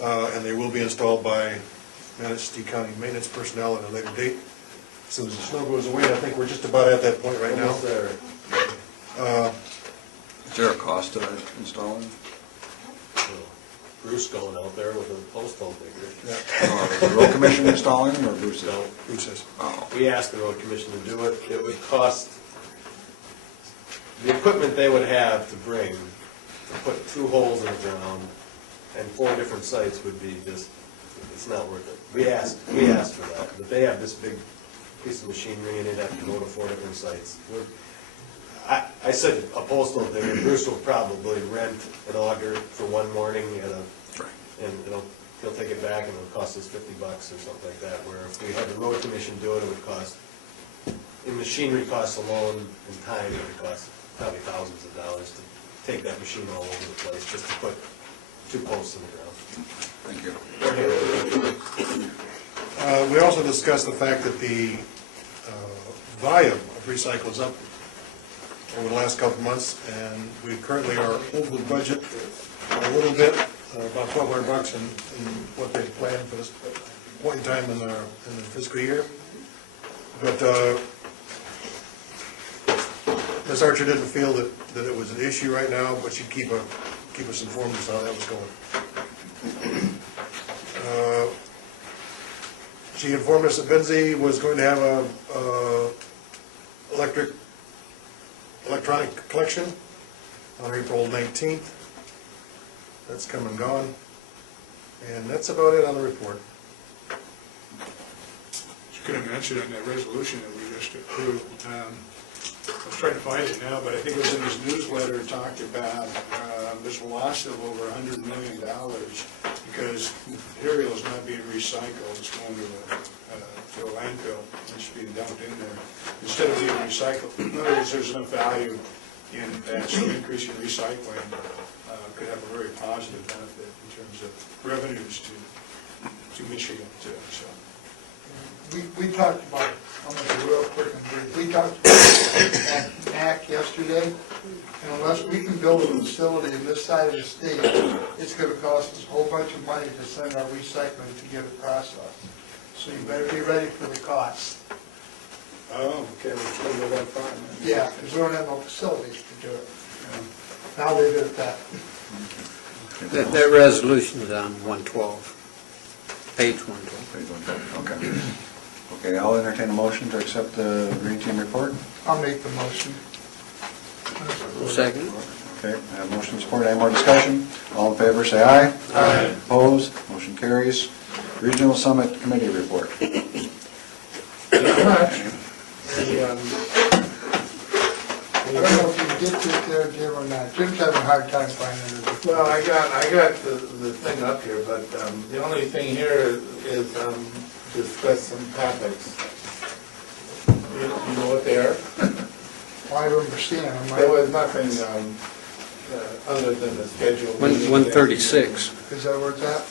And they will be installed by Manistee County maintenance personnel at a later date. As soon as the snow goes away, I think we're just about at that point right now. Almost there. Is there a cost to that installing? Bruce going out there with a postal digger. Is the road commission installing or Bruce? No. Bruce is. Oh. We asked the road commission to do it. It would cost, the equipment they would have to bring, to put 2 holes in the ground and 4 different sites would be just, it's not worth it. We asked for that, but they have this big piece of machinery and they'd have to go to 4 different sites. I said a postal digger, Bruce will probably rent an auger for one morning and he'll take it back and it'll cost us $50 or something like that, where if we had the road commission do it, it would cost, in machinery costs alone and time, it would cost probably thousands of dollars to take that machine all over the place just to put 2 posts in the ground. Thank you. We also discussed the fact that the volume of recycle is up over the last couple of months, and we currently are over the budget a little bit, about $1,200 in what they planned for this point in time in the fiscal year. But Ms. Archer didn't feel that it was an issue right now, but she'd keep us informed as to how that was going. She informed us that Benzie was going to have a electronic collection on April 19th. That's come and gone. And that's about it on the report. You could have mentioned on that resolution that we just approved, was trying to find it now, but I think it was in his newsletter, talked about this loss of over $100 million because material is not being recycled, it's going to a landfill, it's being dumped in there, instead of being recycled. In other words, there's enough value in that, so increasing recycling could have a very positive benefit in terms of revenues to Michigan too, so. We talked about, I'm going to go real quick and brief, we talked about MAC yesterday, and unless we can build a facility in this side of the state, it's going to cost us a whole bunch of money to send our recycling to get it processed. So you better be ready for the cost. Oh, okay, we're trying to go that far. Yeah, because we don't have no facilities to do it. Now they did it that. That resolution is on 112, page 112. Page 112, okay. Okay, I'll entertain a motion to accept the Green Team report. I'll make the motion. Second. Okay, I have motion and support. Any more discussion? All in favor, say aye. Aye. Opposed? Motion carries. Regional Summit Committee report. I don't know if you can get to it there, Jim, or not. Jim's having a hard time finding it. Well, I got the thing up here, but the only thing here is discuss some topics. You know what they are? Well, I don't understand. There was nothing other than the schedule. 136. Is that where it's at?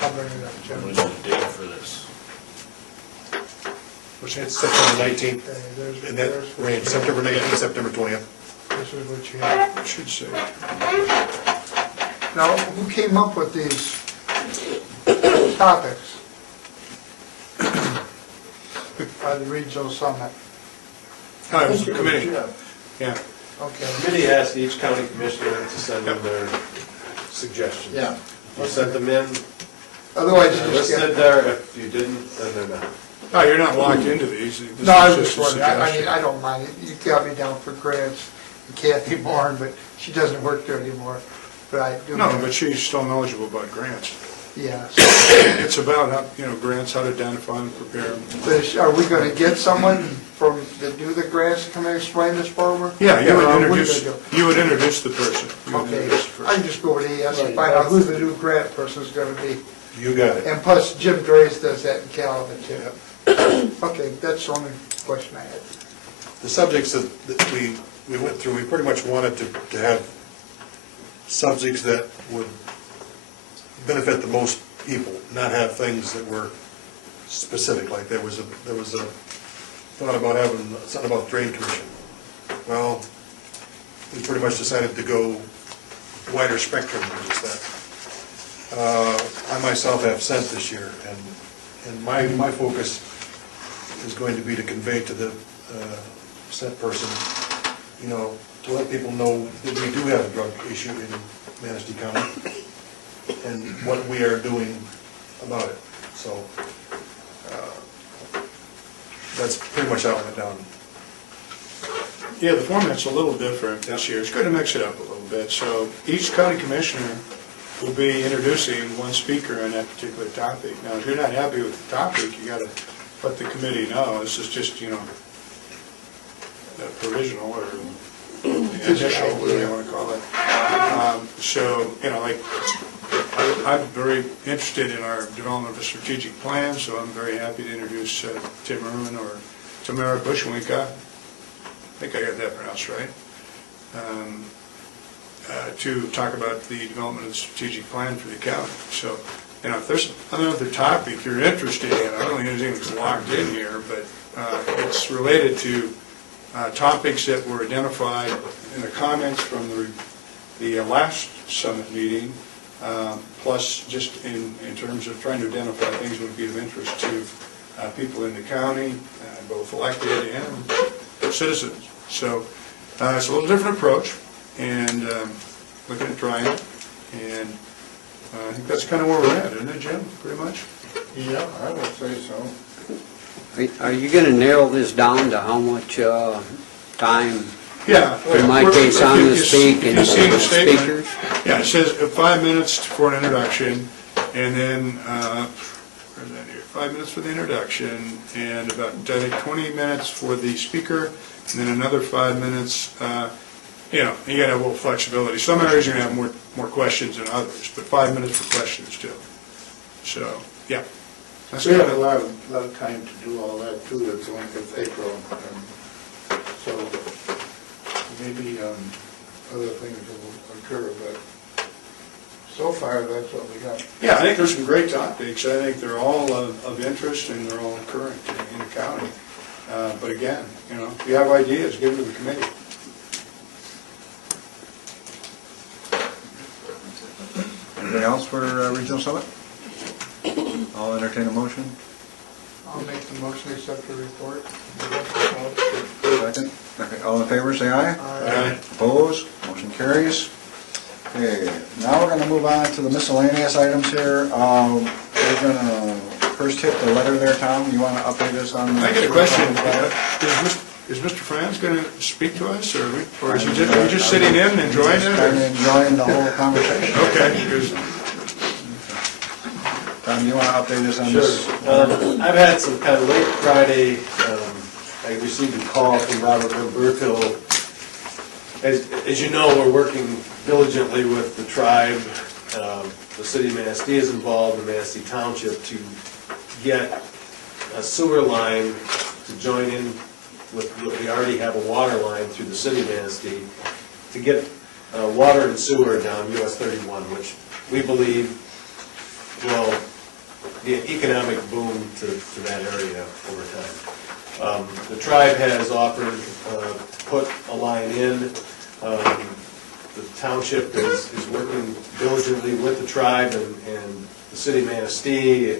I'll bring it up, Jim. What's the date for this? Which is September 19th, Okay, there's- in that there's- range, September 19th, September 20th. This is what you have. It should say. Now, who came up with these topics? On the regional summit? Oh, it was the committee. Yeah. Okay. Committee asked each county commissioner to send in their suggestions. Yeah. You sent them in, Otherwise, you they're just listed get... there, if you didn't, then they're not. No, you're not locked into these. This No, I is was just a wondering, I mean, suggestion. I don't mind it. You got me down for grants, Kathy Bourne, but she doesn't work there anymore. But I do... No, but she's still knowledgeable about grants. Yeah. It's about, how grants, how to identify and prepare them. But are we gonna get someone from, that do the grants to come and explain this forward? Yeah, you Or would are we introduce, gonna do- you would introduce the person. You would Okay, introduce the I person. can just go to ES and find out who the new grant person's gonna be. You got it. And plus, Jim Drace does that in Calvin too. Okay, that's the only question I had. The subjects that we went through, we pretty much wanted to have subjects that would benefit the most people, not have things that were specific, like there was a thought about having something about the drain commission. Well, we pretty much decided to go wider spectrum than just that. I myself have sent this year, and my focus is going to be to convey to the sent person, to let people know that we do have a drug issue in Manistee County and what we are doing about it. So that's pretty much how it went down. Yeah, the format's a little different this year. It's good to mix it up a little bit. So each county commissioner will be introducing one speaker on that particular topic. Now, if you're not happy with the topic, you gotta let the committee know. This is just, provisional or initial, whatever you wanna call it. So, I'm very interested in our development of a strategic plan, so I'm very happy to introduce Tim Irwin or Tamara Bushwinka. I think I got that pronounced right. To talk about the development of the strategic plan for the county. So, if there's another topic you're interested in, I don't think anything's locked in here, but it's related to topics that were identified in the comments from the last summit meeting, plus just in terms of trying to identify things that would be of interest to people in the county, both elected and citizens. So it's a little different approach, and looking at trying it, and I think that's kind of where we're at, isn't it, Jim, pretty much? Yeah, I would say so. Are you going to narrow this down to how much time, Yeah. in my case, I'm going to speak and If you see the statement, speakers? yeah, it says 5 minutes for an introduction, And then, where's that here? 5 minutes for the introduction, and about, I think, 20 minutes for the speaker, and then another 5 minutes. You know, you gotta have a little flexibility. Some areas are gonna have more questions than others, but 5 minutes for questions too. So, yeah. That's We have kinda- a lot of time to do all that too, it's only it's April. So maybe other things will occur, but so far, that's what we got. Yeah, I think there's some great topics. I think they're all of interest and they're all current in the county. But again, you know, if you have ideas, give them to the committee. Anything else for Regional Summit? I'll entertain a motion. I'll make the motion, accept the report. Second. Okay, all in favor, say aye. Aye. Opposed? Motion carries. Okay, now we're gonna move on to the miscellaneous items here. We're gonna first hit the letter there, Tom. You wanna update us on? I got a question. Is Mr. Franz going to speak to us, or is he just, are we just sitting in and enjoying Kind of it? enjoying the whole conversation. Okay, because Tom, you wanna update us on this? Sure. I've had some kind of late Friday, I received a call from Robert Roberto. As you know, we're working diligently with the tribe. The city of Manistee is involved in Manistee Township to get a sewer line to join in with, we already have a water line through the city of Manistee to get water and sewer down US 31, which we believe will be an economic boom to that area over time. The tribe has offered to put a line in. The township is working diligently with the tribe, and the city of Manistee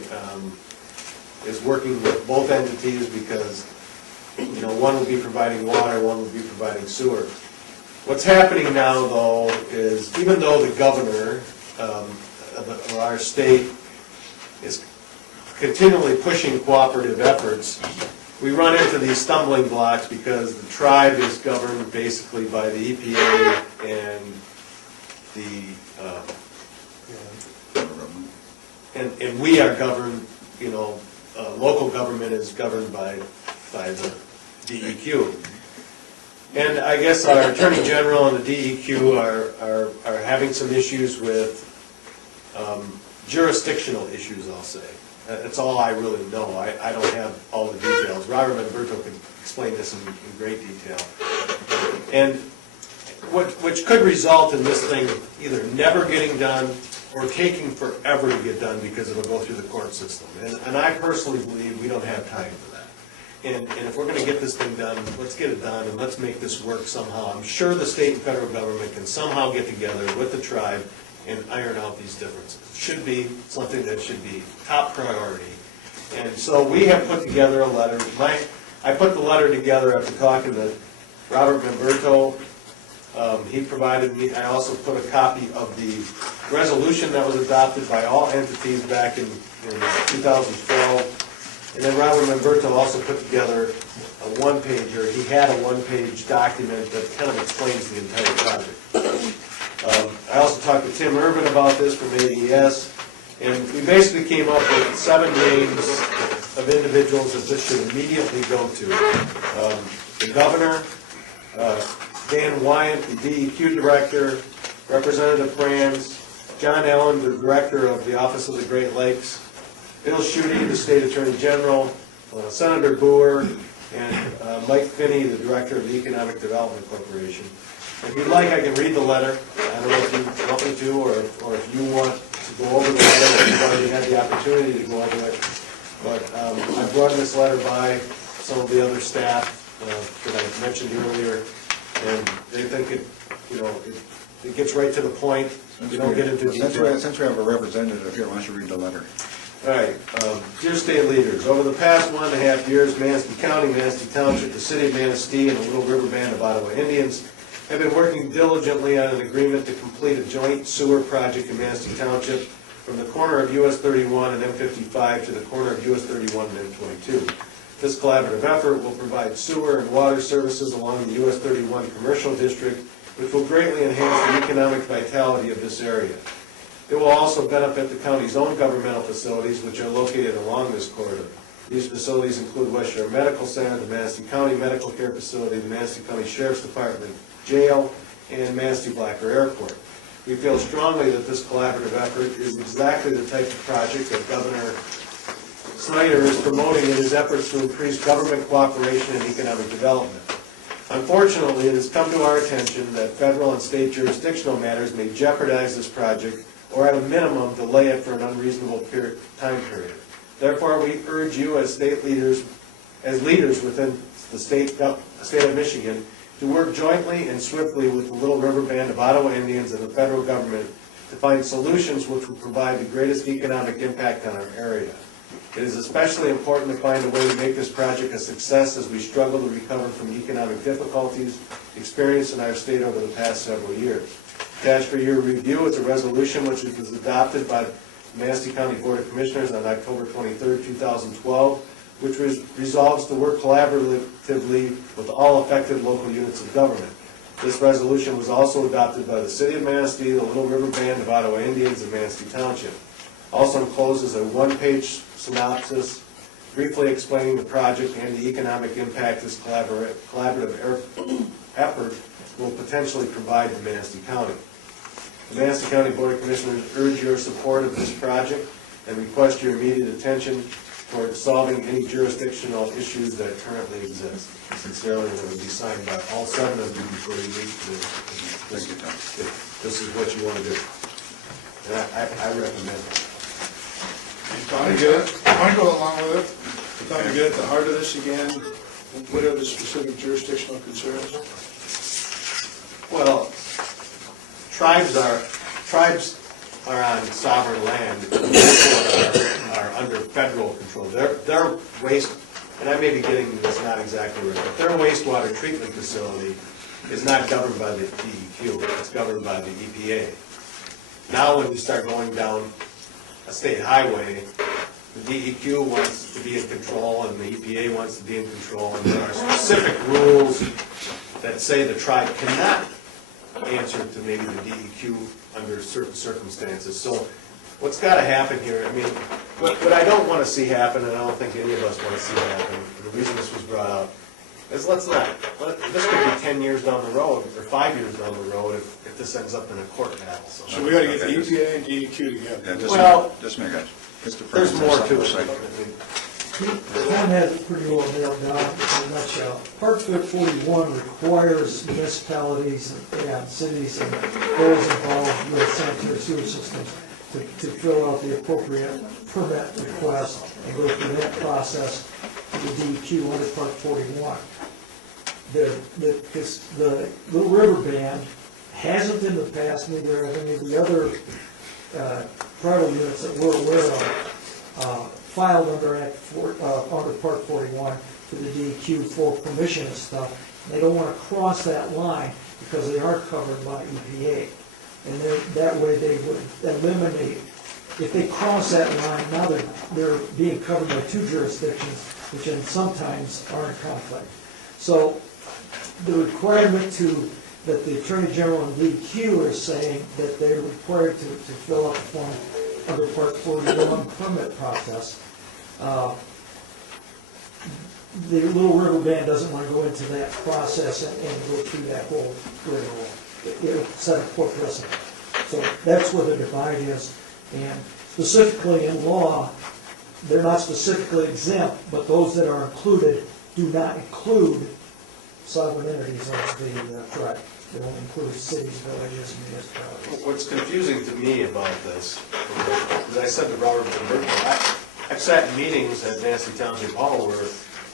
is working with both entities because, you know, one will be providing water, one will be providing sewer. What's happening now, though, is even though the governor of our state is continually pushing cooperative efforts, we run into these stumbling blocks because the tribe is governed basically by the EPA and and we are governed, you know, local government is governed by the DEQ. And I guess our Attorney General and the DEQ are having some issues with jurisdictional issues, I'll say. That's all I really know. I don't have all the details. Robert Manberto can explain this in great detail. And which could result in this thing either never getting done or taking forever to get done because it'll go through the court system. And I personally believe we don't have time for that. And if we're going to get this thing done, let's get it done and let's make this work somehow. I'm sure the state and federal government can somehow get together with the tribe and iron out these differences. It should be something that should be top priority. And so we have put together a letter. I put the letter together after talking to Robert Manberto. He provided me, I also put a copy of the resolution that was adopted by all entities back in 2012. And then Robert Manberto also put together a one-pager. He had a one-page document that kind of explains the entire project. I also talked to Tim Irvin about this from AES, and we basically came up with 7 names of individuals that this should immediately go to. The governor, Dan Wyant, the DEQ director, Representative Franz, John Allen, the director of the Office of the Great Lakes, Bill Schuette, the state attorney general, Senator Boer, and Mike Finney, the director of the Economic Development Corporation. If you'd like, I can read the letter. I don't know if you want me to, or if you want to go over the letter, you've already had the opportunity to go over it. But I brought this letter by some of the other staff that I mentioned earlier, and they think it gets right to the point. We don't get into detail. Since we have a representative here, why don't you read the letter? All right. Dear state leaders, over the past 1.5 years, Manistee County, Manistee Township, the city of Manistee, and the Little River Band of Ottawa Indians have been working diligently on an agreement to complete a joint sewer project in Manistee Township from the corner of US 31 and M55 to the corner of US 31 and M22. This collaborative effort will provide sewer and water services along the US 31 commercial district, which will greatly enhance the economic vitality of this area. It will also benefit the county's own governmental facilities, which are located along this corridor. These facilities include West Shore Medical Center, the Manistee County Medical Care Facility, the Manistee County Sheriff's Department Jail, and Manistee Blacker Airport. We feel strongly that this collaborative effort is exactly the type of project that Governor Snyder is promoting in his efforts to increase government cooperation and economic development. Unfortunately, it has come to our attention that federal and state jurisdictional matters may jeopardize this project or at a minimum delay it for an unreasonable time period. Therefore, we urge you as leaders within the state of Michigan to work jointly and swiftly with the Little River Band of Ottawa Indians and the federal government to find solutions which will provide the greatest economic impact on our area. It is especially important to find a way to make this project a success as we struggle to recover from the economic difficulties experienced in our state over the past several years. Attached for your review is a resolution which was adopted by the Manistee County Board of Commissioners on October 23, 2012, which resolves to work collaboratively with all affected local units of government. This resolution was also adopted by the City of Manistee, the Little River Band of Ottawa Indians, and Manistee Township. Also enclosed is a one-page synopsis briefly explaining the project and the economic impact this collaborative effort will potentially provide to Manistee County. The Manistee County Board of Commissioners urge your support of this project and request your immediate attention toward solving any jurisdictional issues that currently exist. Sincerely, that would be signed by all 7 of you before you leave today. Thank you, Tom. This is what you want to do. And I recommend it. Tom, to get it, I want to go along with it. Tom, to get at the heart of this again, what are the specific jurisdictional concerns? Well, tribes are on sovereign land, and are under federal control. Their waste, and I may be getting this not exactly right, but their wastewater treatment facility is not governed by the DEQ, it's governed by the EPA. Now when you start going down a state highway, the DEQ wants to be in control and the EPA wants to be in control, and there are specific rules that say the tribe cannot answer to maybe the DEQ under certain circumstances. So what's got to happen here, I mean, what I don't want to see happen, and I don't think any of us want to see happen, the reason this was brought up, is this could be 10 years down the road, or 5 years down the road, if this ends up in a court battle. So we got to get the EPA and DEQ together. Well, there's more to it. Tom has it pretty well nailed down in a nutshell. Part 41 requires municipalities and cities and those involved with sanitary sewer systems to fill out the appropriate permit request and go through that process to the DEQ under Part 41. The Little River Band hasn't in the past, neither have any of the other tribal units that we're aware of, filed under Part 41 to the DEQ for permission and stuff. They don't want to cross that line because they are covered by EPA. And that way they would eliminate, if they cross that line, now they're being covered by 2 jurisdictions, which then sometimes are in conflict. So the requirement that the Attorney General and DEQ are saying that they're required to fill out the form under Part 41 permit process. The Little River Band doesn't want to go into that process and go through that whole rigmarole. It'll set a poor precedent. So that's where the divide is. And specifically in law, they're not specifically exempt, but those that are included do not include sovereign entities of the tribe. They don't include cities, villages, and municipalities. What's confusing to me about this, as I said to Robert Van Berkel, I've sat in meetings at Manistee Township Hall where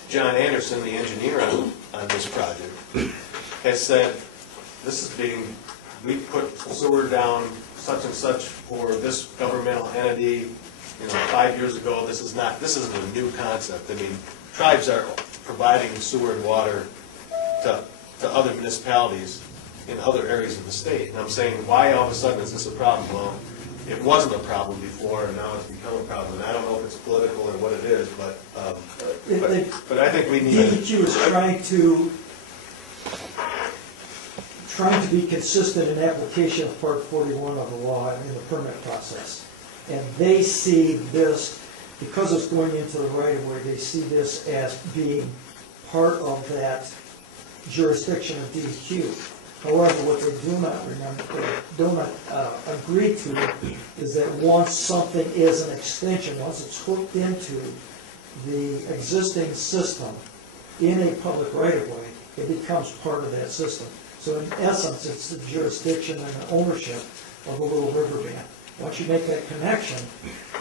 John Anderson, the engineer on this project, has said, we put sewer down such and such for this governmental entity, 5 years ago. This isn't a new concept. I mean, tribes are providing sewer and water to other municipalities in other areas of the state. And I'm saying, why all of a sudden is this a problem? Well, it wasn't a problem before, and now it's become a problem. And I don't know if it's political or what it is, but I think we need... DEQ is trying to trying to be consistent in application of Part 41 of the law in the permit process. And they see this, because it's going into the right-of-way, they see this as being part of that jurisdiction of DEQ. However, what they do not agree to is that once something is an extension, once it's hooked into the existing system in a public right-of-way, it becomes part of that system. So in essence, it's the jurisdiction and the ownership of the Little River Band. Once you make that connection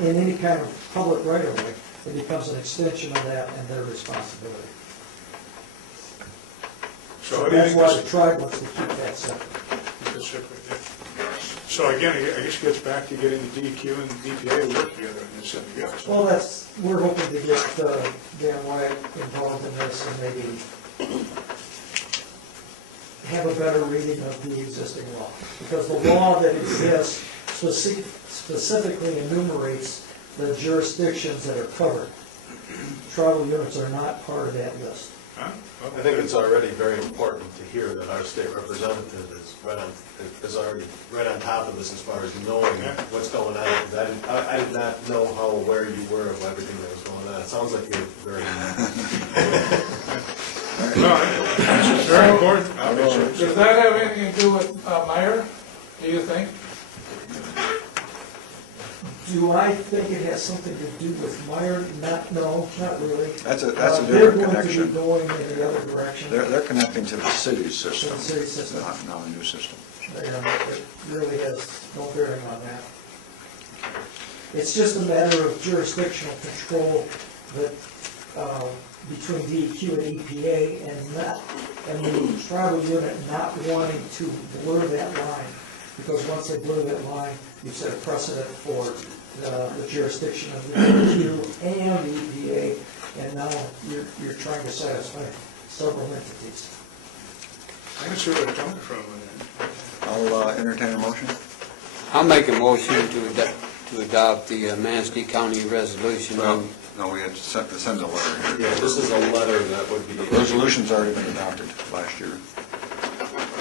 in any kind of public right-of-way, it becomes an extension of that and their responsibility. So that's why the tribe wants to keep that separate. So again, I guess it gets back to getting the DEQ and the DPA to work together in this. Well, we're hoping to get Dan Wyatt involved in this and maybe have a better reading of the existing law. Because the law that exists specifically enumerates the jurisdictions that are covered. Tribal units are not part of that list. I think it's already very important to hear that our state representative is already right on top of this as far as knowing what's going on. I did not know how aware you were of everything that was going on. It sounds like you're very. This is very important. Does that have anything to do with Meyer, do you think? Do I think it has something to do with Meyer? No, not really. That's a different connection. They're going to be going in the other direction. They're connecting to the city's system. To the city system. Not a new system. It really has no bearing on that. It's just a matter of jurisdictional control that between DEQ and EPA and the tribal unit not wanting to blur that line. Because once they blur that line, you've set a precedent for the jurisdiction of the DEQ and the EPA, and now you're trying to satisfy several entities. I can see where they're coming from. I'll entertain a motion. I'll make a motion to adopt the Manistee County resolution. Well, no, we had to send a letter here. Yeah, this is a letter that would be. The resolution's already been adopted last year.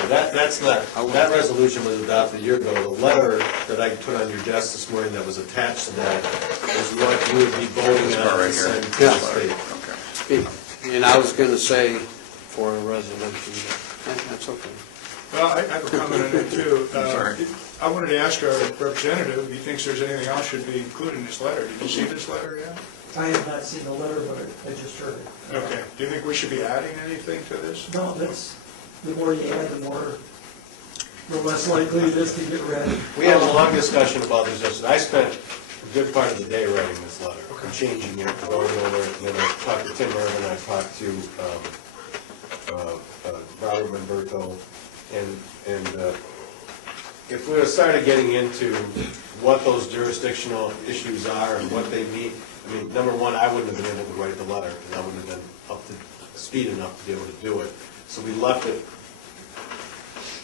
That's not, that resolution was adopted a year ago. The letter that I put on your desk this morning that was attached to that is what you would be voting on to send to the state. Okay. And I was going to say for a resolution, but that's okay. Well, I have a comment on that too. Sorry. I wanted to ask our representative if he thinks there's anything else should be included in this letter. Did you see this letter yet? I have not seen the letter, but I just heard it. Okay. Do you think we should be adding anything to this? No, the more you add, the less likely it is to get read. We had a long discussion about this yesterday. I spent a good part of the day writing this letter, changing it, going over it, and then I talked to Tim Irvin, I talked to Robert Manberto, and if we had started getting into what those jurisdictional issues are and what they mean, I mean, number one, I wouldn't have been able to write the letter, because I wouldn't have been up to speed enough to be able to do it. So we left it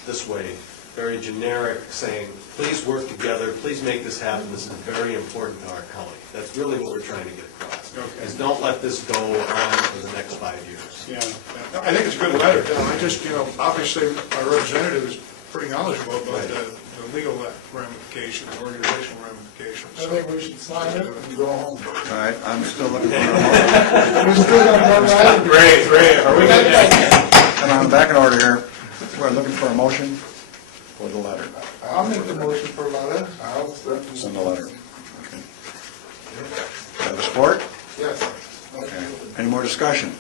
this way, very generic, saying, please work together, please make this happen, this is very important to our county. That's really what we're trying to get across, is don't let this go on for the next 5 years. Yeah, I think it's a good letter. I just, obviously our representative is pretty knowledgeable about the legal ramifications, organizational ramifications. I think we should sign it and go home. All right, I'm still looking for a motion. Ray, are we going to? Come on, back in order here. We're looking for a motion for the letter. I'll make the motion for a letter. I'll Send the letter. Okay. Have a support? Yes. Okay. Any more discussion?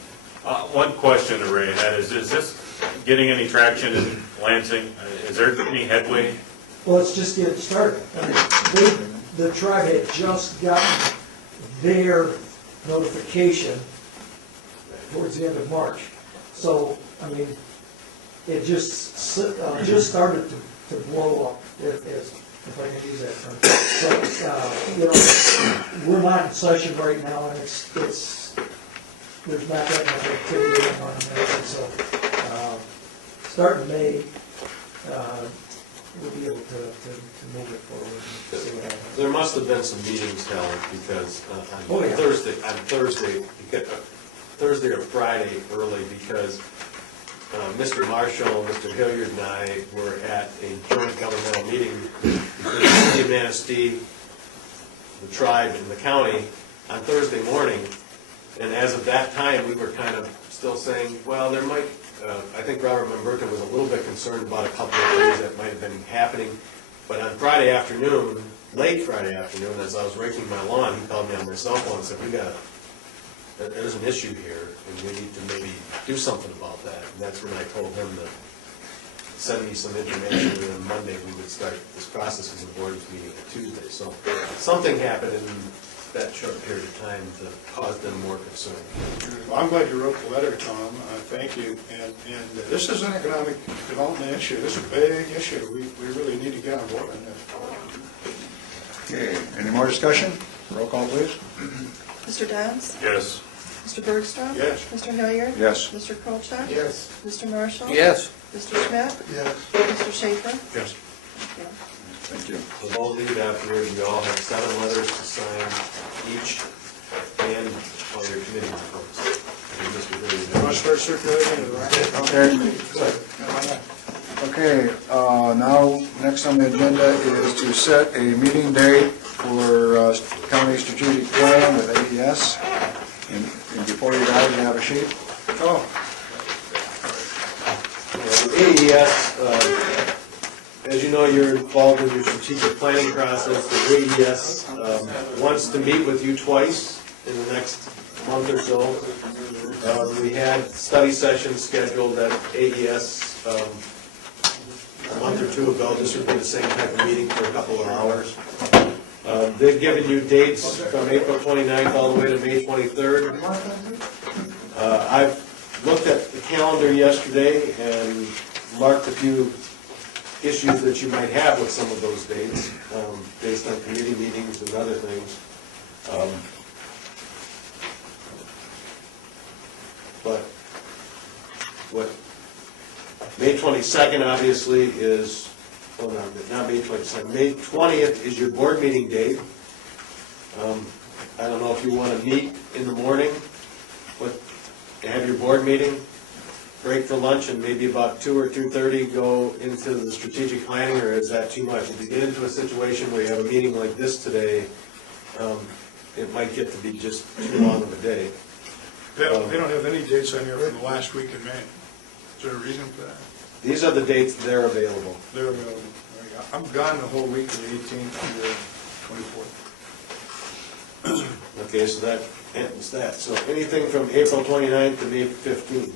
One question to Ray, that is this getting any traction in Lansing? Is there any headway? Well, it's just getting started. I mean, the tribe had just gotten their notification towards the end of March. So, I mean, it just started to blow up, if I can use that term. So, we're not in session right now, and there's not that much activity going on in that. So, starting May, we'll be able to move it forward and see what happens. There must have been some meetings held, because Oh, yeah. Thursday or Friday early, because Mr. Marshall, Mr. Hilliard, and I were at a joint governmental meeting between the city of Manistee, the tribe, and the county on Thursday morning. And as of that time, we were kind of still saying, well, there might, I think Robert Mamberta was a little bit concerned about a couple of things that might have been happening. But on Friday afternoon, late Friday afternoon, as I was raking my lawn, he called me on my cell phone and said, there's an issue here, and we need to maybe do something about that. And that's when I told him to send me some information, and then Monday we would start this process as a board meeting on Tuesday. So something happened in that short period of time to cause them more concern. Well, I'm glad you wrote the letter, Tom. Thank you. And this is an economic development issue. This is a big issue. We really need to get on board on this. Okay, any more discussion? Roll call, please. Mr. Downs? Yes. Mr. Bergstrom? Yes. Mr. Hilliard? Yes. Mr. Colchak? Yes. Mr. Marshall? Yes. Mr. Schmidt? Yes. Mr. Schaefer? Yes. Thank you. Thank you. So don't leave afterwards, you all have 7 letters to sign each, and all your committee reports. And Mr. You Hilliard. want to start circulating it, right? Okay, now, next on the agenda is to set a meeting date for county strategic plan with AES. And before you guys, you have a sheet? Oh. AES, as you know, you're involved in your strategic planning process. The AES wants to meet with you twice in the next month or so. We had study sessions scheduled at AES a month or 2 ago. This would be the same type of meeting for a couple of hours. They've given you dates from April 29th all the way to May 23rd. I've looked at the calendar yesterday and marked a few issues that you might have with some of those dates, based on committee meetings and other things. But what May 22nd obviously is, well, not May 22nd, May 20th is your board meeting date. I don't know if you want to meet in the morning, have your board meeting, break for lunch, and maybe about 2 or 2:30 go into the strategic planning, or is that too much? If you get into a situation where you have a meeting like this today, it might get to be just too long of a day. They don't have any dates on here for the last week in May. Is there a reason for that? These are the dates they're available. They're available. I'm gone the whole week, the 18th to the 24th. Okay, so that ends that. So anything from April 29th to May 15th.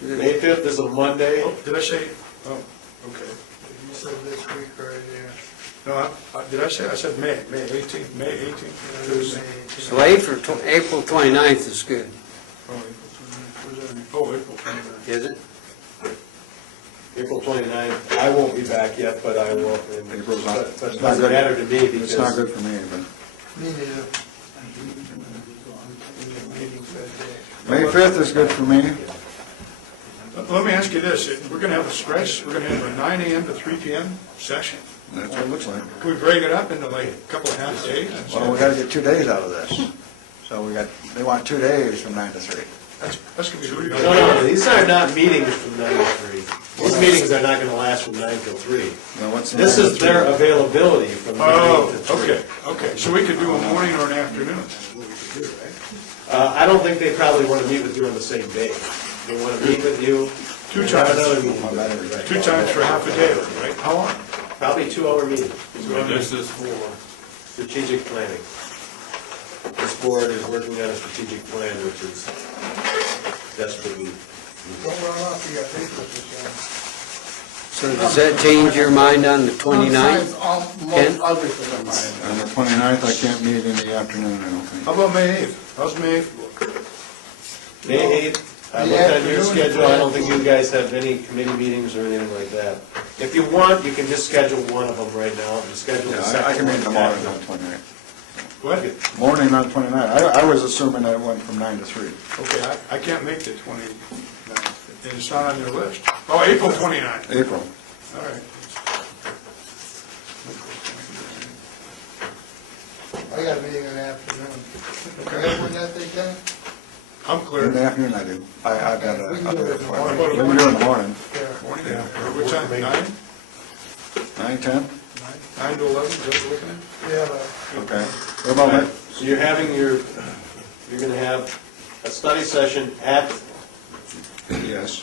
May 5th is a Monday. Oh, did I say, oh, okay. You said this week right here. No, did I say, I said May 18th, May 18th. Tuesday. So April 29th is good. Oh, April 29th. Is it? April 29th, I won't be back yet, but I will. April's not- But it doesn't matter to me because. It's not good for me, but. Me neither. May 5th is good for me. Let me ask you this, we're going to have a stretch, we're going to have a 9 a.m. to 3 p.m. session. That's what it looks like. Can we break it up into like a couple of half days? Well, we gotta get 2 days out of this. So they want 2 days from 9 to 3. That's going to be really. No, these are not meetings from 9 to 3. These meetings are not going to last from 9 till 3. Now, what's the This 9 to is 3? their availability from 9 to 3. Okay, so we could do a morning or an afternoon, that's what we could do, right? I don't think they probably want to meet with you on the same day. They want to meet with you. 2 and have times. another meeting. 2 times for half a day, right? How long? Probably 2-hour meeting. So this is for, Strategic planning. This board is working on a strategic plan, which is desperately. Don't run off, you got papers to sign. So does that change your mind on the 29th? Ken? On the 29th, I can't meet in the afternoon, I don't think. How about May 8th? How's May 8th look? May 8th, I looked at your schedule, I don't think you guys have any committee meetings or anything like that. If you want, you can just schedule one of them right now, and schedule the Yeah, second one. I can meet in the morning on the 29th. What? Morning on 29th. I was assuming that it went from 9 to 3. Okay, I can't make the 29th, it's not on your list. Oh, April 29th, April. all right. I got a meeting in the afternoon. You have one that day, Ken? I'm In clear. the afternoon I do. I've got We can a do it in the appointment. morning. We can do it in the morning. Morning, what time, 9? 9, 10? 9 to 11, is that what we're looking at? Yeah, Okay. What about that? So you're gonna have a study session at Yes,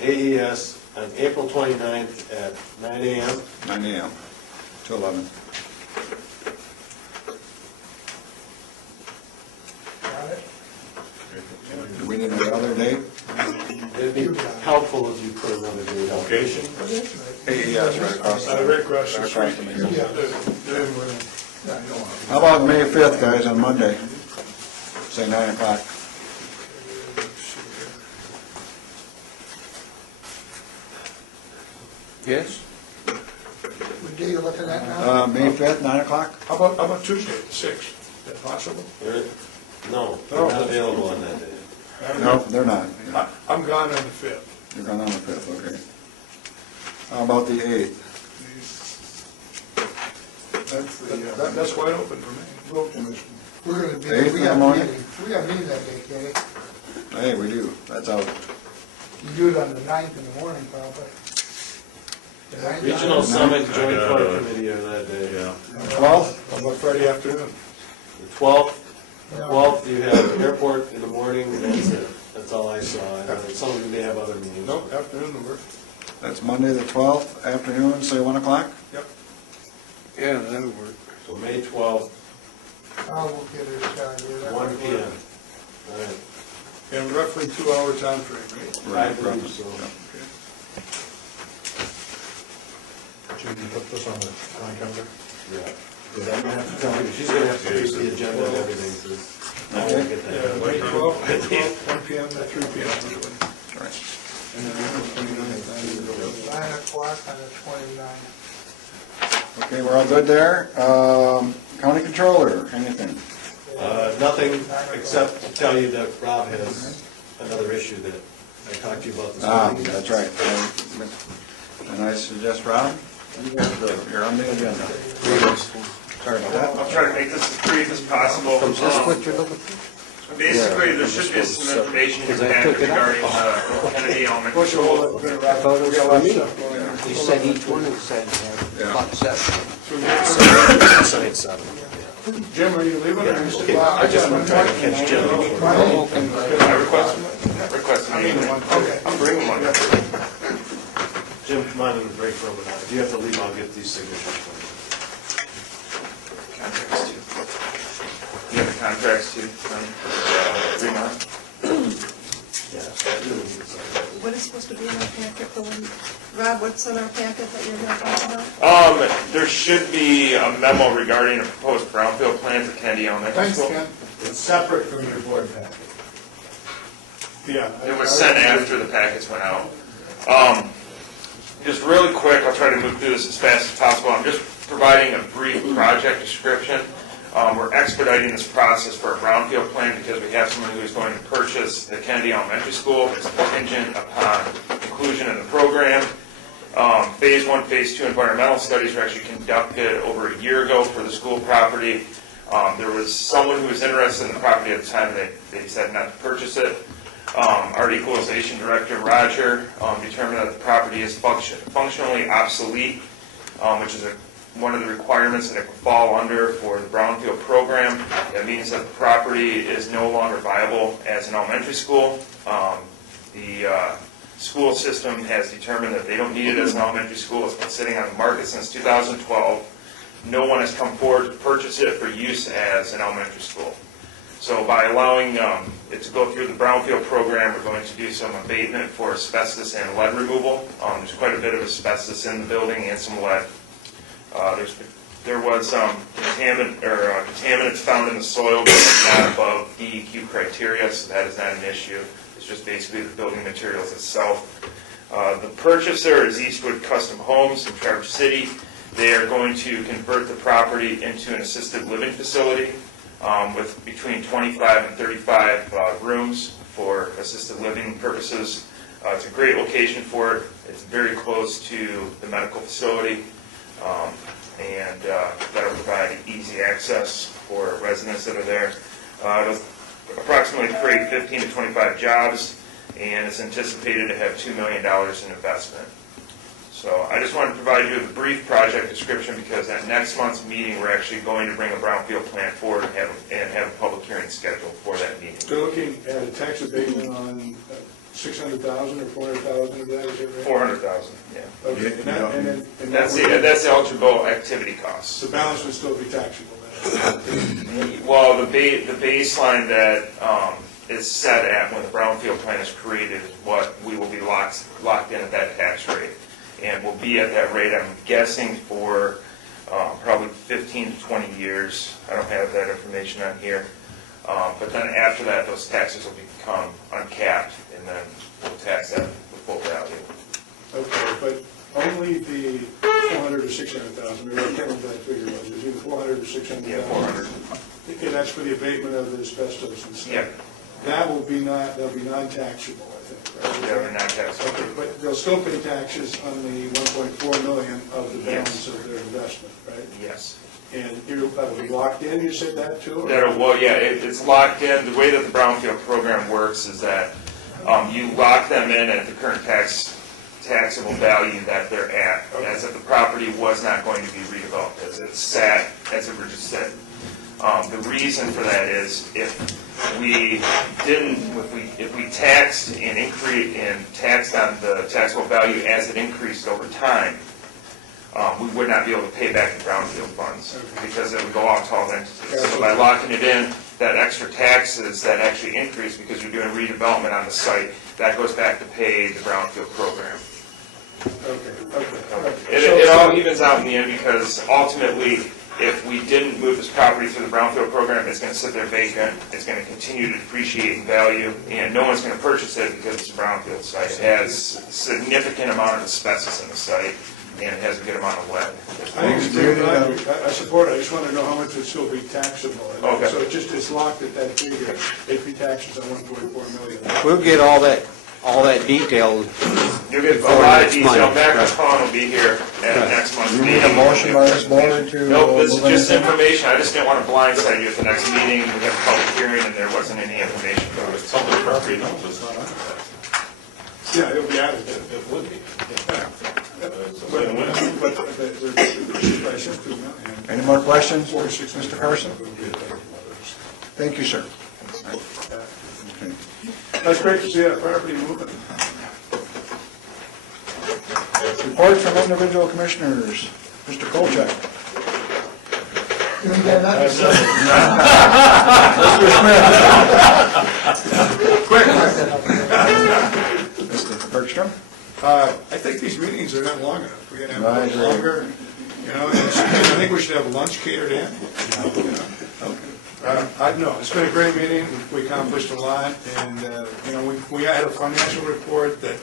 AES on April 29th at 9 AM. 9 AM to 11. got it. Do we need another date? It'd be helpful if you put another date out. Location? AES right across the Right across the right street. across the Yeah. meeting. How about May 5th, guys, on Monday? Say 9 o'clock. Yes? What day you looking at now? May 5th, 9 o'clock? How about Tuesday, the 6th? Is that possible? No, they're not available on that day. No, they're not. I'm gone on the 5th. You're going on the 5th, okay. How about the 8th? That's wide open for me. Road commission. We're gonna be, Eighth we in the got a morning? meeting, we got a meeting that day, Kenny. Hey, we do. That's out. You do it on the 9th in the morning, probably. The 9th? Regional Summit Joint Core Committee on that day. Yeah. 12th? How about Friday afternoon? The 12th, you have airport in the morning, and that's it. That's all I saw. And then some of you may have other meetings. No, afternoon will work. That's Monday the 12th, afternoon, say 1 o'clock? Yep. Yeah, that'll work. So May 12th, I'll look at it, Scott. 1 PM. All right. And roughly 2-hour time frame, right? I believe so. Jim, you put this on the calendar? Yeah. She's gonna have to fix the agenda and everything, so I won't get Yeah, that. May 12th, 1 PM to 3 PM. Right. And then April 29th. 9 o'clock on the 29th. Okay, we're all good there. County controller, anything? Nothing except to tell you that Rob has another issue that I talked to you about this morning. That's right. And I suggest, Rob, you're on the agenda. Sorry about that. I'll try to make this as brief as possible. Is this what you're looking for? Basically, there should be some information in your packet regarding Kennedy Elementary School. Photos for me? You said each one was said about 7. Say 7. Jim, are you leaving? Or are you still? I just want to try to catch Jim. I request a meeting. I'm bringing one. Jim, come on in the break room. If you have to leave, I'll get these signatures for Contracts too. You have the contracts too, Fremont? you. Yeah. What is supposed to be in our packet for when, Rob, what's in our packet that you're gonna talk about? There should be a memo regarding a proposed brownfield plan for Kennedy Elementary Thanks, School. Ken. It's separate from your board packet. Yeah. It was sent after the packets went out. Just really quick, I'll try to move through this as fast as possible. I'm just providing a brief project description. We're expediting this process for a brownfield plan because we have someone who is going to purchase the Kennedy Elementary School. It's contingent upon inclusion in the program. Phase 1, Phase 2 environmental studies were actually conducted over a year ago for the school property. There was someone who was interested in the property at the time. They decided not to purchase it. Our equalization director, Roger, determined that the property is functionally obsolete, which is one of the requirements that it would fall under for the brownfield program. That means that the property is no longer viable as an elementary school. The school system has determined that they don't need it as an elementary school. It's been sitting on the market since 2012. No one has come forward to purchase it for use as an elementary school. So by allowing it to go through the brownfield program, we're going to do some abatement for asbestos and lead removal. There's quite a bit of asbestos in the building and some lead. There was contaminants found in the soil, but not above DEQ criteria, so that is not an issue. It's just basically the building materials itself. The purchaser is Eastwood Custom Homes in Traverse City. They are going to convert the property into an assisted living facility with between 25 and 35 rooms for assisted living purposes. It's a great location for it. It's very close to the medical facility, and that'll provide easy access for residents that are there. It'll approximately create 15 to 25 jobs, and it's anticipated to have $2 million in investment. So I just wanted to provide you with a brief project description because at next month's meeting, we're actually going to bring a brownfield plan forward and have a public hearing scheduled for that meeting. They're looking at a tax abatement on 600,000 or 400,000 of that, is it right? 400,000, yeah. Okay, and That's the eligible activity costs. The balance would still be taxable then? Well, the baseline that is set at when the brownfield plan is created is what we will be locked in at that tax rate. And we'll be at that rate, I'm guessing, for probably 15 to 20 years. I don't have that information on here. But then after that, those taxes will become uncapped, and then we'll tax that the full value. Okay, but only the 400 or 600,000, maybe I can't remember that figure was, it was either 400 or 600,000? Yeah, 400. Okay, that's for the abatement of the asbestos and stuff? Yeah. That will be that'll be non-taxable, I think, right? Yeah, they're not taxable. Okay, but they'll still pay taxes on the 1.4 million of the balance of their investment, right? Yes. And that'll be locked in, you said that too? or- Well, yeah, it's locked in. The way that the brownfield program works is that you lock them in at the current taxable value that they're at, as if the property was not going to be redeveloped, as it sat, as it were just said. The reason for that is if we taxed and increased and taxed on the taxable value as it increased over time, we would not be able to pay back the brownfield funds because it would go off to all entities. So by locking it in, that extra taxes that actually increase because you're doing redevelopment on the site, that goes back to pay the brownfield program. It all evens out in the end because ultimately, if we didn't move this property through the brownfield program, it's going to sit there vacant, it's going to continue to depreciate in value, and no one's going to purchase it because it's a brownfield site. It has a significant amount of asbestos in the site, and it has a good amount of lead. I think it's great. I support it. I just want to know how much would still be taxable. Okay. So it's locked at that figure, it'd be taxes on 1.4 million. We'll get all that detail. You'll get a lot of detail. Mac McClellan will be here at next month's You meeting. need a motion by this board to... Nope, this is move just anything? information. I just didn't want to blindside you at the next meeting. We have a public hearing, and there wasn't any information. Some of the property knows it's not on that. Yeah, it'll be added. It would be. Any more questions, Mr. Carson? Thank you, sir. Okay. That's great to see that property moving. Reports from individual commissioners. Mr. Kolchak. Quick. Mr. Bergstrom. I think these meetings are not long enough. We're gonna I have agree. a longer, I think we should have lunch catered in. No, it's been a great meeting. We accomplished a lot, and, we had a financial report that,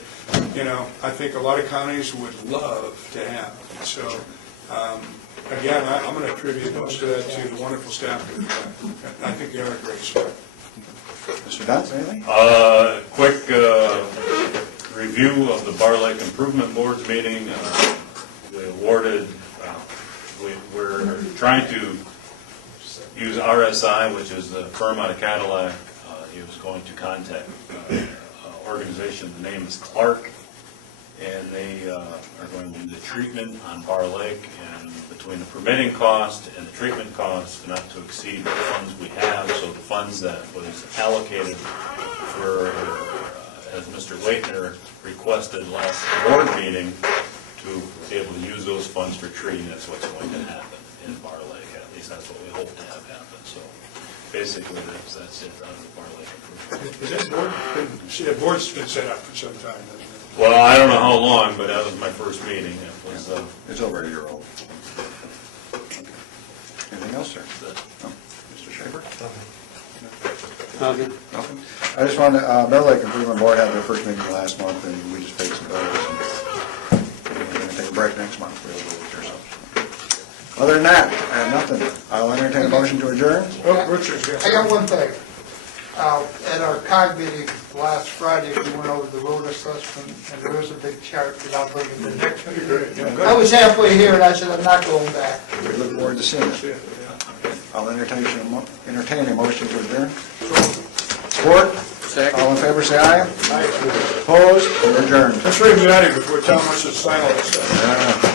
I think a lot of counties would love to have. So, again, I'm going to attribute most of that to the wonderful staff that we've got. I think they are a great staff. Mr. Dodds, anything? Quick review of the Bar Lake Improvement Board's meeting. We awarded, we're trying to use RSI, which is the firm out of Cadillac. He was going to contact an organization, the name is Clark, and they are going to do the treatment on Bar Lake, and between the permitting cost and the treatment cost, not to exceed the funds we have, so the funds that was allocated for, as Mr. Waitner requested last board meeting, to be able to use those funds for treating, that's what's going to happen in Bar Lake. At least that's what we hope to have happen. So basically, that's it on the Bar Lake improvement. Is that board, that board's been set up for some time, hasn't it? Well, I don't know how long, but that was my first meeting. It was, It's over a year old. Anything else, sir? No. Mr. Shaver? Nothing. Nothing? I just wanted, Bear Lake Improvement Board had their first meeting last month, and we just paid some bills. And we're going to take a break next month. We'll go with yourselves. Other than that, I have nothing. I'll entertain a motion to adjourn. Oh, Richard's got I got one thing. At our COG meeting last Friday, we went over the road assessment, and there is a big chart that I'll bring in the next meeting. I was halfway here, and I said, I'm not going back. We look forward to seeing it. I'll entertain a motion to adjourn. Support? All in favor, say aye. Opposed? We're adjourned. Let's read it out of here before Tom wants to sign all this stuff.